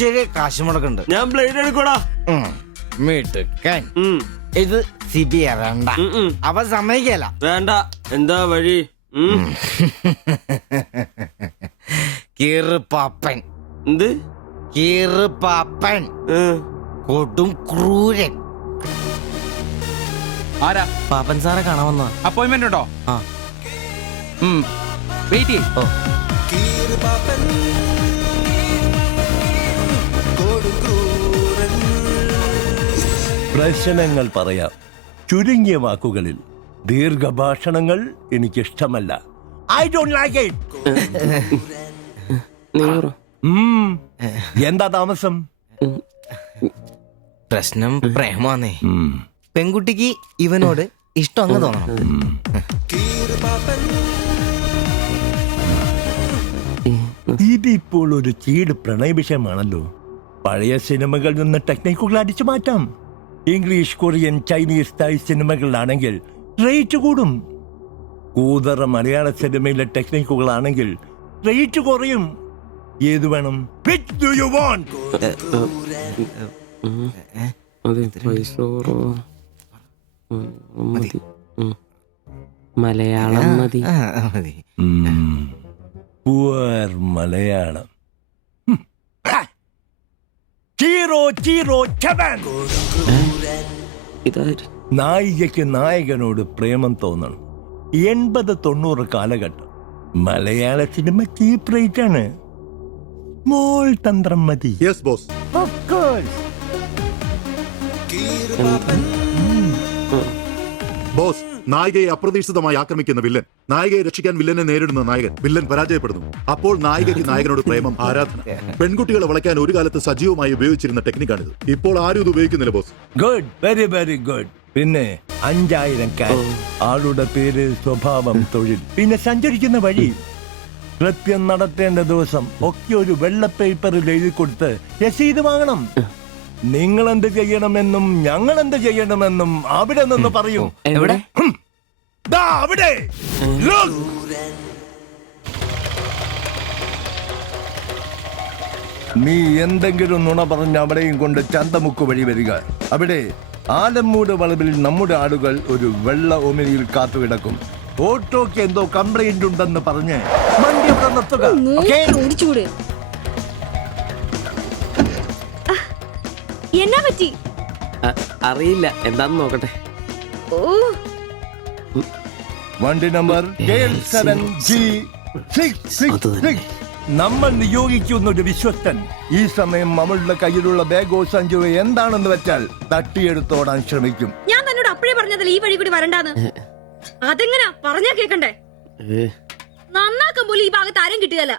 ശരി കാശ് മുടക്കുണ്ട്. ഞാൻ ബ്ലേഡ് എടുക്കൂടാ. മീട്ടുക്കൻ ഇത് സിബി ഇറണ്ട, അവ സമ്മതിക്കല. വേണ്ട. എന്താ വഴി? കീറുപാപ്പൻ. എന്ത് കീറുപാപ്പൻ? കൊടും ക്രൂരൻ. ആരാ? പാപ്പൻ സാറെ കാണാൻ വന്ന. അപ്പോയിന്റ്മെന്റ് ഉണ്ടോ? വെയിറ്റ് ചെയ്യ്. പ്രശ്നങ്ങൾ പറയാം ചുരുങ്ങിയ വാക്കുകളിൽ. ദീർഘഭാഷണങ്ങൾ എനിക്കിഷ്ടമല്ല. I don't like it. എന്താ താമസം? പ്രശ്നം പ്രേമാന്നേ. പെൺകുട്ടിക്ക് ഇവനോട് ഇഷ്ടം അങ്ങ് തോന്നണം. ഇതിപ്പോൾ ഒരു ചീട് പ്രണയ വിഷയമാണല്ലോ. പഴയ സിനിമകളിൽ നിന്ന് ടെക്നിക്കുകൾ അടിച്ചു മാറ്റാം. ഇംഗ്ലീഷ്, കൊറിയൻ, ചൈനീസ്, തായ് സിനിമകളിലാണെങ്കിൽ റേറ്റ് കൂടും. കൂതറ മലയാള സിനിമയിലെ ടെക്നിക്കുകളാണെങ്കിൽ റേറ്റ് കുറയും. ഏത് വേണം? Which do you want? Malayalam മതി. Poor മലയാളം. Chi Rho Chi Rho ചവൻ. നായികയ്ക്ക് നായകനോട് പ്രേമം തോന്നണം. 80-90 കാലഘട്ടം മലയാള സിനിമ ചീപ്പ് റേറ്റ് ആണ്. മോൾ തന്ത്രം മതി. Yes boss. Of course. Boss, നായികയെ അപ്രതീക്ഷിതമായി ആക്രമിക്കുന്ന വില്ലൻ, നായികയെ രക്ഷിക്കാൻ വില്ലനെ നേരിടുന്ന നായകൻ, വില്ലൻ പരാജയപ്പെടുന്നു. അപ്പോൾ നായികയ്ക്ക് നായകനോട് പ്രേമം, ആരാധന. പെൺകുട്ടികളെ വളയ്ക്കാൻ ഒരു കാലത്ത് സജീവമായി ഉപയോഗിച്ചിരുന്ന ടെക്നിക്കാണിത്. ഇപ്പോൾ ആരും ഇത് ഉപയോഗിക്കുന്നില്ല boss. Good, very very good. പിന്നെ 5000 ക്യാഷ്, ആളുടെ പേര്, സ്വഭാവം, തൊഴിൽ, പിന്നെ സഞ്ചരിക്കുന്ന വഴി, കൃത്യം നടത്തേണ്ട ദിവസം ഒക്കെ ഒരു വെള്ള പേപ്പറിൽ എഴുതി കൊടുത്ത് രസീത് വാങ്ങണം. നിങ്ങൾ എന്ത് ചെയ്യണമെന്നും ഞങ്ങൾ എന്ത് ചെയ്യണമെന്നും അവിടെ നിന്ന് പറയൂ. എവിടെ? ദാ അവിടെ. നീ എന്തെങ്കിലും നുണ പറഞ്ഞ് അവിടെയും കൊണ്ട് ചന്തമുക്ക് വഴി വരിക. അവിടെ ആലമ്മൂട് വളവിൽ നമ്മുടെ ആളുകൾ ഒരു വെള്ള ഒമിനിയിൽ കാത്തുകിടക്കും. ഓട്ടോക്ക് എന്തോ കംപ്ലൈന്റ് ഉണ്ടെന്ന് പറഞ്ഞ് വണ്ടി അവിടെ നിർത്തുക. ഓടിച്ചൂട്. എന്നാ പറ്റി? അറിയില്ല, എന്താന്ന് നോക്കട്ടെ. ഓ, വണ്ടി നമ്പർ K7G666. നമ്മൾ നിയോഗിക്കുന്ന ഒരു വിശ്വസ്തൻ ഈ സമയം നമ്മളുടെ കയ്യിലുള്ള ബാഗോ സഞ്ചോ എന്താണെന്ന് വെച്ചാൽ തട്ടിയെടുത്തോടാൻ ശ്രമിക്കും. ഞാൻ തന്നോട് അപ്പഴേ പറഞ്ഞതല്ലേ ഈ വഴി കൂടി വരണ്ടാന്ന്. അതെങ്ങനാ പറഞ്ഞാ കേക്കണ്ടേ? നന്നാക്കാൻ പോലും ഈ ഭാഗത്ത് ആരും കിട്ടുകയല്ല.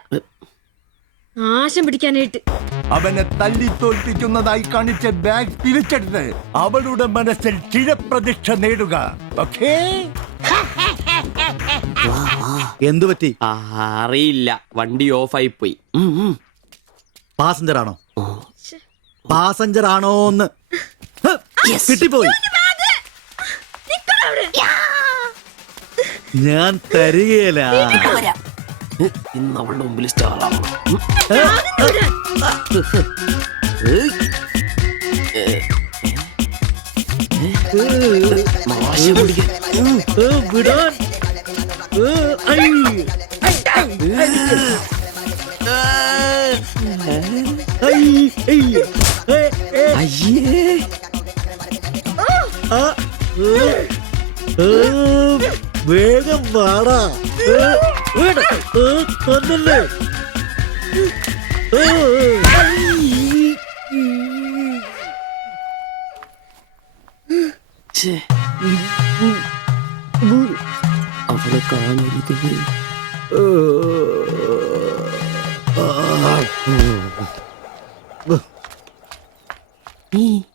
നാശം പിടിക്കാനായിട്ട് അവനെ തല്ലി തോൽപ്പിക്കുന്നതായി കാണിച്ച ബാഗ് തിരിച്ചെടുത്ത് അവളുടെ മനസ്സിൽ ചിരപ്രതിഷ്ഠ നേടുക. ഓക്കേ? എന്തു പറ്റി? അറിയില്ല, വണ്ടി ഓഫായി പോയി. പാസഞ്ചർ ആണോ? പാസഞ്ചർ ആണോന്ന് കിട്ടിപ്പോയി. ഞാൻ തരികയില്ല. ഇന്ന് അവളുടെ മുമ്പിൽ സ്റ്റാറാണ്. വിടാൻ. വേഗം വാടാ. കൊന്നല്ലേ. അവളെ കാണരുത്.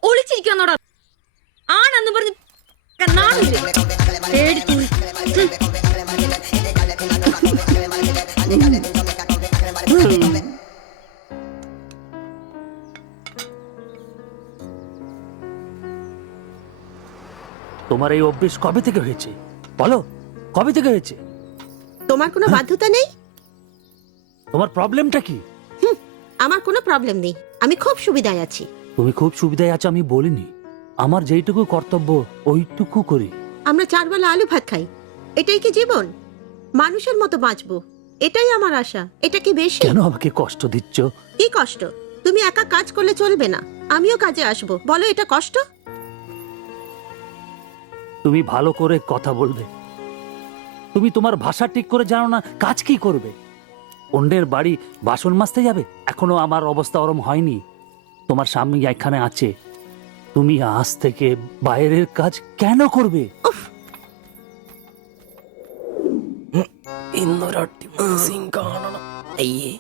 ഒളിച്ചിരിക്കുന്നോടാ ആണെന്ന് പറഞ്ഞ് നാളില്ലേ പേടിച്ചു. তোমার এই অভ্যেস কবে থেকে হয়েছে বলো? কবে থেকে হয়েছে? তোমার কোনো বাধ্যতা নেই? তোমার প্রবলেমটা কি? আমার কোনো প্রবলেম নেই, আমি খুব সুবিধায় আছি। তুমি খুব সুবিধায় আছো আমি বলিনি, আমার যেইটুকু কর্তব্য ওইটুকু করি। আমরা 4 বেলা আলু ভাত খাই, এটাই কি জীবন? মানুষের মতো বাঁচবো, এটাই আমার আশা। এটা কি বেশি? কেন আমাকে কষ্ট দিচ্ছ? কি কষ্ট? তুমি একা কাজ করলে চলবে না, আমিও কাজে আসবো। বলো এটা কষ্ট? তুমি ভালো করে কথা বলবে। তুমি তোমার ভাষা ঠিক করে জানো না, কাজ কি করবে? অন্যের বাড়ি বাসন মাজতে যাবে? এখনো আমার অবস্থা ওরম হয়নি। তোমার স্বামী এখানে আছে, তুমি আজ থেকে বাইরের কাজ কেন করবে? ഇന്നൊരട്ടി സീൻ കാണണം. അയ്യേ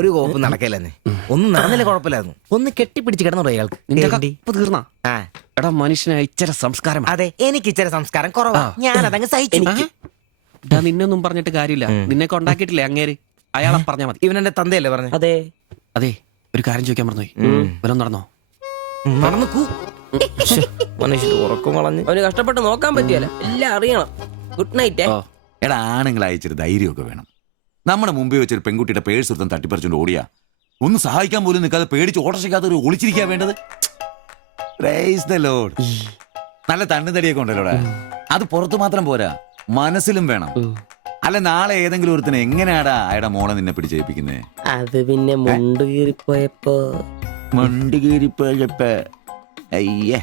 ഒരു കോപ്പ് നടക്കില്ലെന്നേ. ഒന്നും നടന്നില്ല കുഴപ്പമില്ലായിരുന്നു. ഒന്ന് കെട്ടിപ്പിടിച്ച് കിടന്നു അയാൾക്ക്. നിന്റെ കപ്പ് തീർന്നാ? ആ എടാ മനുഷ്യന് ഇച്ചിരി സംസ്കാരം. അതെ, എനിക്ക് ഇച്ചിരി സംസ്കാരം കുറവാ. ഞാൻ അതങ്ങ് സഹിച്ചു. നിന്നൊന്നും പറഞ്ഞിട്ട് കാര്യമില്ല. നിന്നെ കൊണ്ടാക്കിയിട്ടില്ലേ അങ്ങേര്? അയാളെ പറഞ്ഞാ മതി. ഇവനെന്റെ തന്തയല്ലേ പറഞ്ഞു? അതെ അതെ. ഒരു കാര്യം ചോദിക്കാൻ മറന്നുപോയി. വല്ലതും നടന്നോ? നടന്നു മനുഷ്യർ ഉറക്കം വളഞ്ഞ്. അവന് കഷ്ടപ്പെട്ട് നോക്കാൻ പറ്റിയല്ല, എല്ലാം അറിയണം. Good night. എടാ, ആണുങ്ങൾ അയച്ചൊരു ധൈര്യമൊക്കെ വേണം. നമ്മുടെ മുമ്പിൽ വെച്ചൊരു പെൺകുട്ടിയുടെ പേഴ്സ് ഒരുത്തൻ തട്ടിപ്പറിച്ചുകൊണ്ട് ഓടിയാ ഒന്ന് സഹായിക്കാൻ പോലും നിൽക്കാതെ പേടിച്ച് ഓട്ടർഷയ്ക്കകത്ത് ഒരു ഒളിച്ചിരിക്കാൻ വേണ്ടത്. Praise the Lord. നല്ല തണ്ണുതടിയൊക്കെ ഉണ്ടല്ലോടെ. അത് പുറത്തു മാത്രം പോരാ, മനസ്സിലും വേണം. അല്ല, നാളെ ഏതെങ്കിലും ഒരുത്തിന് എങ്ങനെയാടാ അയാളുടെ മോളെ നിന്നെ പിടിച്ചേൽപ്പിക്കുന്നേ? അത് പിന്നെ മുണ്ട് കീറിപ്പോയപ്പോ അയ്യേ.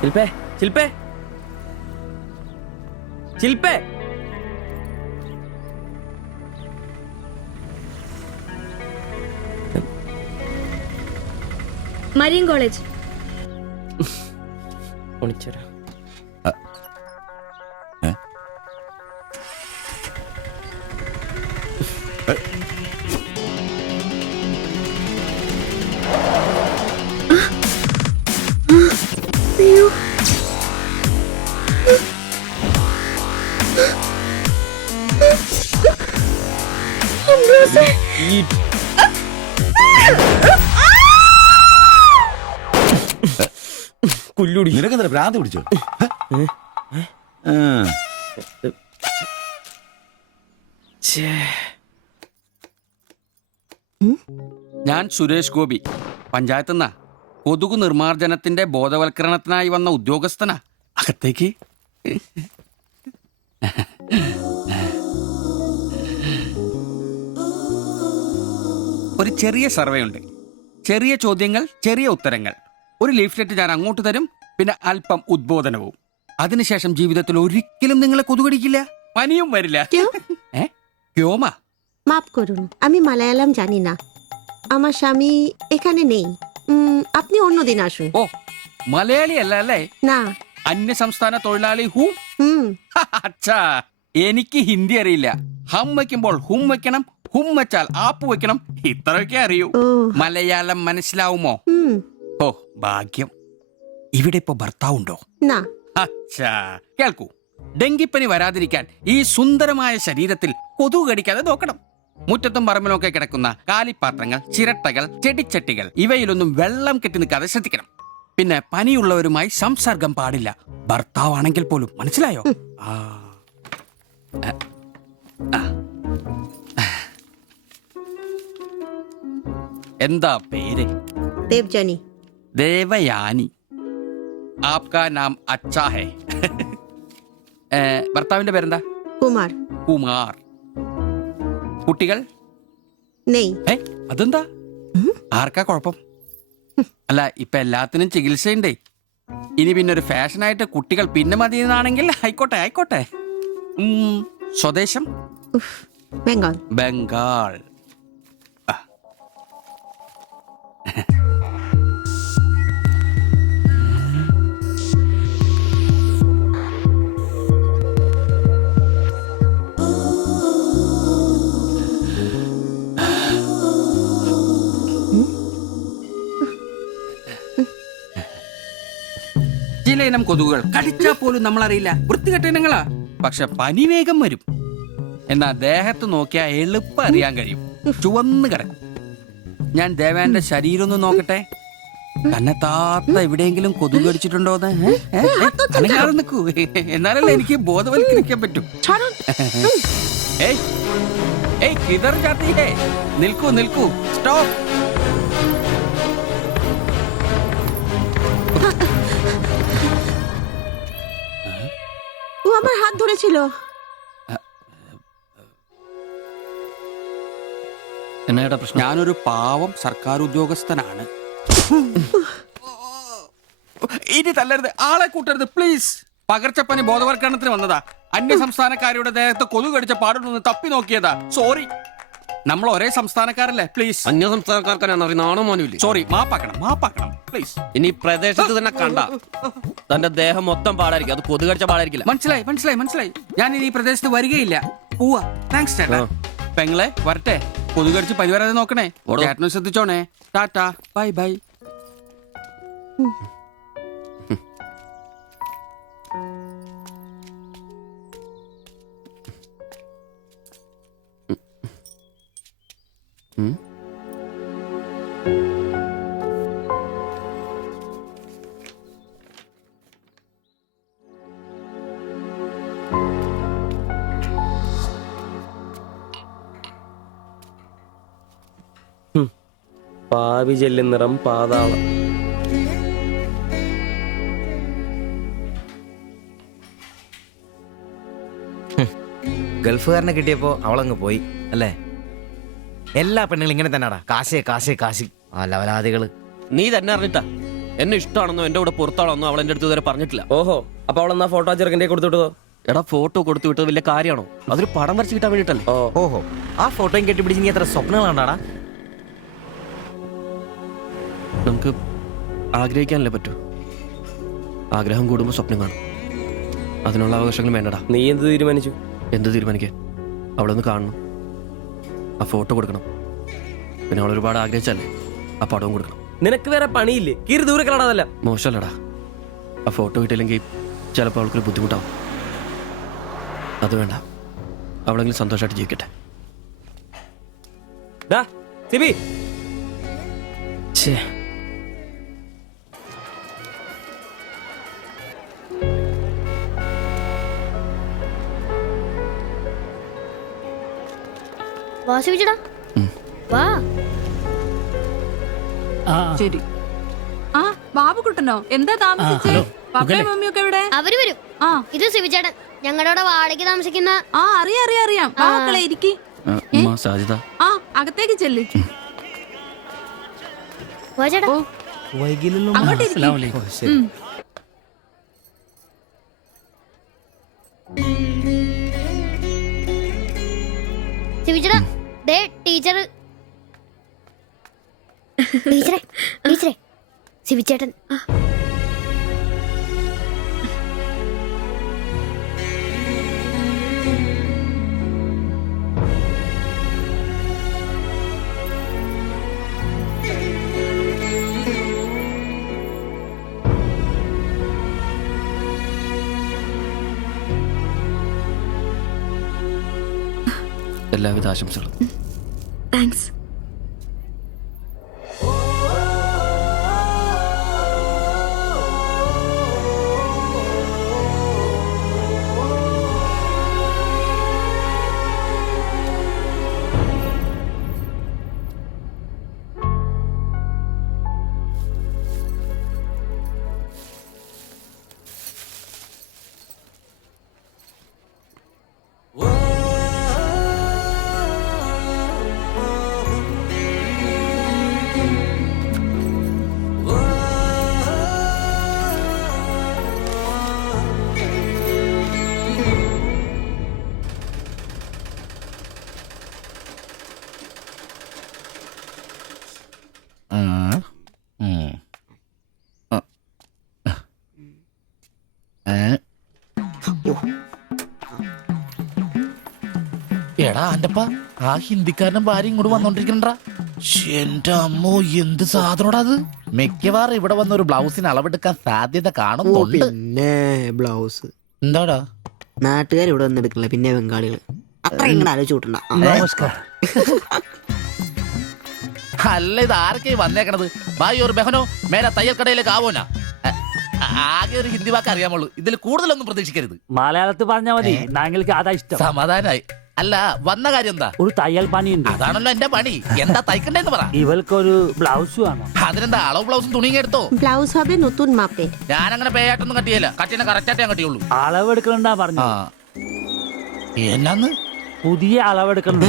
ശില്പേ ശില്പേ ശില്പേ മരിയൻ കോളേജ്. ഒളിച്ചോരാ. നിനക്കെന്താ ഭ്രാന്ത് പിടിച്ചോ? ഞാൻ സുരേഷ് ഗോപി, പഞ്ചായത്തുനിന്നാ. കൊതുകു നിർമാർജനത്തിന്റെ ബോധവൽക്കരണത്തിനായി വന്ന ഉദ്യോഗസ്ഥനാ. അകത്തേക്ക്. ഒരു ചെറിയ സർവേ ഉണ്ട്. ചെറിയ ചോദ്യങ്ങൾ, ചെറിയ ഉത്തരങ്ങൾ. ഒരു ലീഫ്ലെറ്റ് ഞാൻ അങ്ങോട്ട് തരും, പിന്നെ അല്പം ഉദ്ബോധനവും. അതിനുശേഷം ജീവിതത്തിൽ ഒരിക്കലും നിങ്ങളെ കൊതുകടിക്കില്ല, പനിയും വരില്ല. ക്യോമാ? মাফ করুন, আমি মালায়ালাম জানি না, আমার স্বামী এখানে নেই। আপনি অন্যদিন আসুন। ഓ, മലയാളി അല്ല അല്ലേ? না। അന്യ സംസ്ഥാന തൊഴിലാളി ഹൂം? അച്ഛാ, എനിക്ക് ഹിന്ദി അറിയില്ല. ഹം വയ്ക്കുമ്പോൾ ഹും വെക്കണം, ഹും വെച്ചാൽ ആപ്പ് വെക്കണം, ഇത്രയൊക്കെ അറിയൂ. മലയാളം മനസ്സിലാവുമോ? ഓ, ഭാഗ്യം. ഇവിടെ ഇപ്പൊ ഭർത്താവുണ്ടോ? അച്ഛാ, കേൾക്കൂ. ഡെങ്കിപ്പനി വരാതിരിക്കാൻ ഈ സുന്ദരമായ ശരീരത്തിൽ കൊതുക് കടിക്കാതെ നോക്കണം. മുറ്റത്തും പറമ്പിലൊക്കെ കിടക്കുന്ന കാലിപ്പാത്രങ്ങൾ, ചിരട്ടകൾ, ചെടിച്ചട്ടികൾ ഇവയിലൊന്നും വെള്ളം കെട്ടി നിൽക്കാതെ ശ്രദ്ധിക്കണം. പിന്നെ പനിയുള്ളവരുമായി സംസർഗം പാടില്ല, ഭർത്താവാണെങ്കിൽ പോലും. മനസ്സിലായോ? എന്താ പേര്? ദേവ്ജാനി. ദേവയാനി. ആപ്കാ നാം അച്ഛാ ഹേ. ഭർത്താവിന്റെ പേരെന്താ? കുമാർ. കുമാർ. കുട്ടികൾ? നെയ്. അതെന്താ? ആർക്കാ കുഴപ്പം? അല്ല, ഇപ്പൊ എല്ലാത്തിനും ചികിത്സയുണ്ടേ. ഇനി പിന്നെ ഒരു ഫാഷനായിട്ട് കുട്ടികൾ പിന്നെ മതി എന്നാണെങ്കിൽ ആയിക്കോട്ടെ ആയിക്കോട്ടെ. സ്വദേശം? ബംഗാൾ. ബംഗാൾ. ഇനം കൊതുകുകൾ കടിച്ചാൽ പോലും നമ്മളറിയില്ല, വൃത്തികെട്ട ഇനങ്ങളാ. പക്ഷെ പനി വേഗം വരും. എന്നാ ദേഹത്ത് നോക്കിയാൽ എളുപ്പം അറിയാൻ കഴിയും, ചുവന്ന് കിടക്കും. ഞാൻ ദേവാന്റെ ശരീരം ഒന്ന് നോക്കട്ടെ. കണ്ണത്താത്ത എവിടെയെങ്കിലും കൊതുക് കടിച്ചിട്ടുണ്ടോന്ന് അനങ്ങാതെ നിൽക്കൂ, എന്നാലല്ലേ എനിക്ക് ബോധവൽക്കരിക്കാൻ പറ്റും. ഏയ് ഏയ് കിതർ ജാത്തി ഹേ, നിൽക്കൂ നിൽക്കൂ, സ്റ്റോപ്പ്. ও আমার হাত ধরেছিল। എന്നാ പ്രശ്നം? ഞാനൊരു പാവം സർക്കാർ ഉദ്യോഗസ്ഥനാണ്. ഇനി തല്ലരുത്, ആളെ കൂട്ടരുത് പ്ലീസ്. പകർച്ചപ്പനി ബോധവൽക്കരണത്തിന് വന്നതാ. അന്യ സംസ്ഥാനക്കാരുടെ ദേഹത്ത് കൊതുക് കടിച്ച പാടുണ്ടെന്ന് തപ്പി നോക്കിയതാ. സോറി, നമ്മൾ ഒരേ സംസ്ഥാനക്കാരല്ലേ, പ്ലീസ്. അന്യ സംസ്ഥാനക്കാർക്കാണ് നാണോ മോനുമില്ലേ? സോറി, മാപ്പാക്കണം മാപ്പാക്കണം പ്ലീസ്. ഇനി പ്രദേശത്ത് തന്നെ കണ്ട തന്റെ ദേഹം മൊത്തം പാടായിരിക്കും, അത് കൊതുക് കടിച്ച പാടായിരിക്കില്ല. മനസ്സിലായി മനസ്സിലായി മനസ്സിലായി. ഞാൻ ഇനി ഈ പ്രദേശത്ത് വരികയില്ല. പോവാ. താങ്ക്സ് ചേട്ടാ. പെങ്ങളെ വരട്ടെ. കൊതുക് കടിച്ച് പനി വരാതെ നോക്കണേ. ചേട്ടനും ശ്രദ്ധിച്ചോണേ. Tata, bye bye. പാവി ചെല്ലുന്നിടം പാതാളം. ഗൾഫുകാരനെ കിട്ടിയപ്പോ അവളങ്ങ് പോയി അല്ലേ? എല്ലാ പെണ്ണുങ്ങളും ഇങ്ങനെ തന്നെയാടാ, കാശേ കാശേ കാശി. ആ ലവലാദികള്. നീ തന്നെ അറിഞ്ഞിട്ടാ എന്നെ ഇഷ്ടമാണെന്നോ എന്റെ കൂടെ പുറത്താണെന്നോ അവൾ എന്റെ അടുത്ത് ഇതുവരെ പറഞ്ഞിട്ടില്ല. ഓഹോ, അപ്പൊ അവളെന്നാ ഫോട്ടോ ചെറുക്കൻ്റെ കൊടുത്തു വിട്ടതോ? എടാ ഫോട്ടോ കൊടുത്തു വിട്ടത് വലിയ കാര്യമാണോ? അതൊരു പടം വരച്ച് കിട്ടാൻ വേണ്ടിട്ടല്ലേ. ഓഹോ, ആ ഫോട്ടോയും കെട്ടിപ്പിടിച്ച് നീ എത്ര സ്വപ്നങ്ങളാണ്ടാടാ? നമുക്ക് ആഗ്രഹിക്കാനല്ലേ പറ്റൂ. ആഗ്രഹം കൂടുമ്പോൾ സ്വപ്നം കാണും. അതിനുള്ള അവകാശങ്ങൾ വേണ്ടടാ. നീ എന്ത് തീരുമാനിച്ചു? എന്ത് തീരുമാനിക്കാൻ? അവളൊന്ന് കാണണം, ആ ഫോട്ടോ കൊടുക്കണം, പിന്നെ അവൾ ഒരുപാട് ആഗ്രഹിച്ചല്ലേ ആ പടവും കൊടുക്കണം. നിനക്ക് വേറെ പണിയില്ലേ? കീറി ദൂരെ കളാതല്ല. മോശമല്ലടാ, ആ ഫോട്ടോ കിട്ടിയില്ലെങ്കിൽ ചിലപ്പോൾ അവൾക്കൊരു ബുദ്ധിമുട്ടാവും. അത് വേണ്ട, അവളെങ്കിലും സന്തോഷമായിട്ട് ജീവിക്കട്ടെ. സിബി, വാ ശിവചേട്ടാ, വാ. ശരി. ആ ബാബുക്കുട്ടനോ, എന്താ താമസിച്ചേ? പപ്പയും മമ്മിയൊക്കെ എവിടെ? അവര് വരും. ഇത് ശിവചേട്ടൻ, ഞങ്ങളുടെ വാടകയ്ക്ക് താമസിക്കുന്ന. ആ അറിയാം അറിയാം അറിയാം. മക്കളെ ഇരിക്കി. സാധ്യത ആ അകത്തേക്ക് ചെല്ല്. വാ ചേട്ടാ. അങ്ങോട്ട് ഇരിക്ക്. ശിവചേട്ടാ, ദേ ടീച്ചർ. ടീച്ചറെ ടീച്ചറെ, ശിവചേട്ടൻ. എല്ലാവിധ ആശംസകളും. താങ്ക്സ്. എടാ അന്റപ്പ, ആ ഹിന്ദിക്കാരനും ഭാര്യ ഇങ്ങോട്ട് വന്നോണ്ടിരിക്കണ്ടാ. എന്റെ അമ്മോ, എന്ത് സാധനോടാ അത്? മിക്കവാറും ഇവിടെ വന്ന ഒരു ബ്ലൗസിന് അളവെടുക്കാൻ സാധ്യത കാണുന്നുണ്ട്. പിന്നെ ബ്ലൗസ് എന്താടാ? നാട്ടുകാർ ഇവിടെ വന്ന് എടുക്കില്ല, പിന്നെ ബംഗാളികൾ. അത്ര ഇങ്ങനെ ആലോചിച്ച് കൂട്ടണ്ട. നമസ്കാരം. അല്ല, ഇത് ആരൊക്കെ വന്നേക്കണത്? ഭായി ഒരു ബഹനോ മേലെ തയ്യൽ കടയിലേക്ക് ആവോനാ? ആകെ ഒരു ഹിന്ദി വാക്ക് അറിയാമുള്ളൂ, ഇതിൽ കൂടുതലൊന്നും പ്രതീക്ഷിക്കരുത്. മലയാളത്തിൽ പറഞ്ഞാൽ മതി, ഞങ്ങൾക്ക് അതാ ഇഷ്ടം. സമാധാനായി. അല്ല, വന്ന കാര്യം എന്താ? ഒരു തയ്യൽ പണിയുണ്ട്. അതാണല്ലോ എന്റെ പണി. എന്താ തയ്ക്കണ്ടേന്ന് പറ. ഇവൾക്കൊരു ബ്ലൗസ് വേണം. അതിനെന്താ അളവ് ബ്ലൗസും തുണിയും എടുത്തോ? ব্লাউজ হবে নতুন মাপে। ഞാനങ്ങനെ പേയായിട്ടൊന്നും കട്ടിയല്ല, കട്ടിനെ കറക്റ്റായിട്ട് ഞാൻ കട്ടിയുള്ളൂ. അളവെടുക്കണ്ടാ പറഞ്ഞു. എന്നാന്ന്? പുതിയ അളവെടുക്കണം.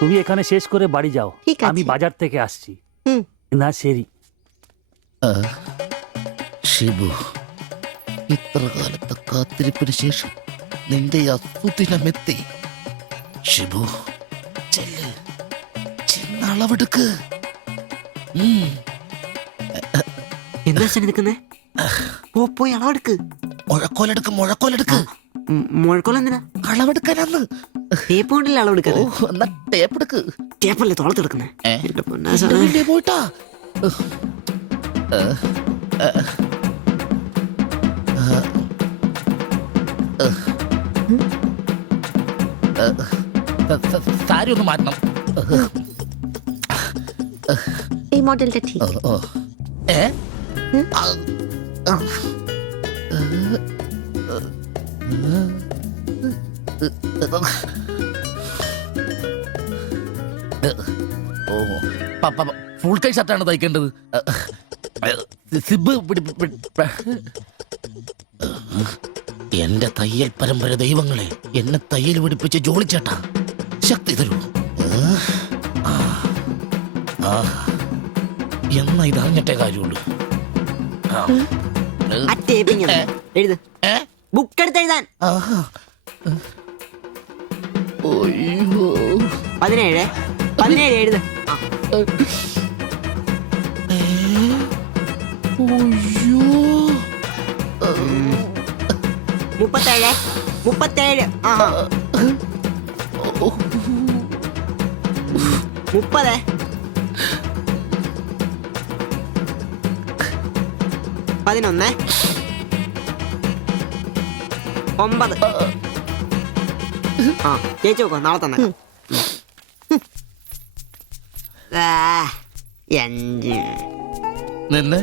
তুমি এখানে শেষ করে বাড়ি যাও, আমি বাজার থেকে আসছি। না ശരി. ഷിബു, ഇത്ര കാലത്തെ കാത്തിരിപ്പിന് ശേഷം നിന്റെ അസുദിനമെത്തി. ഷിബു, ചെല്ല്, ചെന്നളവെടുക്ക്. എന്താ നിൽക്കുന്നേ? പോയി അളവെടുക്ക്. മുഴക്കോലെടുക്ക്, മുഴക്കോലെടുക്ക്. മുഴക്കോൽ എന്തിനാ? അളവെടുക്കാനാന്ന്. ടേപ്പ് കൊണ്ടല്ലേ അളവെടുക്കാൻ? എന്നാ ടേപ്പ് എടുക്ക്. ടേപ്പല്ലേ തോളത്തെടുക്കുന്നേ? പോയിട്ടാ. സാരി ഒന്ന് മാറ്റണം. এই মডেলটা ঠিক। ഫുൾ കൈ ഷർട്ടാണ് തയ്ക്കേണ്ടത്. സിബ് എന്റെ തയ്യൽ പരമ്പര ദൈവങ്ങളെ, എന്നെ തയ്യൽ പിടിപ്പിച്ച് ജോളിച്ചേട്ടാ, ശക്തി തരൂ. എന്നാ ഇത് അറിഞ്ഞിട്ടേ കാര്യമുള്ളൂ. ബുക്ക് എടുത്ത് എഴുതാൻ 17 എഴുത്. 37. 30. 11. 9. ചേച്ചി നോക്കോ, നാളെ തന്നെ. 5. നിന്നെ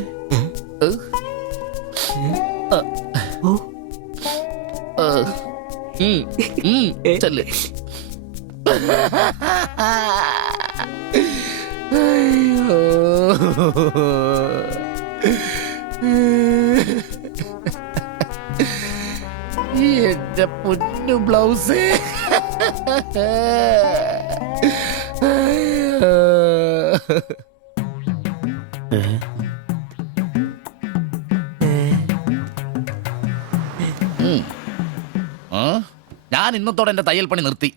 ചെല്ല്. എന്റെ പൊന്നു ബ്ലൗസ്. ഞാൻ ഇന്നത്തോടെ എന്റെ തയ്യൽ പണി നിർത്തി.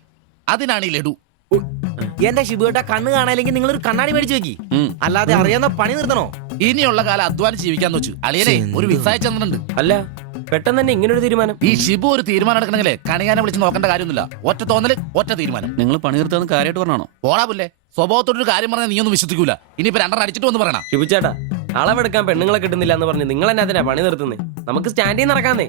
അതിനാണ് ഈ ലഡു. എന്റെ ശിബുട്ട കണ്ണ് കാണാനില്ലെങ്കിൽ നിങ്ങൾ ഒരു കണ്ണാടി മേടിച്ചു വെക്കി, അല്ലാതെ അറിയാവുന്ന പണി നിർത്തണോ? ഇനിയുള്ള കാലം അധ്വാനിച്ച് ജീവിക്കാന്ന് വെച്ചു. അളിയനെ ഒരു വിസായ ചെന്നിട്ടുണ്ട്. അല്ല, പെട്ടെന്ന് തന്നെ ഇങ്ങനെ ഒരു തീരുമാനം. ഈ ഷിബു ഒരു തീരുമാനം എടുക്കണമെങ്കിലേ കണിയാനെ വിളിച്ച് നോക്കേണ്ട കാര്യമൊന്നുമില്ല. ഒറ്റ തോന്നല്, ഒറ്റ തീരുമാനം. നിങ്ങൾ പണി നിർത്താന്ന് കാര്യമായിട്ട് പറഞ്ഞാണോ? പോടാ, സ്വഭാവത്തോടൊരു കാര്യം പറഞ്ഞാൽ നീ ഒന്നും വിശ്വസിക്കൂല. ഇനിയിപ്പോ 2 അടിച്ചിട്ട് വന്ന് പറയണം. ശിബുച്ചേട്ടാ, അളവെടുക്കാൻ പെണ്ണുങ്ങളെ കിട്ടുന്നില്ല എന്ന് പറഞ്ഞ് നിങ്ങൾ തന്നെ അതിനാ പണി നിർത്തുന്നേ. നമുക്ക് സ്റ്റാൻഡിൽ നടക്കാന്നേ.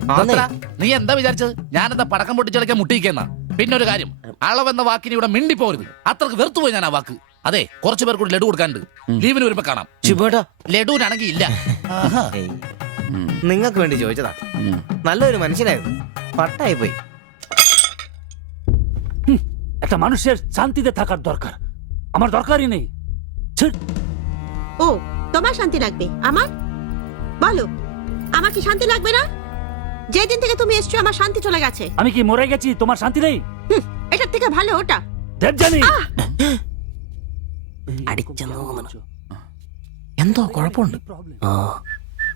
നീ എന്താ വിചാരിച്ചത്? ഞാനെന്താ പടക്കം പൊട്ടിച്ചളിക്കാൻ മുട്ടിയിക്കുന്ന? പിന്നെ ഒരു കാര്യം, അളവെന്ന വാക്കിന് ഇവിടെ മിണ്ടിപ്പോരുത്. അത്രക്ക് വെറുത്തുപോയി ഞാൻ ആ വാക്ക്. അതെ, കുറച്ചു പേർ കൂടി ലഡു കൊടുക്കാനുണ്ട്. ലീവിന് വരുമ്പോ കാണാം. ലഡുവിനാണെങ്കിൽ ഇല്ല. നിങ്ങൾക്ക് വേണ്ടി ചോദിച്ചതാ. നല്ലൊരു മനുഷ്യനായിരുന്നു, പട്ടായി പോയി. একটা মানুষের শান্তিতে থাকার দরকার, আমার দরকারই নেই। ও তোমার শান্তি লাগবে? আমার বলো, আমার কি শান্তি লাগবে না? যেদিন থেকে তুমি এসছো আমার শান্তি চলে গেছে। আমি কি মরে গেছি? তোমার শান্তি নেই? এটার থেকে ভালো ওটা। দেবজানি, എന്തോ കുഴപ്പമുണ്ട്.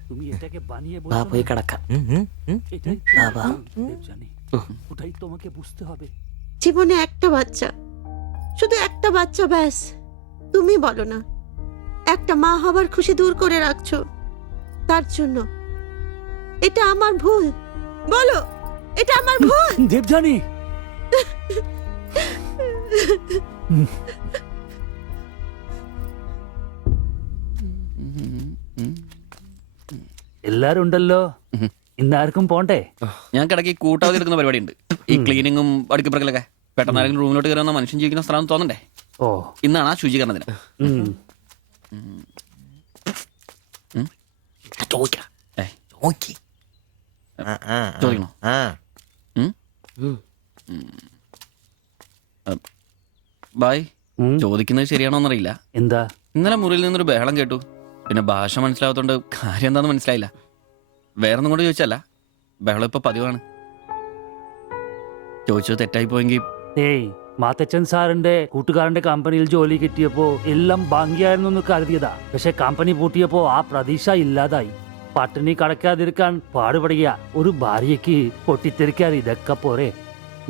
তুমি এটাকে বানিয়ে പോയി കിടക്കാം. ওটাই তোমাকে বুঝতে হবে। জীবনে একটা বাচ্চা, শুধু একটা বাচ্চা, ব্যাস। তুমি বলো না, একটা মা হবার খুশি দূর করে রাখছো, তার জন্য এটা আমার ভুল? বলো, এটা আমার ভুল? দেবযানী, എല്ലാരും ഉണ്ടല്ലോ, ഇന്നാർക്കും പോണ്ടേ? ഞാൻ കിടക്കി കൂട്ടാതെ എടുക്കുന്ന പരിപാടി ഉണ്ട്. ഈ ക്ലീനിങ്ങും അടുക്കിപ്പറക്കലൊക്കെ. പെട്ടെന്ന് ആരെങ്കിലും റൂമിലോട്ട് കയറുന്ന മനുഷ്യൻ ജീവിക്കുന്ന സ്ഥലം തോന്നണ്ടേ? ഓ, ഇന്നാണ് ആ ശുചീകരണത്തിന്. ചോദിക്കണോ? ബായ്, ചോദിക്കുന്നത് ശരിയാണോന്നറിയില്ല. എന്താ? ഇന്നലെ മുറിയിൽ നിന്നൊരു ബഹളം കേട്ടു. പിന്നെ ഭാഷ മനസ്സിലാവാത്തോണ്ട് കാര്യം എന്താന്ന് മനസ്സിലായില്ല. വേറൊന്നും കൊണ്ട് ചോദിച്ചല്ല, ബഹളം ഇപ്പൊ പതിവാണ്. ചോദിച്ചത് തെറ്റായി പോയെങ്കിൽ. ഏയ്, മാത്തച്ചൻ സാറിന്റെ കൂട്ടുകാരന്റെ കമ്പനിയിൽ ജോലി കിട്ടിയപ്പോ എല്ലാം ഭംഗിയായിരുന്നു എന്ന് കരുതിയതാ. പക്ഷെ കമ്പനി പൂട്ടിയപ്പോ ആ പ്രതീക്ഷ ഇല്ലാതായി. പട്ടിണി കടക്കാതിരിക്കാൻ പാടുപെടുക. ഒരു ഭാര്യയ്ക്ക് പൊട്ടിത്തെറിക്കാൻ ഇതൊക്കെ പോരെ?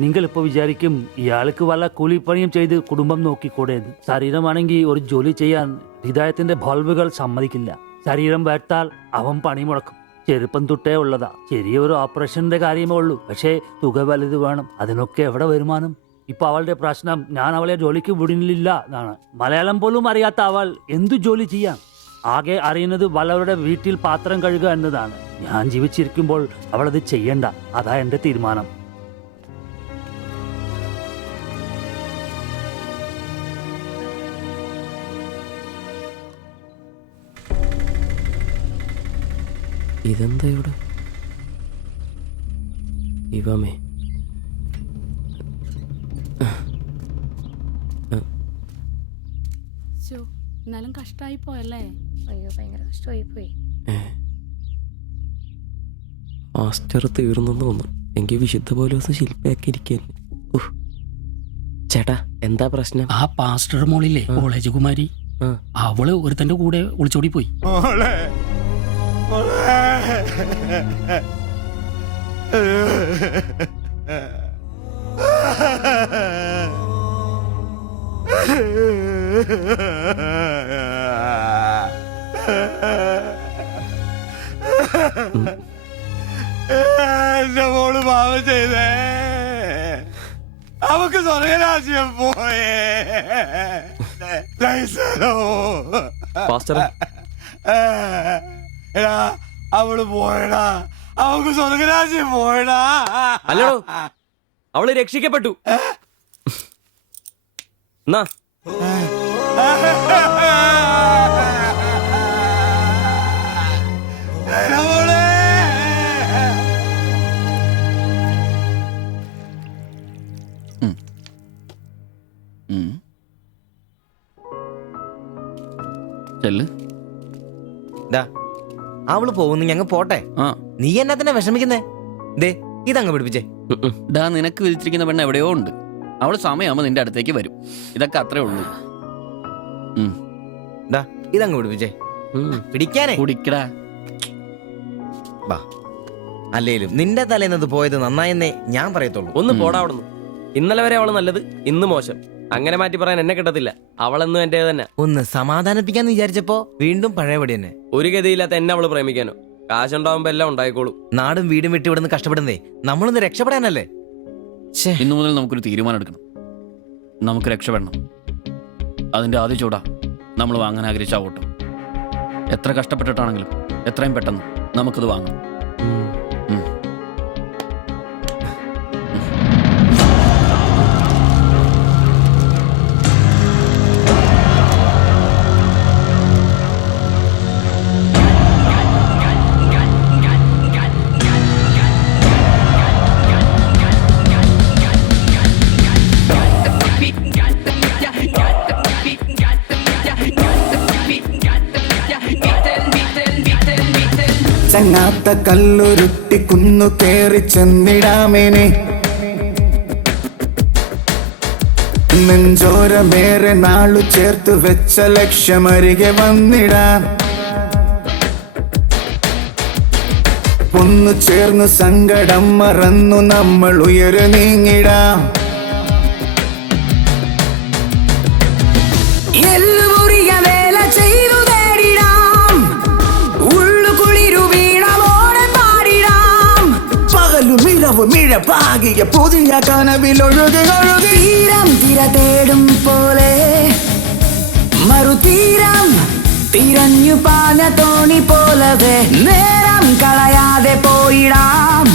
നിങ്ങളിപ്പോ വിചാരിക്കും ഇയാൾക്ക് വല്ല കൂലിപ്പണിയും ചെയ്ത് കുടുംബം നോക്കിക്കൂടെ. ശരീരമാണെങ്കിൽ ഒരു ജോലി ചെയ്യാൻ ഹൃദയത്തിന്റെ ബൾബുകൾ സമ്മതിക്കില്ല. ശരീരം വേർത്താൽ അവൻ പണി മുടക്കും. ചെറുപ്പം തൊട്ടേ ഉള്ളതാ. ചെറിയൊരു ഓപ്പറേഷന്റെ കാര്യമേ ഉള്ളൂ, പക്ഷേ തുക വലുത് വേണം. അതിനൊക്കെ എവിടെ വരുമാനം? ഇപ്പൊ അവളുടെ പ്രശ്നം ഞാൻ അവളെ ജോലിക്ക് വിടുന്നില്ല എന്നാണ്. മലയാളം പോലും അറിയാത്ത അവൾ എന്തു ജോലി ചെയ്യാം? ആകെ അറിയുന്നത് വല്ലവരുടെ വീട്ടിൽ പാത്രം കഴുകുക എന്നതാണ്. ഞാൻ ജീവിച്ചിരിക്കുമ്പോൾ അവളത് ചെയ്യണ്ട. അതാ എന്റെ തീരുമാനം. ഇതെന്താ ഇവിടെ? ഇവമേ എന്നാലും കഷ്ടായി പോയല്ലേ? അയ്യോ, ഭയങ്കര കഷ്ടമായി പോയി. മാസ്റ്റർ തീർന്നെന്ന് തോന്നുന്നു. എങ്കിൽ വിശുദ്ധ പോലീസ് ശില്പയാക്കിയിരിക്കുന്നു. ചേട്ടാ, എന്താ പ്രശ്നം? ആ പാസ്റ്റർ മോളില്ലേ, കോളേജ് കുമാരി, അവള് ഒരുത്തന്റെ കൂടെ ഒളിച്ചോടി പോയി. എന്റെ മോള് പാവം ചെയ്തേ. അവക്ക് സ്വർഗരാജ്യം പോയേ. എടാ, അവള് പോയടാ. അവക്ക് സ്വർഗരാജ്യം പോയടാ. അല്ലോ, അവള് രക്ഷിക്കപ്പെട്ടു. എന്നാ അവള് പോകുന്നു, ഞങ്ങ പോട്ടെ. നീ എന്നാ തന്നെ വിഷമിക്കുന്നേ? ദേ, ഇതങ്ങ് പിടിപ്പിച്ചേ. നിനക്ക് വിധിച്ചിരിക്കുന്ന പെണ്ണ് എവിടെയോ ഉണ്ട്. അവള് സമയമാകുമ്പോ നിന്റെ അടുത്തേക്ക് വരും. ഇതൊക്കെ അത്രേ ഉള്ളൂ. ഇതങ്ങ് പിടിപ്പിച്ചേ. പിടിക്കാനേ കുടിക്കടാ. അല്ലേലും നിന്റെ തലേന്നത് പോയത് നന്നായെന്നേ ഞാൻ പറയത്തുള്ളൂ. ഒന്ന് പോടാ അവിടുന്ന്. ഇന്നലെ വരെ അവള് നല്ലത്, ഇന്ന് മോശം. അങ്ങനെ മാറ്റി പറയാൻ എന്നെ കിട്ടത്തില്ല. അവളെന്നും എന്റെ തന്നെ. ഒന്ന് സമാധാനിപ്പിക്കാന്ന് വിചാരിച്ചപ്പോ വീണ്ടും പഴയപടി തന്നെ. ഒരു ഗതിയില്ലാത്ത എന്നെ അവള് പ്രേമിക്കാനോ? കാശുണ്ടാവുമ്പോ എല്ലാം ഉണ്ടായിക്കോളൂ. നാടും വീടും വിട്ട് ഇവിടുന്ന് കഷ്ടപ്പെടുന്നേ നമ്മളൊന്ന് രക്ഷപ്പെടാനല്ലേ. ഇന്നു മുതൽ നമുക്കൊരു തീരുമാനം എടുക്കണം. നമുക്ക് രക്ഷപ്പെടണം. അതിന്റെ ആദ്യ ചൂടാ നമ്മൾ വാങ്ങാൻ ആഗ്രഹിച്ച ഓട്ടം. എത്ര കഷ്ടപ്പെട്ടിട്ടാണെങ്കിലും എത്രയും പെട്ടെന്ന് നമുക്കത് വാങ്ങണം. ചങ്ങാത്ത കല്ലുരുട്ടി കുന്നു കേറി ചെന്നിടാമേനെ, നെഞ്ചോരമേറെ നാളു ചേർത്ത് വെച്ച ലക്ഷ്യമരികെ വന്നിടാം. ഒന്നു ചേർന്നു സങ്കടം മറന്നു നമ്മൾ ഉയരു നീങ്ങിടാം. എല്ലുമോ പൂമിഴ പാകിയ പുതിയ കനവിലൊഴുകി ഒഴുകി തീരം തിര തേടും പോലെ മറുതീരം തിരഞ്ഞു പാഞ്ഞ തോണി പോലവേ നേരം കളയാതെ പോയിടാം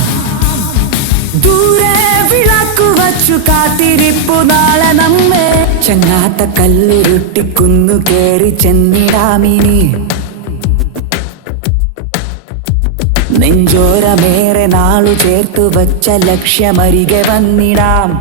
ദൂരെ വിളക്കു വച്ചു കാത്തിരിപ്പു നാളെ നമ്മെ ചങ്ങാത്ത കല്ലുരുട്ടിക്കുന്നു കേറി ചെന്നിടാമിനി നെഞ്ചോരമേറെ നാളു ചേർത്തു വച്ച ലക്ഷ്യമരികെ വന്നിടാം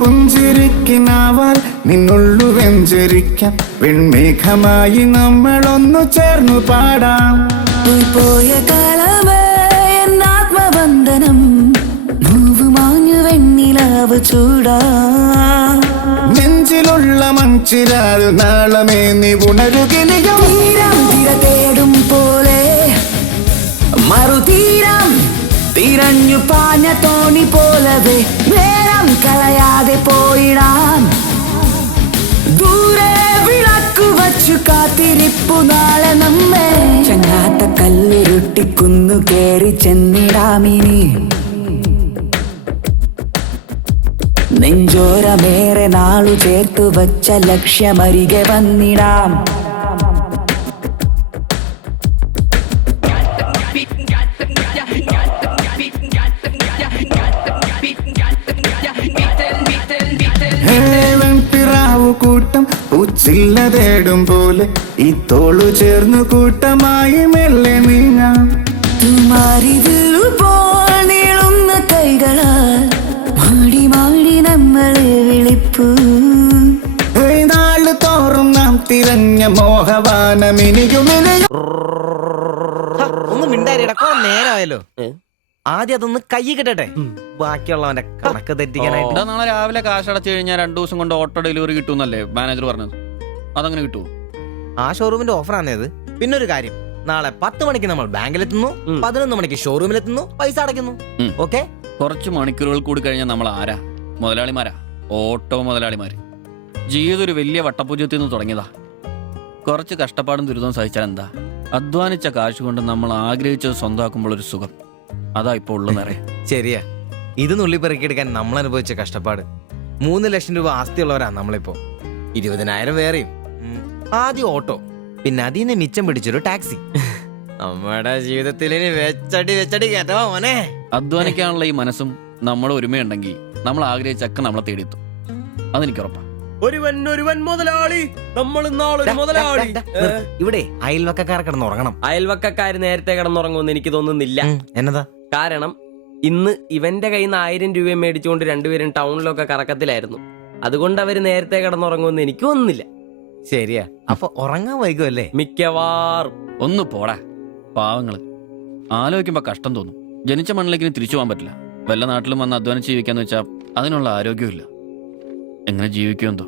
പുഞ്ചിരിക്കിനാവാൽ നിന്നുള്ളു വെഞ്ചരിക്കാം വെൺമേഘമായി നമ്മളൊന്നു ചേർന്നു പാടാം പോയ കാലമേ എന്നാത്മബന്ധനം നോവ് മാഞ്ഞു വെണ്ണിലാവ് ചൂടാ നെഞ്ചിലുള്ള മഞ്ചിരാൽ നാളമേ നീ ഉണരുകിനിയും തീരം തിര തേടും പോലെ മറുതീരം തിരഞ്ഞു പാഞ്ഞ തോണി പോലവേ നേരം കളയാതെ പോയിടാം ദൂരെ വിളക്കു വച്ചു കാത്തിരിപ്പു നാളെ നമ്മെ ചങ്ങാത്ത കല്ലുരുട്ടിക്കുന്നു കേറി ചെന്നിടാമിനി നെഞ്ചോരമേറെ നാളു ചേർത്തു വച്ച ലക്ഷ്യമരികെ വന്നിടാം കൂട്ടം ഉച്ചില്ല തേടും പോലെ ഈ തോളു ചേർന്നു കൂട്ടമായി മെല്ലെ നീങ്ങാം തുമാരിതിലുപോൽ നീളുന്ന കൈകളാൽ മാടി മാടി നമ്മളെ വിളിപ്പൂ നാള് തോറും നാം തിരഞ്ഞ മോഹവാനമിനിയുമിനിയും ഒന്ന് മിണ്ടാരിടാ കുറെ നേരമായല്ലോ ആദ്യം അതൊന്ന് കൈ കിട്ടട്ടെ ബാക്കിയുള്ളവന്റെ കണക്ക് തെറ്റിക്കാനായിട്ട് ഇവിടെ നാളെ രാവിലെ കാശ് അടച്ചു കഴിഞ്ഞാൽ 2 ദിവസം കൊണ്ട് ഓട്ടോ ഡെലിവറി കിട്ടുമെന്നല്ലേ മാനേജർ പറഞ്ഞത്? അതങ്ങനെ കിട്ടുമോ? ആ ഷോറൂമിന്റെ ഓഫറാണ് ഇത്. പിന്നെ ഒരു കാര്യം, നാളെ 10 മണിക്ക് നമ്മൾ ബാങ്കിലെത്തുന്നു, 11 മണിക്ക് ഷോറൂമിലെത്തുന്നു, പൈസ അടയ്ക്കുന്നു. ഓക്കെ? കുറച്ച് മണിക്കൂറുകൾ കൂടി കഴിഞ്ഞാൽ നമ്മൾ ആരാ? മുതലാളിമാരാ, ഓട്ടോ മുതലാളിമാര്. ജീവിതം ഒരു വലിയ വട്ടപൂജ്യത്തിൽ നിന്ന് തുടങ്ങിയതാ. കുറച്ച് കഷ്ടപ്പാടും ദുരിതവും സഹിച്ചാൽ എന്താ? അധ്വാനിച്ച കാശ് കൊണ്ട് നമ്മൾ ആഗ്രഹിച്ചത് സ്വന്തമാക്കുമ്പോൾ ഒരു സുഖം, അതാ ഇപ്പൊ ഉള്ളു നിറയെ. ശരിയാ, ഇത് നുള്ളിപ്പെറുക്കിയെടുക്കാൻ നമ്മൾ അനുഭവിച്ച കഷ്ടപ്പാട്. 3 ലക്ഷം രൂപ ആസ്തിയുള്ളവരാ നമ്മളിപ്പോ. 20,000 വേറെയും. ആദ്യം ഓട്ടോ, പിന്നെ അതിന് മിച്ചം പിടിച്ചൊരു ടാക്സി. നമ്മുടെ ജീവിതത്തിൽ വെച്ചടി കേട്ടോ മോനെ. അധ്വാനിക്കാനുള്ള ഈ മനസ്സും നമ്മുടെ ഒരുമയുണ്ടെങ്കിൽ നമ്മൾ ആഗ്രഹിച്ചൊക്കെ നമ്മളെ തേടിയെത്തും, അതെനിക്ക് ഉറപ്പാ. ഒരുവൻ മുതലാളി, നമ്മൾ ഇന്നാളൊരു മുതലാളി. ഇവിടെ അയൽവക്കക്കാർ കിടന്നുറങ്ങണം. അയൽവക്കക്കാര് നേരത്തെ കിടന്നുറങ്ങുമെന്ന് എനിക്ക് തോന്നുന്നില്ല. എന്നതാ കാരണം ഇന്ന് ഇവന്റെ കയ്യിൽ നിന്ന് 1000 രൂപ മേടിച്ചുകൊണ്ട് രണ്ടുപേരും ടൗണിലൊക്കെ കറക്കത്തിലായിരുന്നു. അതുകൊണ്ട് അവര് നേരത്തെ കിടന്നുറങ്ങുമെന്ന് എനിക്ക് തോന്നുന്നില്ല. ശരിയാ, അപ്പൊ ഉറങ്ങാൻ വൈകുമല്ലേ? മിക്കവാറും. ഒന്ന് പോടാ പാവങ്ങള്. ആലോചിക്കുമ്പോ കഷ്ടം തോന്നും. ജനിച്ച മണ്ണിലേക്ക് തിരിച്ചു പോകാൻ പറ്റില്ല. വല്ല നാട്ടിലും വന്ന് അധ്വാനിച്ച് ജീവിക്കാന്ന് വെച്ചാൽ അതിനുള്ള ആരോഗ്യമില്ല. എങ്ങനെ ജീവിക്കുമെന്തോ.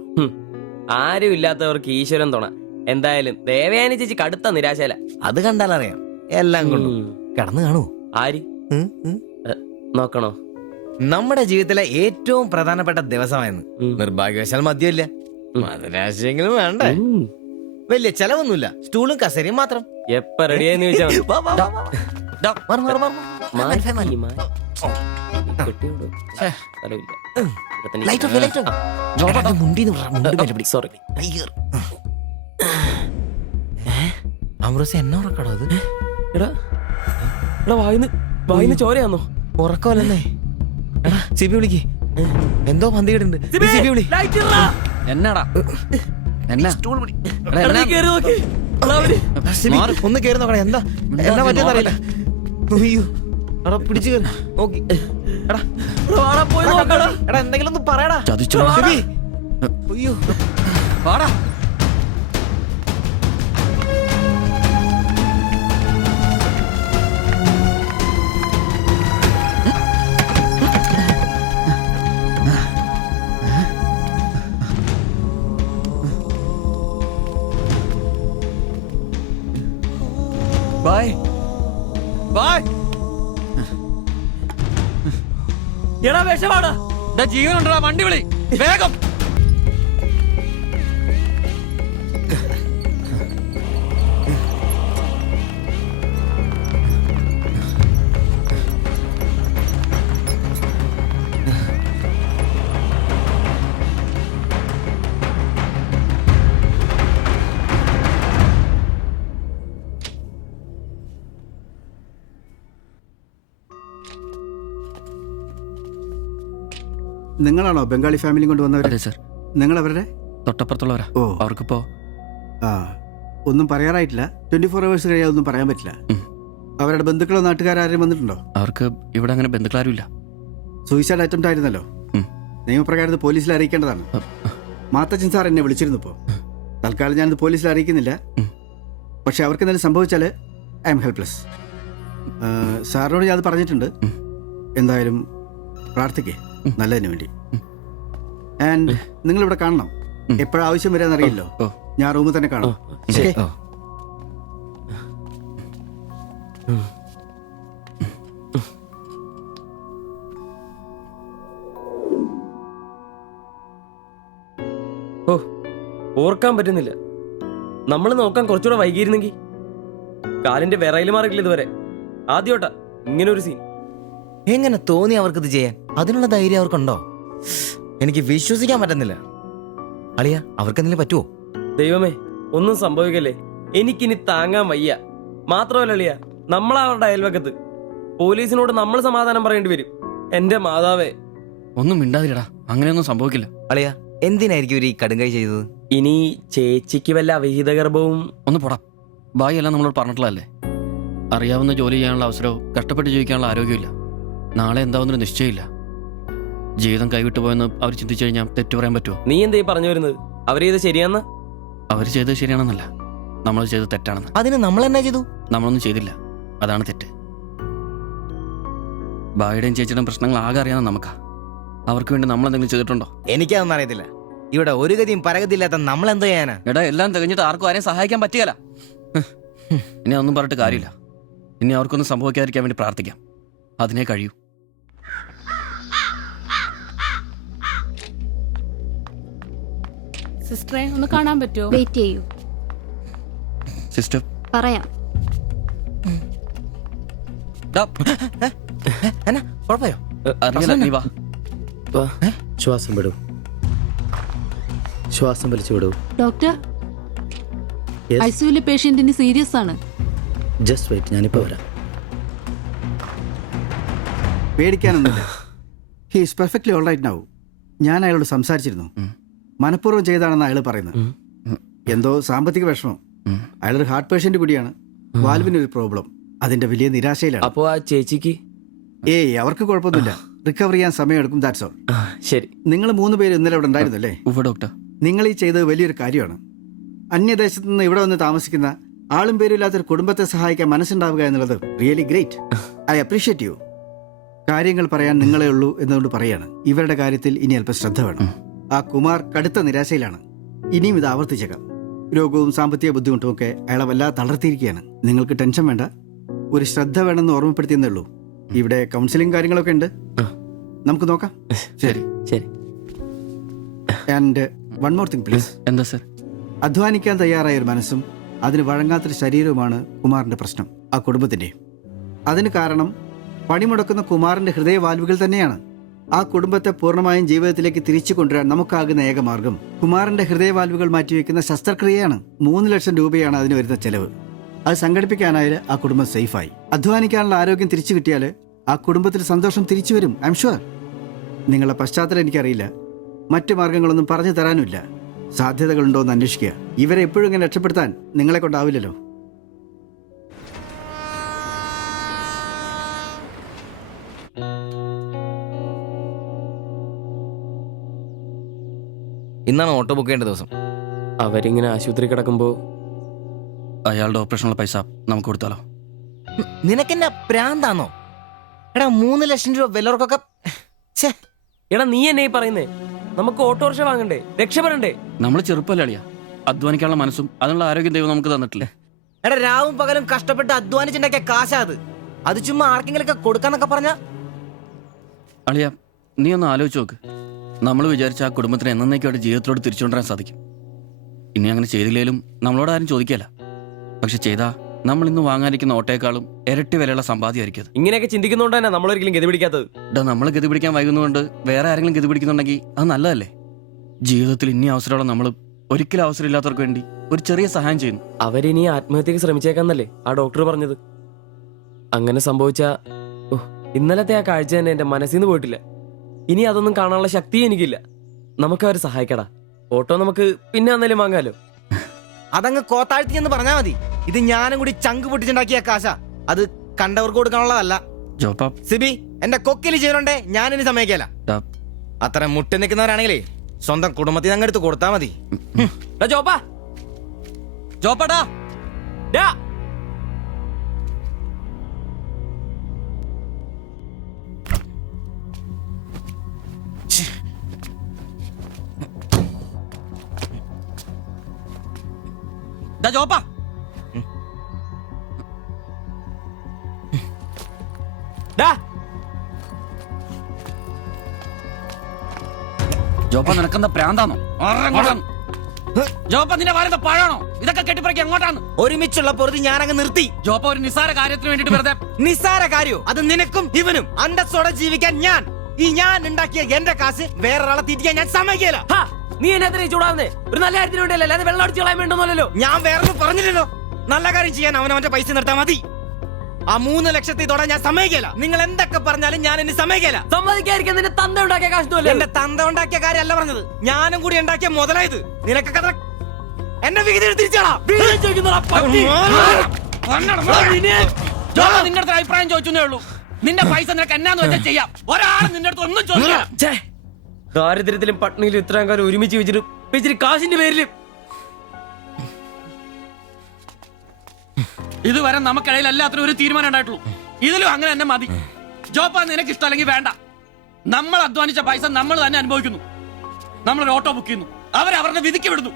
ആരും ഇല്ലാത്തവർക്ക് ഈശ്വരൻ തുണ. എന്തായാലും ദേവയാനി ചേച്ചി കടുത്ത നിരാശയില. അത് കണ്ടാലറിയാം എല്ലാം കൊണ്ടും. കടന്നു കാണൂ. ആര് നോക്കണോ? നമ്മുടെ ജീവിതത്തിലെ ഏറ്റവും പ്രധാനപ്പെട്ട ദിവസമായിരുന്നു. നിർഭാഗ്യവശാൽ മദ്യമില്ല. മധുരാശയെങ്കിലും വേണ്ടേ? വലിയ ചെലവൊന്നുമില്ല, സ്റ്റൂളും കസേരയും മാത്രം. എപ്പ റെഡിയാന്ന് ചോദിച്ചാ അമൃത എന്നെ ഉറക്കടോ അത്? എടാ വായിന്ന് ചോരയാന്നോ? ഉറക്കമല്ലേ? എടാ സിബി വിളിക്ക്, എന്തോ പന്തികേടുണ്ട്. സിബി വിളി. എന്നാടാ ഒന്ന് കേറി നോക്കണേ. എന്താ പറ്റിയെന്നറിയില്ല. അയ്യോ എടാ പിടിച്ചു കയറി നോക്കി. എടാ എന്തെങ്കിലും ഒന്ന് പറയടാ. അയ്യോ വാടാ. Bye bye. എടാ വിഷമാടാ. ജീവനുണ്ടാ, വണ്ടി വിളി വേഗം. നിങ്ങളാണോ ബംഗാളി ഫാമിലി കൊണ്ട് വന്നവരെ? സർ. നിങ്ങൾ അവരുടെ തൊട്ടപ്പുറത്തുള്ളവരാ. ഓ അവർക്കിപ്പോ ഒന്നും പറയാറായിട്ടില്ല. 24 hours കഴിയാതെ ഒന്നും പറയാൻ പറ്റില്ല. അവരുടെ ബന്ധുക്കളോ നാട്ടുകാരും വന്നിട്ടുണ്ടോ? അവർക്ക് ഇവിടെ അങ്ങനെ ബന്ധുക്കളാരും ഇല്ല. സൂയിസൈഡ് അറ്റംപ്റ്റ് ആയിരുന്നല്ലോ. നിയമപ്രകാരം ഇത് പോലീസിൽ അറിയിക്കേണ്ടതാണ്. മാത്തച്ചൻ സാർ എന്നെ വിളിച്ചിരുന്നു. ഇപ്പോൾ തൽക്കാലം ഞാനിത് പോലീസിൽ അറിയിക്കുന്നില്ല. പക്ഷെ അവർക്ക് എന്തെങ്കിലും സംഭവിച്ചാൽ ഐ എം ഹെൽപ്ലെസ്. സാറിനോട് ഞാൻ അത് പറഞ്ഞിട്ടുണ്ട്. എന്തായാലും പ്രാർത്ഥിക്കേ നല്ലതിന് വേണ്ടി. ആൻഡ് നിങ്ങളിവിടെ കാണണം. എപ്പോഴാവശ്യം വരാന്നറിയില്ലോ. ഞാൻ റൂമിൽ തന്നെ കാണാം. ശരി. ഓ ഓർക്കാൻ പറ്റുന്നില്ല. നമ്മൾ നോക്കാൻ കുറച്ചുകൂടെ വൈകിയിരുന്നെങ്കിൽ. കാലിന്റെ വിറയിൽ മാറിയില്ല ഇതുവരെ. ആദ്യോട്ടാ ഇങ്ങനെ ഒരു സീൻ. എങ്ങനെ തോന്നി അവർക്കിത് ചെയ്യാൻ? അതിനുള്ള ധൈര്യം അവർക്കുണ്ടോ? എനിക്ക് വിശ്വസിക്കാൻ പറ്റുന്നില്ല. അളിയ, അവർക്കെന്തെങ്കിലും പറ്റുമോ? ദൈവമേ, ഒന്നും സംഭവിക്കല്ലേ. എനിക്കിനി താങ്ങാൻ വയ്യ. മാത്രമല്ല അളിയ, നമ്മളവരുടെ അയൽവക്കത്ത്. പോലീസിനോട് നമ്മൾ സമാധാനം പറയേണ്ടി വരും. എന്റെ മാതാവേ. ഒന്നും മിണ്ടാതിരടാ, അങ്ങനെയൊന്നും സംഭവിക്കില്ല. അളിയ, എന്തിനായിരിക്കും ഇവർ ഈ കടുങ്കൈ ചെയ്തത്? ഇനി ചേച്ചിക്ക് വല്ല അവിഹിത ഗർഭവും. ഒന്ന് പോടാ. ബായി എല്ലാം നമ്മളോട് പറഞ്ഞിട്ടുള്ളതല്ലേ. അറിയാവുന്ന ജോലി ചെയ്യാനുള്ള അവസരവും കഷ്ടപ്പെട്ട് ജീവിക്കാനുള്ള ആരോഗ്യമില്ല. നാളെ എന്താവുന്നൊരു നിശ്ചയമില്ല. ജീവിതം കൈവിട്ടു പോയെന്ന് അവർ ചിന്തിച്ചു കഴിഞ്ഞാൽ തെറ്റു പറയാൻ പറ്റുമോ? നീ എന്തേ പറഞ്ഞു വരുന്നത്? അവർ ചെയ്ത് ശരിയാന്ന്? അവർ ചെയ്തത് ശരിയാണെന്നല്ല, നമ്മൾ ചെയ്തത് തെറ്റാണെന്ന്. അതിന് നമ്മൾ എന്നാ ചെയ്തു? നമ്മളൊന്നും ചെയ്തില്ല, അതാണ് തെറ്റ്. ബായുടെയും ചേച്ചിയുടെയും പ്രശ്നങ്ങൾ ആകെ അറിയാവുന്ന നമുക്കാ. അവർക്ക് വേണ്ടി നമ്മൾ എന്തെങ്കിലും ചെയ്തിട്ടുണ്ടോ? എനിക്കതൊന്നും അറിയത്തില്ല. ഇവിടെ ഒരു ഗതിയും പരഗതിയില്ലാത്ത നമ്മൾ എന്തോ ചെയ്യാനാ? എടാ, എല്ലാം തികഞ്ഞിട്ട് ആർക്കും ആരെയും സഹായിക്കാൻ പറ്റിയല്ല. ഇനി അതൊന്നും പറഞ്ഞിട്ട് കാര്യമില്ല. ഇനി അവർക്കൊന്നും സംഭവിക്കാതിരിക്കാൻ വേണ്ടി പ്രാർത്ഥിക്കാം. അതിനെ കഴിയൂ. സിസ്റ്ററെ ഒന്ന് കാണാൻ പറ്റുമോ? വെയിറ്റ് ചെയ്യൂ, സിസ്റ്റർ പറയാം. കുഴപ്പമോ? അറിയില്ല, നീ വാ. ശ്വാസം വിടൂ. ശ്വാസം വലിച്ചു വിടൂ. ഡോക്ടർ, ഐസിയുലെ പേഷ്യന്റിന് സീരിയസ് ആണ്. ജസ്റ്റ് വെയിറ്റ്, ഞാനിപ്പോ വരാം. പേടിക്കാനൊന്നുമില്ല. He is perfectly all right now. ഞാൻ അയാളോട് സംസാരിച്ചിരുന്നു. മനഃപൂർവ്വം ചെയ്താണെന്ന് അയാൾ പറയുന്നത്. എന്തോ സാമ്പത്തിക വിഷമം. അയാളൊരു ഹാർട്ട് പേഷ്യന്റ് കൂടിയാണ്. വാൽവിനൊരു പ്രോബ്ലം. അതിന്റെ വലിയ നിരാശയിലാണ്. അപ്പോ ആ ചേച്ചിക്ക്? അവർക്ക് കുഴപ്പമൊന്നുമില്ല. റിക്കവർ ചെയ്യാൻ സമയമെടുക്കും. That's all. ശരി. നിങ്ങൾ 3 പേര് ഇന്നലെ ഇവിടെ ഉണ്ടായിരുന്നല്ലേ? ഡോക്ടർ, നിങ്ങൾ ഈ ചെയ്തത് വലിയൊരു കാര്യമാണ്. അന്യദേശത്ത് നിന്ന് ഇവിടെ വന്ന് താമസിക്കുന്ന ആളും പേരും ഇല്ലാത്തൊരു കുടുംബത്തെ സഹായിക്കാൻ മനസ്സുണ്ടാവുക എന്നുള്ളത് really great. I appreciate you. കാര്യങ്ങൾ പറയാൻ നിങ്ങളെ ഉള്ളൂ എന്നുകൊണ്ട് പറയാണ്. ഇവരുടെ കാര്യത്തിൽ ഇനി അല്പം ശ്രദ്ധ വേണം. ആ കുമാർ കടുത്ത നിരാശയിലാണ്. ഇനിയും ഇത് ആവർത്തിച്ചേക്കാം. രോഗവും സാമ്പത്തിക ബുദ്ധിമുട്ടും ഒക്കെ അയാളെ വല്ലാതെ തളർത്തിയിരിക്കുകയാണ്. നിങ്ങൾക്ക് ടെൻഷൻ വേണ്ട. ഒരു ശ്രദ്ധ വേണമെന്ന് ഓർമ്മപ്പെടുത്തിയെന്നേ ഉള്ളൂ. ഇവിടെ കൗൺസിലിംഗ് കാര്യങ്ങളൊക്കെ ഉണ്ട്. നമുക്ക് നോക്കാം. ശരി ശരി. And one more thing please. എന്താ സർ? അധ്വാനിക്കാൻ തയ്യാറായ ഒരു മനസ്സും അതിന് വഴങ്ങാത്തൊരു ശരീരവുമാണ് കുമാറിന്റെ പ്രശ്നം, ആ കുടുംബത്തിന്റെ. അതിന് കാരണം പണിമുടക്കുന്ന കുമാറിന്റെ ഹൃദയവാൽവുകൾ തന്നെയാണ്. ആ കുടുംബത്തെ പൂർണ്ണമായും ജീവിതത്തിലേക്ക് തിരിച്ചു കൊണ്ടുവരാൻ നമുക്കാകുന്ന ഏക മാർഗം കുമാറിന്റെ ഹൃദയവാൽവുകൾ മാറ്റിവെക്കുന്ന ശസ്ത്രക്രിയയാണ്. 3 ലക്ഷം രൂപയാണ് അതിന് വരുന്ന ചെലവ്. അത് സംഘടിപ്പിക്കാനായാൽ ആ കുടുംബം സേഫായി. അധ്വാനിക്കാനുള്ള ആരോഗ്യം തിരിച്ചു കിട്ടിയാൽ ആ കുടുംബത്തിൽ സന്തോഷം തിരിച്ചു വരും. I am sure. നിങ്ങളുടെ പശ്ചാത്തലം എനിക്കറിയില്ല, മറ്റു മാർഗങ്ങളൊന്നും പറഞ്ഞു തരാനുമില്ല. സാധ്യതകളുണ്ടോ എന്ന് അന്വേഷിക്കുക. ഇവരെ എപ്പോഴും ഇങ്ങനെ രക്ഷപ്പെടുത്താൻ നിങ്ങളെ കൊണ്ടാവില്ലല്ലോ. ഇന്നാണ് ഓട്ടോ ബുക്ക് ചെയ്യേണ്ട ദിവസം. അവരിങ്ങനെ ആശുപത്രി കിടക്കുമ്പോ അയാളുടെ ഓപ്പറേഷനുള്ള പൈസ നമുക്ക് കൊടുത്താലോ? നിനക്കെന്നാ പ്രാന്താന്നോ? എടാ 3 ലക്ഷം രൂപ വിലവർക്കൊക്കെ. എടാ നീ എന്നെ പറയുന്നേ? നമുക്ക് ഓട്ടോറിക്ഷ വാങ്ങണ്ടേ? രക്ഷപ്പെടണ്ടേ? നമ്മൾ ചെറുപ്പല്ലേ അളിയാ. അധ്വാനിക്കാനുള്ള മനസ്സും അതിനുള്ള ആരോഗ്യം ദൈവം നമുക്ക് തന്നിട്ടില്ലേ? എടാ രാവും പകലും കഷ്ടപ്പെട്ട് അധ്വാനിച്ചുണ്ടാക്കിയ കാശാ അത് ചുമ്മാ ആർക്കെങ്കിലൊക്കെ കൊടുക്കാന്നൊക്കെ പറഞ്ഞ. അളിയ, നീ ഒന്ന് ആലോചിച്ച് നോക്ക്. നമ്മൾ വിചാരിച്ച ആ കുടുംബത്തിന് എന്നേക്കുമായിട്ട് ജീവിതത്തോട് തിരിച്ചുകൊണ്ടുവരാൻ സാധിക്കും. ഇനി അങ്ങനെ ചെയ്തില്ലേലും നമ്മളോട് ആരും ചോദിക്കല്ല. പക്ഷെ ചെയ്താ നമ്മൾ ഇന്ന് വാങ്ങാനിരിക്കുന്ന ഓട്ടേക്കാളും ഇരട്ടി വിലയുള്ള സമ്പാദ്യമായിരിക്കും. ഇങ്ങനെയൊക്കെ ചിന്തിക്കുന്നതുകൊണ്ട് തന്നെ നമ്മളൊരിക്കലും ഗതി പിടിക്കാത്തത്. നമ്മൾ ഗതി പിടിക്കാൻ വൈകുന്നതുകൊണ്ട് വേറെ ആരെങ്കിലും ഗതി പിടിക്കുന്നുണ്ടെങ്കിൽ അത് നല്ലതല്ലേ? ജീവിതത്തിൽ ഇനി അവസരമുള്ള നമ്മൾ ഒരിക്കലും അവസരം ഇല്ലാത്തവർക്ക് വേണ്ടി ഒരു ചെറിയ സഹായം ചെയ്യുന്നു. അവരിനി ആത്മഹത്യക്ക് ശ്രമിച്ചേക്കാന്നല്ലേ ആ ഡോക്ടർ പറഞ്ഞത്. അങ്ങനെ സംഭവിച്ച ഇന്നലത്തെ ആ കാഴ്ച തന്നെ എന്റെ മനസ്സിൽ നിന്ന് പോയിട്ടില്ല. ഇനി അതൊന്നും കാണാനുള്ള ശക്തി എനിക്കില്ല. നമുക്ക് അവരെ സഹായിക്കടാ. ഓട്ടോ നമുക്ക് പിന്നെ വന്നാലും വാങ്ങാലോ. അതങ്ങ് കോത്താഴ്ത്തി എന്ന് പറഞ്ഞാ മതി. ഇത് ഞാനും കൂടി ചങ്ക് പൊട്ടിച്ചുണ്ടാക്കിയ കാശാ. അത് കണ്ടവർക്ക് കൊടുക്കാനുള്ളതല്ല. സിബി, എന്റെ കൊക്കില് ജീവനുണ്ടേ ഞാനിനി സമ്മതിക്കല. അത്ര മുട്ടി നിൽക്കുന്നവരാണെങ്കിലേ സ്വന്തം കുടുംബത്തിൽ അങ്ങ് എടുത്ത് കൊടുത്താ മതി. ജോപ്പാ, ജോപ്പ നിനക്കെന്താ പ്രാന്താണോ? ജോപ്പ നിന്റെ വാരത്തെ പഴാണോ? ഇതൊക്കെ കെട്ടിപ്പറക്കി എങ്ങോട്ടാണ്? ഒരുമിച്ചുള്ള പൊറുതി ഞാനങ്ങ് നിർത്തി. ജോപ്പ ഒരു നിസ്സാര കാര്യത്തിന് വേണ്ടിട്ട് വെറുതെ. നിസ്സാര കാര്യോ? അത് നിനക്കും ഇവനും അന്തസ്സോടെ ജീവിക്കാൻ ഞാൻ ഉണ്ടാക്കിയ എന്റെ കാശ് വേറൊരാളെ തീറ്റിക്കാൻ ഞാൻ സമ്മതിക്കില്ല. നീ എന്നെ ചൂടാവുന്നേ ഒരു നല്ല കാര്യത്തിന് വേണ്ടിയല്ലേ, അല്ലാതെ വെള്ളം അടിച്ചു കളയാൻ വേണ്ടല്ലോ. ഞാൻ വേറൊന്നും പറഞ്ഞില്ലല്ലോ. നല്ല കാര്യം ചെയ്യാൻ അവനവന്റെ പൈസ നിർത്താൻ മതി. ആ 3 ലക്ഷത്തിൽ തൊടാൻ ഞാൻ സമ്മതിക്കില്ല. നിങ്ങൾ എന്തൊക്കെ പറഞ്ഞാലും ഞാൻ എന്നെ സമ്മതിക്കില്ല. സമ്മതിക്കാതിരിക്കാൻ നിന്റെ തന്ത ഉണ്ടാക്കിയ കാശ്. എന്റെ തന്ത ഉണ്ടാക്കിയ കാര്യമല്ല പറഞ്ഞത്, ഞാനും കൂടി ഉണ്ടാക്കിയ മുതലായത്. നിനക്കൊക്കെ എന്റെ വിഹിതം തിരിച്ചാടാ. നിന്റെ അടുത്ത് അഭിപ്രായം ചോദിച്ചേ ഉള്ളൂ. നിന്റെ പൈസ നിനക്ക് എന്നാന്ന് വെച്ചാൽ ചെയ്യാം. ഒരാൾ നിന്റെ അടുത്ത് ഒന്നും ചോദിക്കാം. ദാരിദ്ര്യത്തിലും പട്ടിണിയിലും ഇത്രയും കാലം ഒരുമിച്ച് വെച്ചിട്ട് കാശിന്റെ പേരില് ഇതുവരെ നമുക്കിടയിൽ എല്ലാത്തിനും ഒരു തീരുമാനം ഉണ്ടായിട്ടുള്ളൂ. ഇതിലും അങ്ങനെ തന്നെ മതി. ജോപ്പ നിനക്ക് ഇഷ്ടമല്ലെങ്കിൽ വേണ്ട. നമ്മൾ അധ്വാനിച്ച പൈസ നമ്മൾ തന്നെ അനുഭവിക്കുന്നു. നമ്മളൊരു ഓട്ടോ ബുക്ക് ചെയ്യുന്നു, അവരവരുടെ വിധിക്ക് വിടുന്നു.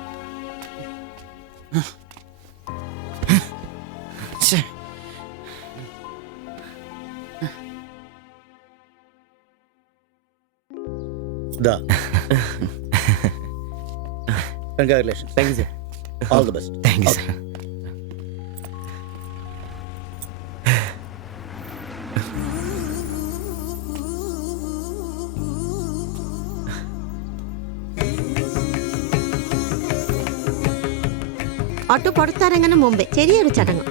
Congratulations. Thank you, sir. All the best. Thank you, sir. Auto പുറത്തിറങ്ങുന്ന മുമ്പേ ചെറിയൊരു ചടങ്ങ്.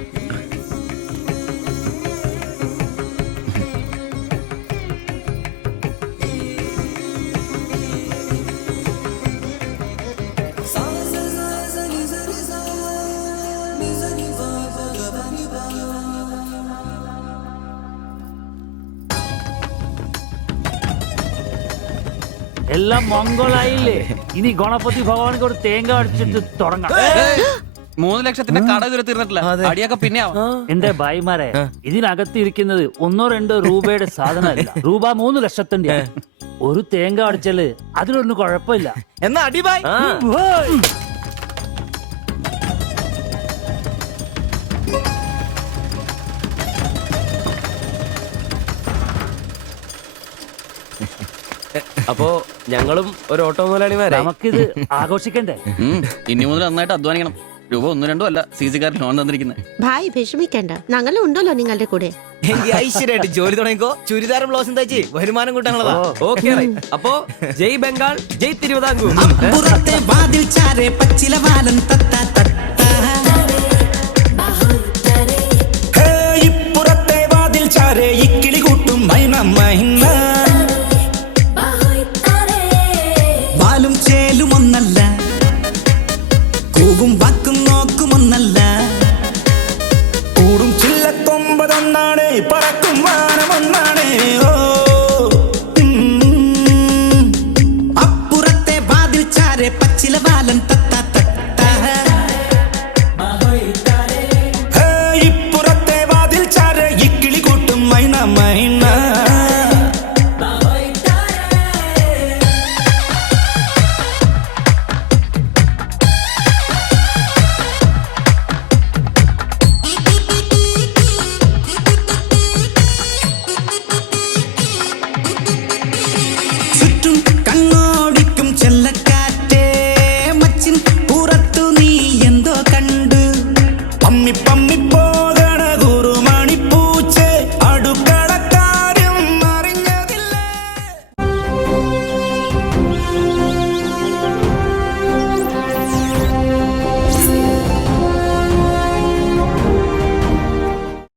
എല്ലാം മംഗളായില്ലേ? ഇനി ഗണപതി ഭഗവാനക്ക് ഒരു തേങ്ങ അടിച്ചിട്ട് തുടങ്ങാം. 3 ലക്ഷത്തിന്റെ കട ഇതുവരെ തീർന്നിട്ടില്ല. അടിയൊക്കെ പിന്നെ എന്റെ ഭായിമാരെ, ഇതിനകത്ത് ഇരിക്കുന്നത് 1-2 രൂപയുടെ സാധനമല്ല, രൂപ 3 ലക്ഷത്തിന്റെ. ഒരു തേങ്ങ അടിച്ചാല് അതിലൊന്നും കുഴപ്പമില്ല. എന്നാ അടിബായ്. അപ്പോ ഞങ്ങളും ഒരു ഓട്ടോ മുതലാളിമാരെ. നമുക്കിത് ആഘോഷിക്കണ്ടേ? ഇനി മുതൽ നന്നായിട്ട് അധ്വാനിക്കണം. രൂപ 1-2 അല്ല CC-കാരൻ ലോൺ തന്നിരിക്കുന്നത്. ഭായ് വിഷമിക്കണ്ട, ഞങ്ങളും ഉണ്ടല്ലോ നിങ്ങളുടെ കൂടെ. ഐശ്വര്യമായിട്ട് ജോലി തുടങ്ങിക്കോ. ചുരിദാറും ബ്ലൗസും തയ്ച്ച് വരുമാനം കൂട്ടാനുള്ളതാ. ഓക്കെ. അപ്പോ ജയ് ബംഗാൾ, ജയ് തിരുവിതാംകൂർ. വാലും ചേലും ഒന്നല്ല, കൂവും വാക്കും നോക്കും ഒന്നല്ല.